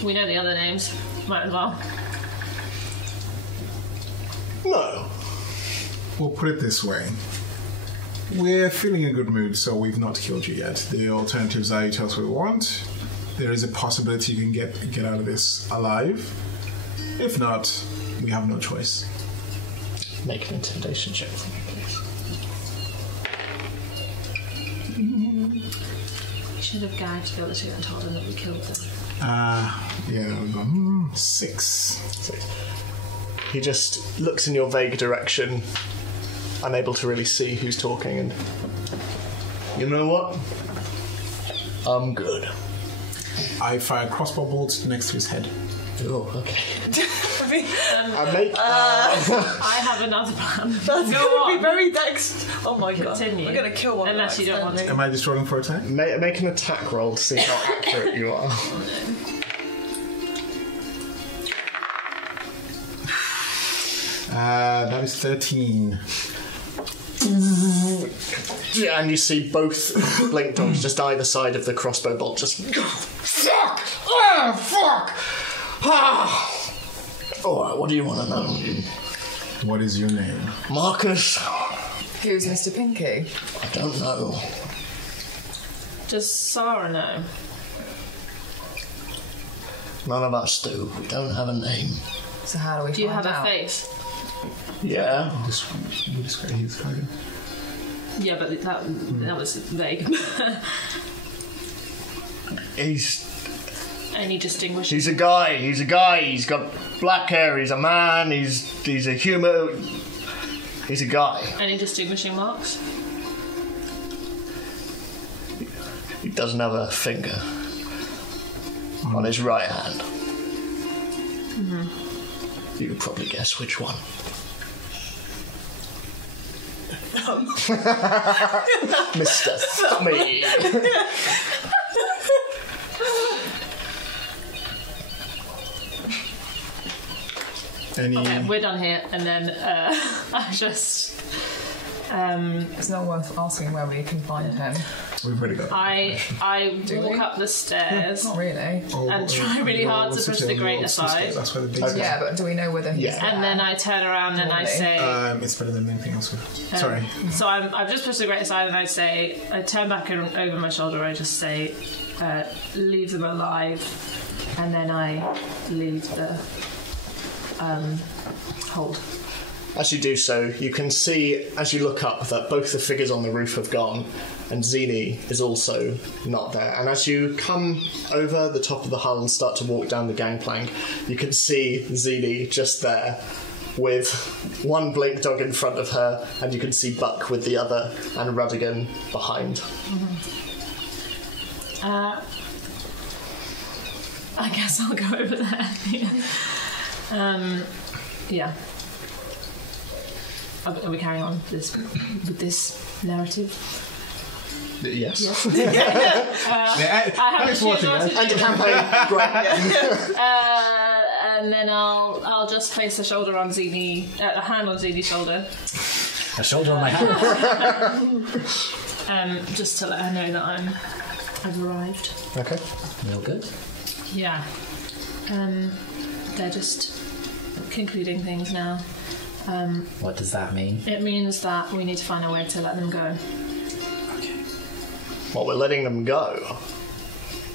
We know the other names. Might as well. No. We'll put it this way. We're feeling a good mood, so we've not killed you yet. The alternatives are you tell us what we want. There is a possibility you can get out of this alive. If not, we have no choice. Make an intimidation check for me, please. We should have gagged the other two and told them that we killed them. Yeah, we've gone 6. So he just looks in your vague direction, unable to really see who's talking, and you know what? I'm good. I fire crossbow bolts next to his head. Oh, okay. I I I have another plan. That's Go going to on. be very next. Oh my god. Continue. We're going to kill one of Unless them you don't want to. Am I just rolling for attack? make an attack roll to see how accurate you are. That is 13. Yeah, and you see both blink dogs just either side of the crossbow bolt just fuck! Ah, fuck! Ah! Alright, what do you want to know? What is your name? Marcus? Who's Mr. Pinky? I don't know. Does Sarah know? None of us do. We don't have a name. So how do we Do you find have out? a face? Yeah. He described him. Yeah, but that was vague. He's Any distinguishing? a guy. He's a guy. He's got black hair. He's a man. He's a human. He's a guy. Any distinguishing marks? He doesn't have a finger. on his right hand. You could probably guess which one. Mr. Thummy. Okay, we're done here, and then I just. It's not worth asking where we can find him. We've already got. I walk up the stairs Not really. and try really hard to push the grate aside. That's where the big. Yeah, but do we know whether he's there? And then I turn around and I say, It's better than anything else. Sorry. so I've just pushed the grate aside and I turn back over my shoulder, I just say, leave them alive, and then I leave the hold. As you do so, you can see, as you look up, that both the figures on the roof have gone, and Zini is also not there. And as you come over the top of the hull and start to walk down the gangplank, you can see Zini just there, with one blink dog in front of her, and you can see Buck with the other, and Rudigan behind. I guess I'll go over there. Yeah. Are we carrying on with this narrative? Yes. Thanks for watching, guys. And the campaign, great. And then I'll just place a shoulder on Zini, a hand on Zini's shoulder, A shoulder on my hand. just to let her know that I've arrived. Okay. Real good. Yeah. They're just concluding things now. What does that mean? It means that we need to find a way to let them go. Well, we're letting them go.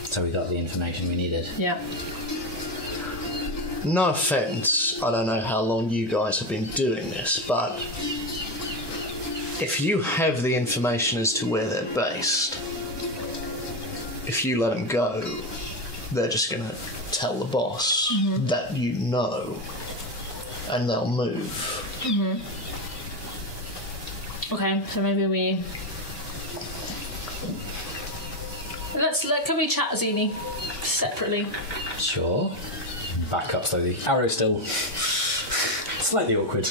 So we got the information we needed. Yeah. No offence, I don't know how long you guys have been doing this, but if you have the information as to where they're based, if you let them go, they're just going to tell the boss that you know, and they'll move. Okay, so maybe we... Can we chat, Zini, separately? Sure. Back up slowly. Arrow still slightly awkward.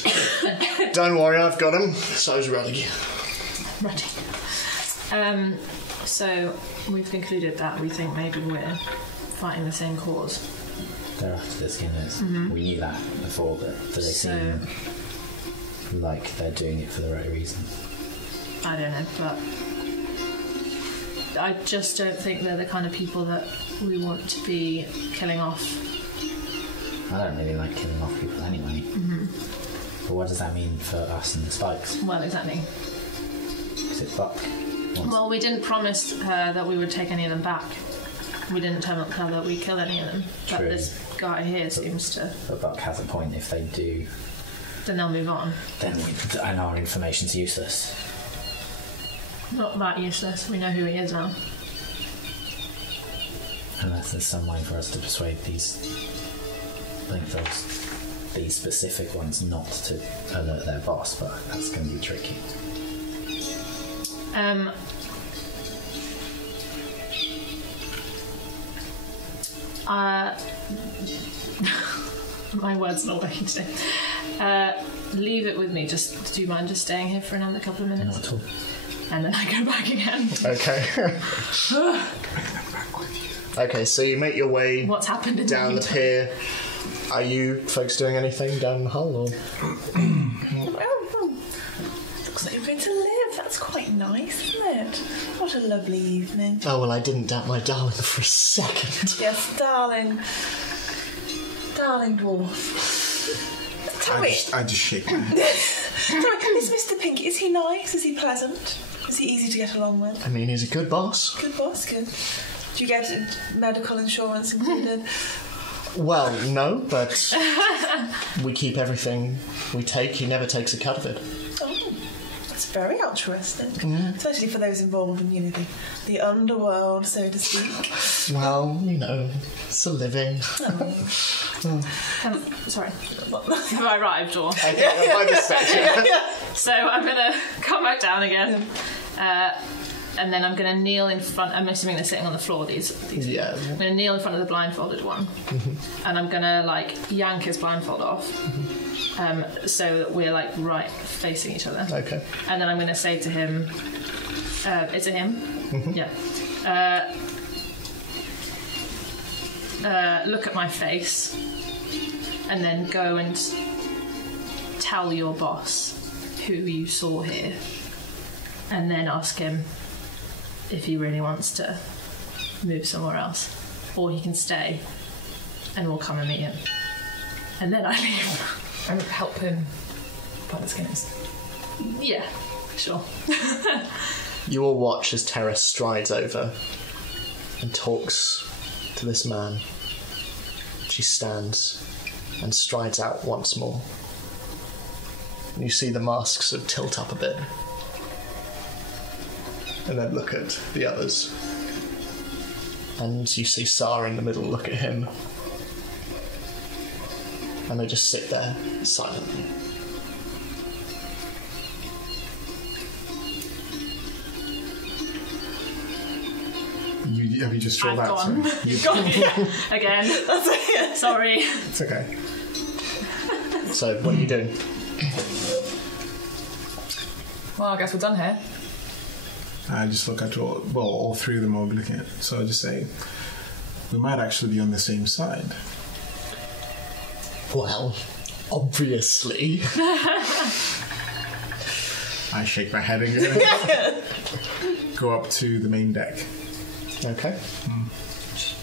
Don't worry, I've got him. So's Ruddy. Ready. So we've concluded that we think maybe we're fighting the same cause. They're after the Skinners. We knew that before, but do they seem like they're doing it for the right reason? I don't know, but I just don't think they're the kind of people that we want to be killing off. I don't really like killing off people anyway. But what does that mean for us and the Spikes? Well, exactly. Is it Buck? Well, we didn't promise her that we would take any of them back. We didn't tell her that we'd kill any of them. But True. this guy here seems to... But Buck has a point. If they do, Then they'll move on. then and our information's useless. Not that useless. We know who he is now. Unless there's some way for us to persuade these these specific ones not to alert their boss, but that's going to be tricky. My words not working today. Leave it with me. Just do you mind just staying here for another couple of minutes? Not at all. And then I go back again. Okay. Okay, so you make your way What's happened in down the meantime? pier. Are you folks doing anything down the hull? Or? Looks like you're going to live. That's quite nice, isn't it? What a lovely evening. Oh, well, I didn't doubt my darling for a second. Yes, darling. Darling dwarf. Tell me, I just shake my head. tell me, is Mr. Pink, is he nice? Is he pleasant? Is he easy to get along with? I mean, he's a good boss. Good boss, good. Do you get medical insurance included? Well, no, but we keep everything we take. He never takes a cut of it. Oh, that's very altruistic. Especially for those involved in, the underworld, so to speak. Well, it's a living. Sorry. Have I arrived or? I think by this stage, yeah. So I'm going to come back down again. and then I'm going to kneel in front. I'm assuming they're sitting on the floor. These Yeah. I'm going to kneel in front of the blindfolded one, and I'm going to like yank his blindfold off, so that we're like right facing each other. Okay. And then I'm going to say to him, "Is it him?" Yeah. Look at my face, and then go and tell your boss who you saw here, and then ask him if he really wants to move somewhere else, or he can stay and we'll come and meet him. And then I leave. And help him find the skinners. Yeah, sure. You all watch as Terra strides over and talks to this man. She stands and strides out once more. You see the mask sort of tilt up a bit. And then look at the others. And you see Sarah in the middle look at him. And they just sit there silently. Have you just rolled I've out? gone. Sorry. You've gone again. Sorry. It's okay. So, what are you doing? Well, I guess we're done here. I just look at all three of them I'll be looking at. So I just say, we might actually be on the same side. Well, obviously. I shake my head and go up to the main deck. Okay.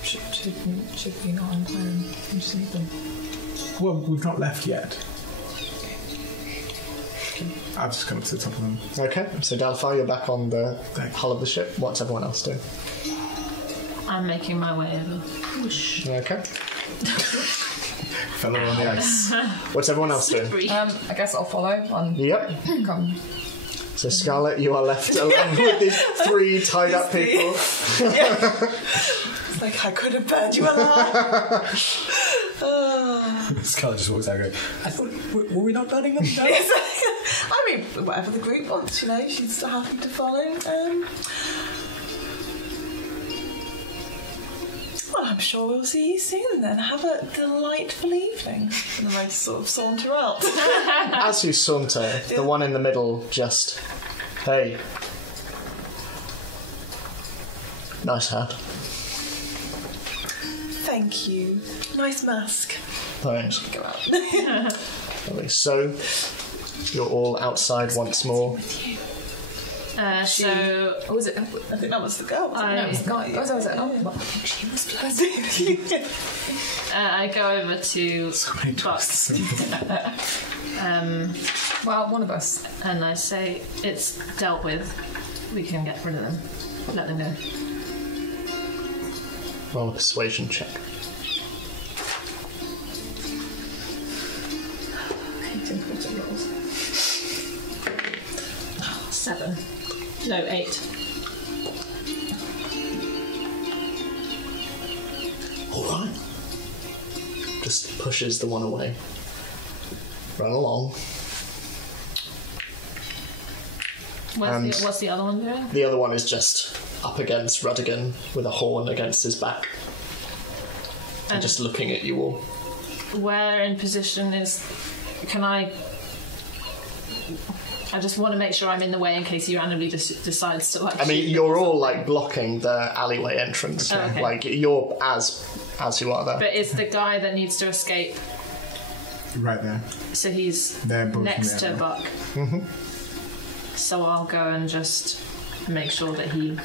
Should we not umpire them and just leave them? Well, we've not left yet. I've just come to the top of them. Okay, so Dalfar, you're back on the hull of the ship. What's everyone else doing? I'm making my way over. Whoosh. Okay. Fell on the ice. What's everyone else doing? Slippery. I guess I'll follow on. Yep. Come. So Scarlett, you are left alone with these three tied up people. It's like I could have burned you alive. Scarlett just walks out and goes, I thought, were we not burning them down? I mean, whatever the group wants, you know, she's happy to follow. Well, I'm sure we'll see you soon then. Have a delightful evening. And then I just sort of saunter out. As you saunter, the one in the middle just, hey, nice hat. Thank you. Nice mask. Thanks. Go out. Lovely. So, you're all outside once more. So Oh, was it? I think that was the girl, wasn't I- it? No, it's not. Oh, was it? Oh, well, I think she was pleasant. I go over to So many Buck twists. Well, one of us. and I say, it's dealt with. We can get rid of them. Let them go. Roll a persuasion check. Important rolls. 7. No, 8. Alright. Just pushes the one away. Run along. What's the other one doing? The other one is just up against Rudigan with a horn against his back. And just looking at you all. Where in position is... Can I just want to make sure I'm in the way in case he randomly just decides to like... I mean, you're all like blocking the alleyway entrance. Oh, okay. Like, you're as you are there. But it's the guy that needs to escape, Right there. so he's They're both next there. to Buck. Mm-hmm. So I'll go and just make sure that he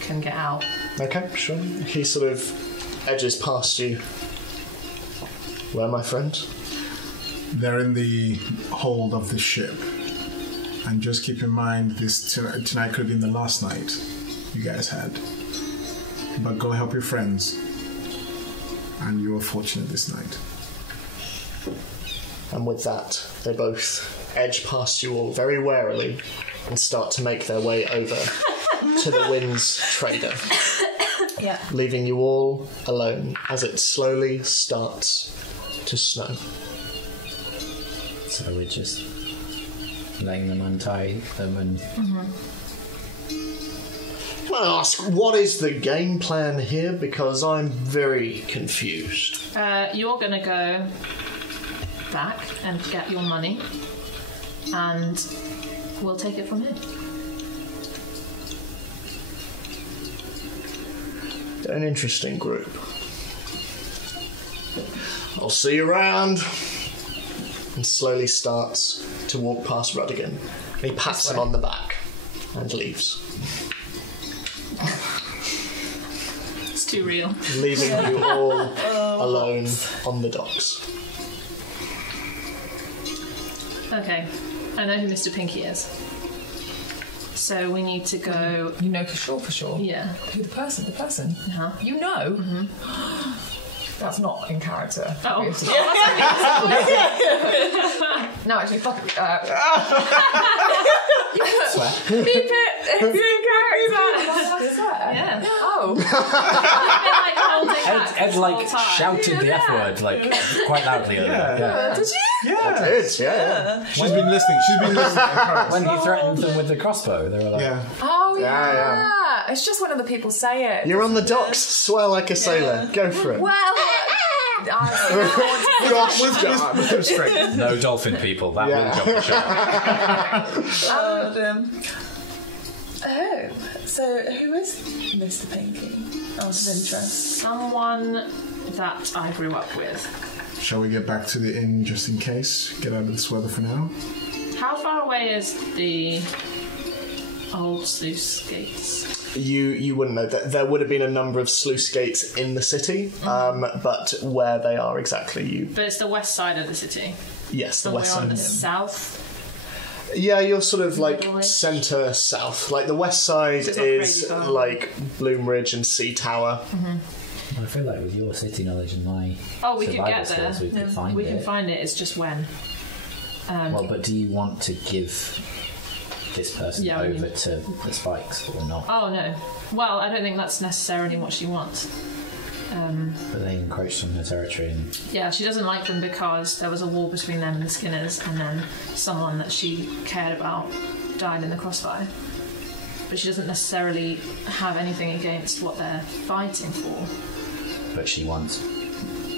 can get out. Okay, sure. He sort of edges past you. Where, my friend? They're in the hold of the ship. And just keep in mind, this tonight could have been the last night you guys had. But go help your friends. And you were fortunate this night. And with that, they both edge past you all very warily and start to make their way over to the Winds Trader, Yeah. leaving you all alone as it slowly starts to snow. So we're just letting them untie them and I ask, what is the game plan here? Because I'm very confused. You're going to go back and get your money, and we'll take it from here. An interesting group. I'll see you around. And slowly starts to walk past Rudigan. And he pats him on the back and leaves. It's too real. Leaving you all alone on the docks. Okay, I know who Mr. Pinky is. So we need to go... You know for sure? Yeah. Who the person? The person? Uh-huh. You know? Mm-hmm. That's not in character. Oh. No, actually, fuck it. Beep it! It's in character! Is that? Yeah. Oh. Ed like shouted the F word like quite loudly earlier. Did you? Yeah. It is, yeah. She's been listening. When he threatened them with the crossbow, they were like, Yeah. Oh, yeah. Yeah. It's just when other people say it. You're on the docks, swear like a sailor. Go for it. Well, With him straight. no dolphin people, that will jump the shark. Oh, so who is Mr. Pinky? Out of interest. Someone that I grew up with. Shall we get back to the inn just in case? Get out of this weather for now? How far away is the old sluice gates? You wouldn't know. There would have been a number of sluice gates in the city, but where they are exactly, you... But it's the west side of the city. Yes, the So west we're on side. the south. Yeah, you're sort of like Middle-ish. centre south. Like the west side So it's not is crazy far. like Bloomridge and Sea Tower. I feel like with your city knowledge and my Oh, we could survival get there. skills, we could find We it. can find it. It's just when. Well, but do you want to give this person Yeah, we over need- to the spikes or not? Oh no. Well, I don't think that's necessarily what she wants. But they encroached on her territory and Yeah, she doesn't like them because there was a war between them and the Skinners, and then someone that she cared about died in the crossfire. But she doesn't necessarily have anything against what they're fighting for. but she wants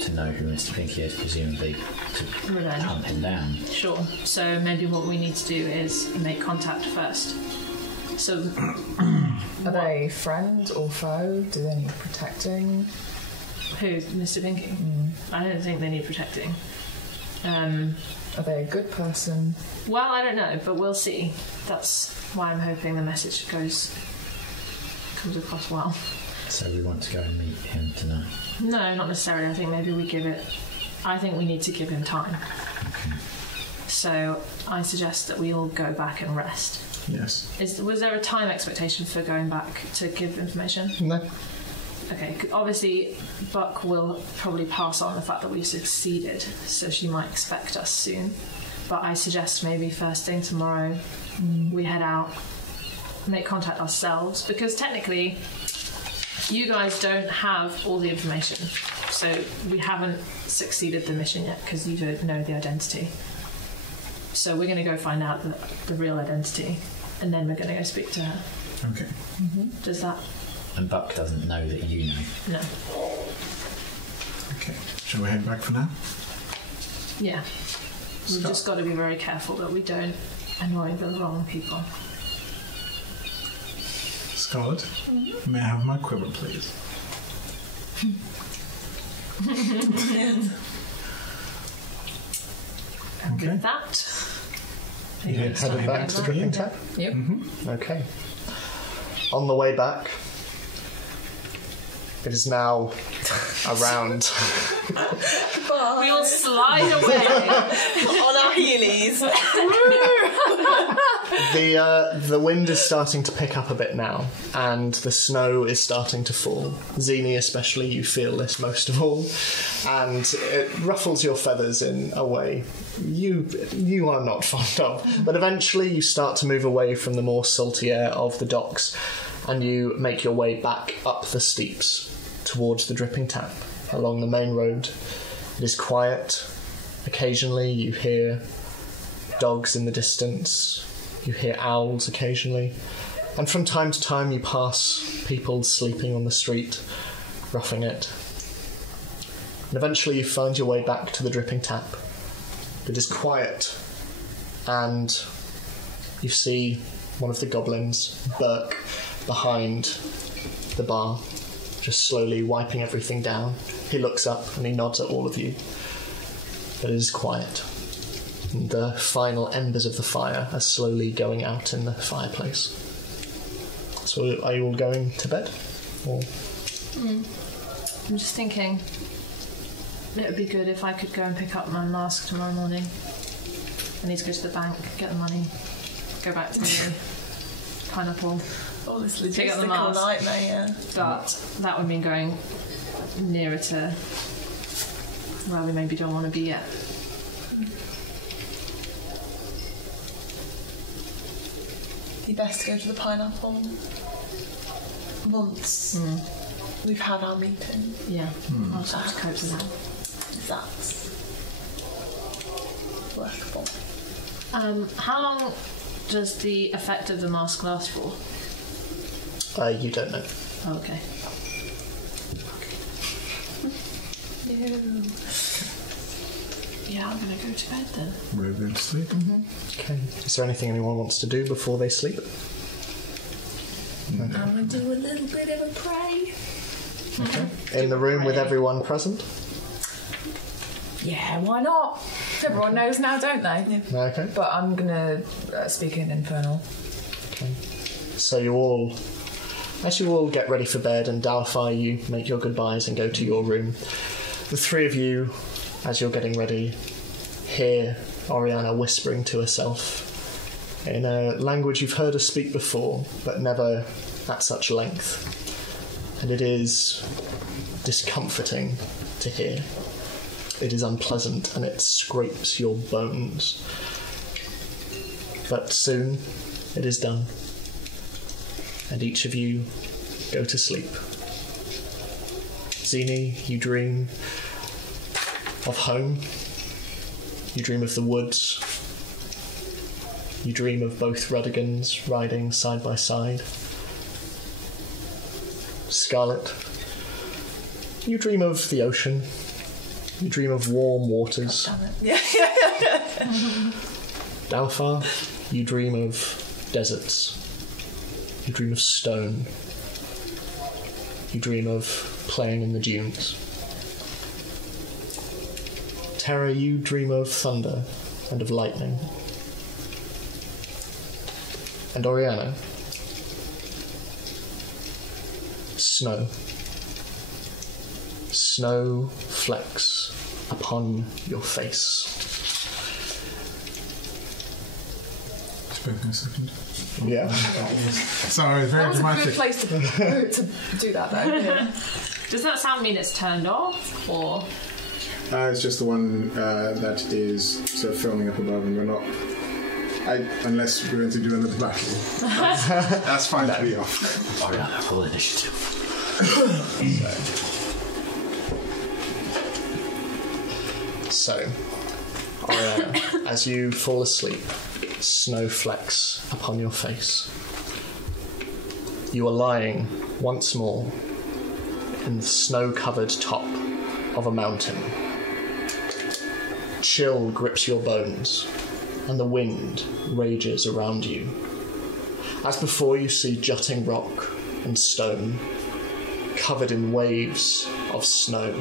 to know who Mr. Pinky is, presumably to Revenge. hunt him down. Sure. So maybe what we need to do is make contact first. So are they friend or foe? Do they need protecting? who, Mr. Pinky? I don't think they need protecting. Are they a good person? Well, I don't know, but we'll see. That's why I'm hoping the message comes across well. So we want to go and meet him tonight. No, not necessarily. I think maybe I think we need to give him time. So I suggest that we all go back and rest. Yes. Was there a time expectation for going back to give information? No. Okay, obviously Buck will probably pass on the fact that we succeeded, so she might expect us soon. But I suggest maybe first thing tomorrow we head out, make contact ourselves, because technically you guys don't have all the information, so we haven't succeeded the mission yet because you don't know the identity. So we're going to go find out the real identity, and then we're going to go speak to her. Okay. Does that... And Buck doesn't know that you know. No. Okay. Shall we head back for now? Yeah. We've just got to be very careful that we don't annoy the wrong people. Scarlet, may I have my quiver, please? And Okay. with that... You headed back to the Dripping Tap? Yep. Okay. On the way back, it is now around. We will slide away. On our heelys. The wind is starting to pick up a bit now, and the snow is starting to fall. Zini, especially, you feel this most of all, and it ruffles your feathers in a way you are not fond of. But eventually, you start to move away from the more salty air of the docks, and you make your way back up the steeps towards the Dripping Tap along the main road. It is quiet. Occasionally, you hear dogs in the distance. You hear owls occasionally, And from time to time you pass people sleeping on the street, roughing it. And eventually you find your way back to the dripping tap. It is quiet, and you see one of the goblins, Burke, behind the bar, just slowly wiping everything down. He looks up and he nods at all of you. But it is quiet. And the final embers of the fire are slowly going out in the fireplace. So are you all going to bed? Or? I'm just thinking it would be good if I could go and pick up my mask tomorrow morning. I need to go to the bank, get the money, go back to the pineapple. Oh, this Pick up the logistical mask. nightmare, yeah. But that would mean going nearer to where we maybe don't want to be yet. You best go to the pineapple once we've had our meeting. Yeah, I'll just have to cope with that. That's workable. How long does the effect of the mask last for? You don't know. Oh, okay. Yeah, I'm gonna go to bed then. We're going to sleep. Okay. Is there anything anyone wants to do before they sleep? I'm gonna do a little bit of a pray. Okay. In the room with everyone present? Yeah, why not? Everyone knows now, don't they? Okay. But I'm gonna speak in Infernal. Okay. So you all, as you all get ready for bed and Dalfy, you make your goodbyes and go to your room. The three of you, as you're getting ready, hear Oriana whispering to herself in a language you've heard her speak before, but never at such length. And it is discomforting to hear. It is unpleasant and it scrapes your bones. But soon it is done. And each of you go to sleep. Zini, you dream of home. You dream of the woods. You dream of both Rudigans riding side by side. Scarlet, you dream of the ocean. You dream of warm waters. Dalfar, you dream of deserts. You dream of stone. You dream of playing in the dunes. Terra, you dream of thunder and of lightning. And Oriana, snow. Snow flecks upon your face. Spoken a second. Yeah. Sorry, very That was a dramatic. good place to do that, though. Yeah. Does that sound mean it's turned off, or...? It's just the one that is sort of filming up above, and we're not. Unless we're going to do another battle. That's fine to be off. Oriana, roll initiative. So, Oriana, as you fall asleep, snow flecks upon your face. You are lying once more in the snow-covered top of a mountain. Chill grips your bones, and the wind rages around you. As before, you see jutting rock and stone, covered in waves of snow.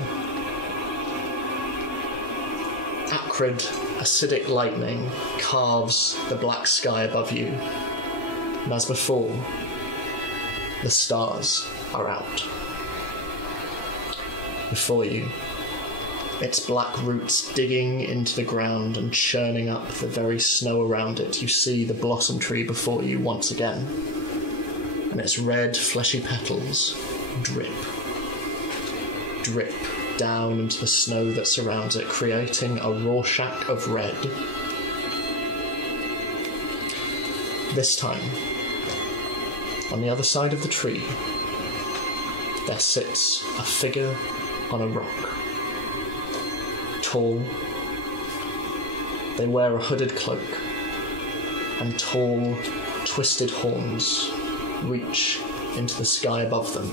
Acrid, acidic lightning carves the black sky above you, and as before, the stars are out. Before you, its black roots digging into the ground and churning up the very snow around it. You see the blossom tree before you once again, and its red, fleshy petals drip, drip down into the snow that surrounds it, creating a Rorschach of red. This time, on the other side of the tree, there sits a figure on a rock. Tall. They wear a hooded cloak and tall, twisted horns reach into the sky above them.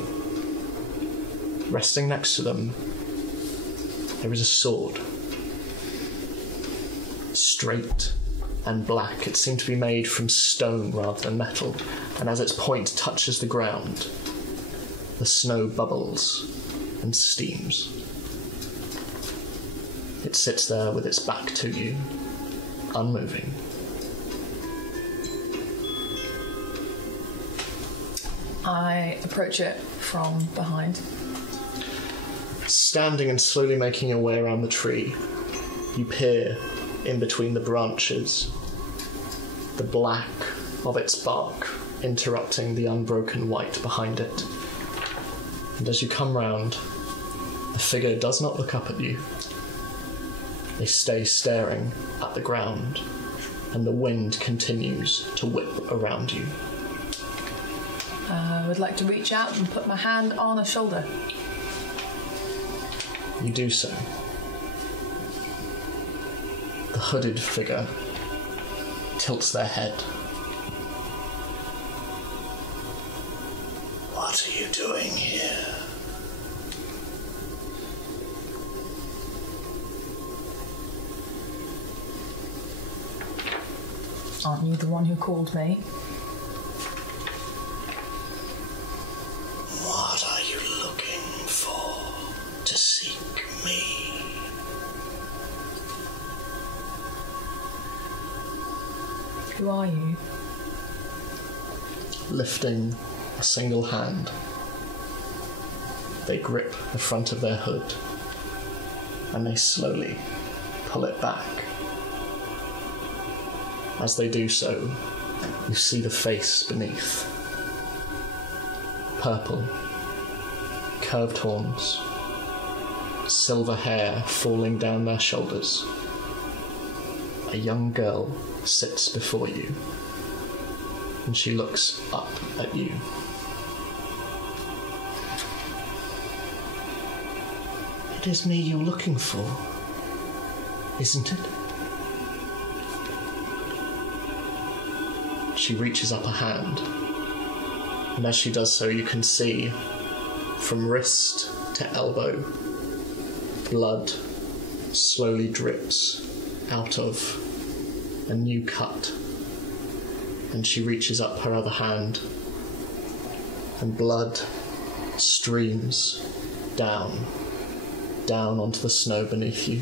Resting next to them, there is a sword. Straight and black. It seemed to be made from stone rather than metal, and as its point touches the ground, the snow bubbles and steams. It sits there with its back to you, unmoving. I approach it from behind. Standing and slowly making your way around the tree, you peer in between the branches, the black of its bark interrupting the unbroken white behind it. And as you come round, the figure does not look up at you. They stay staring at the ground, and the wind continues to whip around you. I would like to reach out and put my hand on a shoulder. You do so. The hooded figure tilts their head. What are you doing here? Aren't you the one who called me? What are you looking for to seek me? Who are you? Lifting a single hand, they grip the front of their hood and they slowly pull it back. As they do so, you see the face beneath. Purple, curved horns, silver hair falling down their shoulders. A young girl sits before you, and she looks up at you. It is me you're looking for, isn't it? She reaches up a hand, and as she does so, you can see from wrist to elbow, blood slowly drips out of a new cut. And she reaches up her other hand, and blood streams down onto the snow beneath you.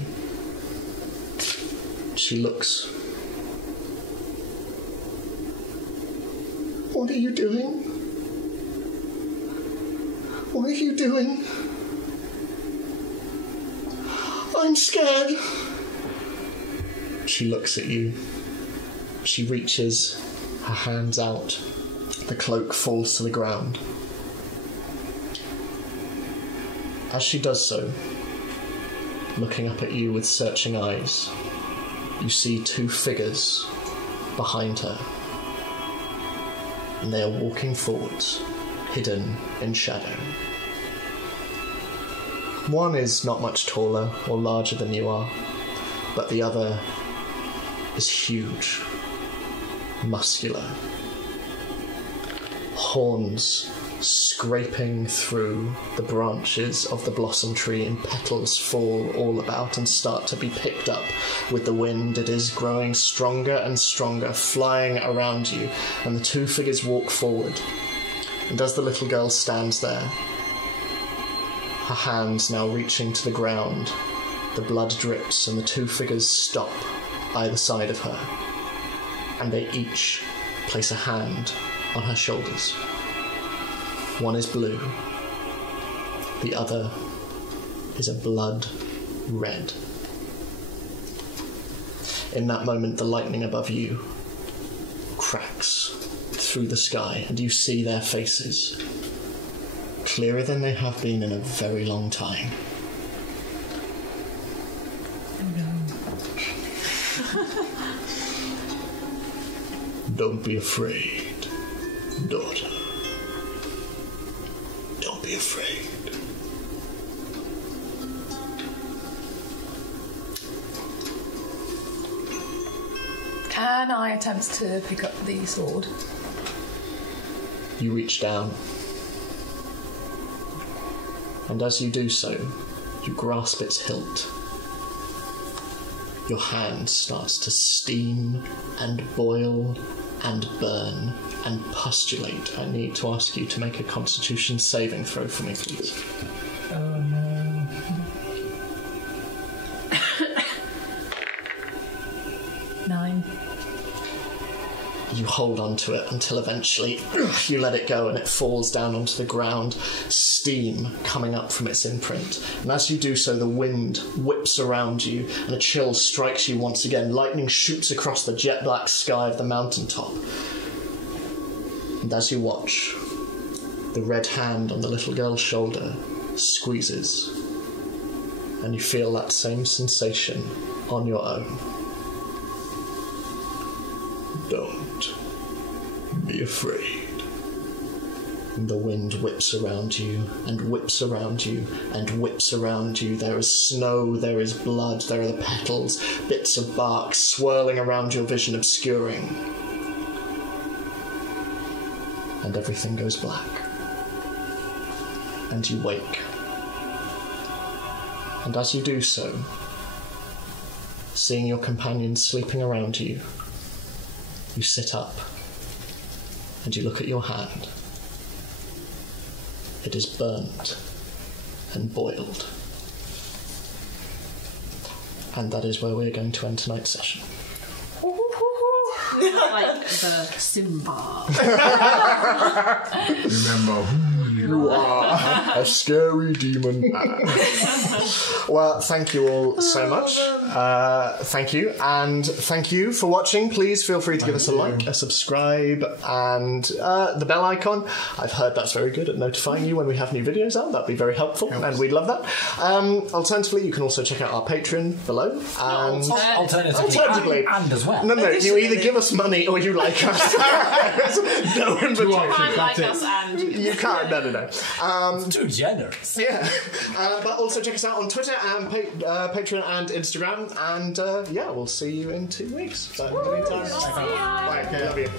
She looks. What are you doing? What are you doing? I'm scared. She looks at you. She reaches her hands out. The cloak falls to the ground. As she does so, looking up at you with searching eyes, you see two figures behind her. And they are walking forwards, hidden in shadow. One is not much taller or larger than you are, but the other is huge, muscular. Horns scraping through the branches of the blossom tree, and petals fall all about and start to be picked up with the wind. It is growing stronger and stronger, flying around you, and the two figures walk forward. And as the little girl stands there, her hands now reaching to the ground, the blood drips, and the two figures stop either side of her, and they each place a hand on her shoulders. One is blue, the other is a blood red. In that moment, the lightning above you cracks through the sky, and you see their faces, clearer than they have been in a very long time. Don't be afraid, daughter. Don't be afraid. Can I attempt to pick up the sword? You reach down. And as you do so, you grasp its hilt. Your hand starts to steam and boil and burn and pustulate. I need to ask you to make a Constitution saving throw for me, please. Oh no. 9. You hold on to it until eventually you let it go and it falls down onto the ground, steam coming up from its imprint. And as you do so, the wind whips around you and a chill strikes you once again. Lightning shoots across the jet black sky of the mountaintop. And as you watch, the red hand on the little girl's shoulder squeezes, and you feel that same sensation on your own. Don't be afraid. And the wind whips around you, and whips around you, and whips around you. There is snow, there is blood, there are the petals, bits of bark swirling around your vision, obscuring. And everything goes black. And you wake. And as you do so, seeing your companions sleeping around you, you sit up and you look at your hand. It is burnt and boiled. And that is where we're going to end tonight's session. Like the Simba. Remember who you are. A scary demon man. Well, thank you all so much. Thank you. And thank you for watching. Please feel free to give us a like, a subscribe, and the bell icon. I've heard that's very good at notifying you when we have new videos out. That'd be very helpful, and we'd love that. Alternatively, you can also check out our Patreon below. And Alternatively. And as well. No, you either give us money or you like us. No in between. You can't like us and... You can't, no. Too generous. Yeah. But also check us out on Twitter and Patreon and Instagram. And yeah, we'll see you in 2 weeks. But in the meantime, bye. Love you.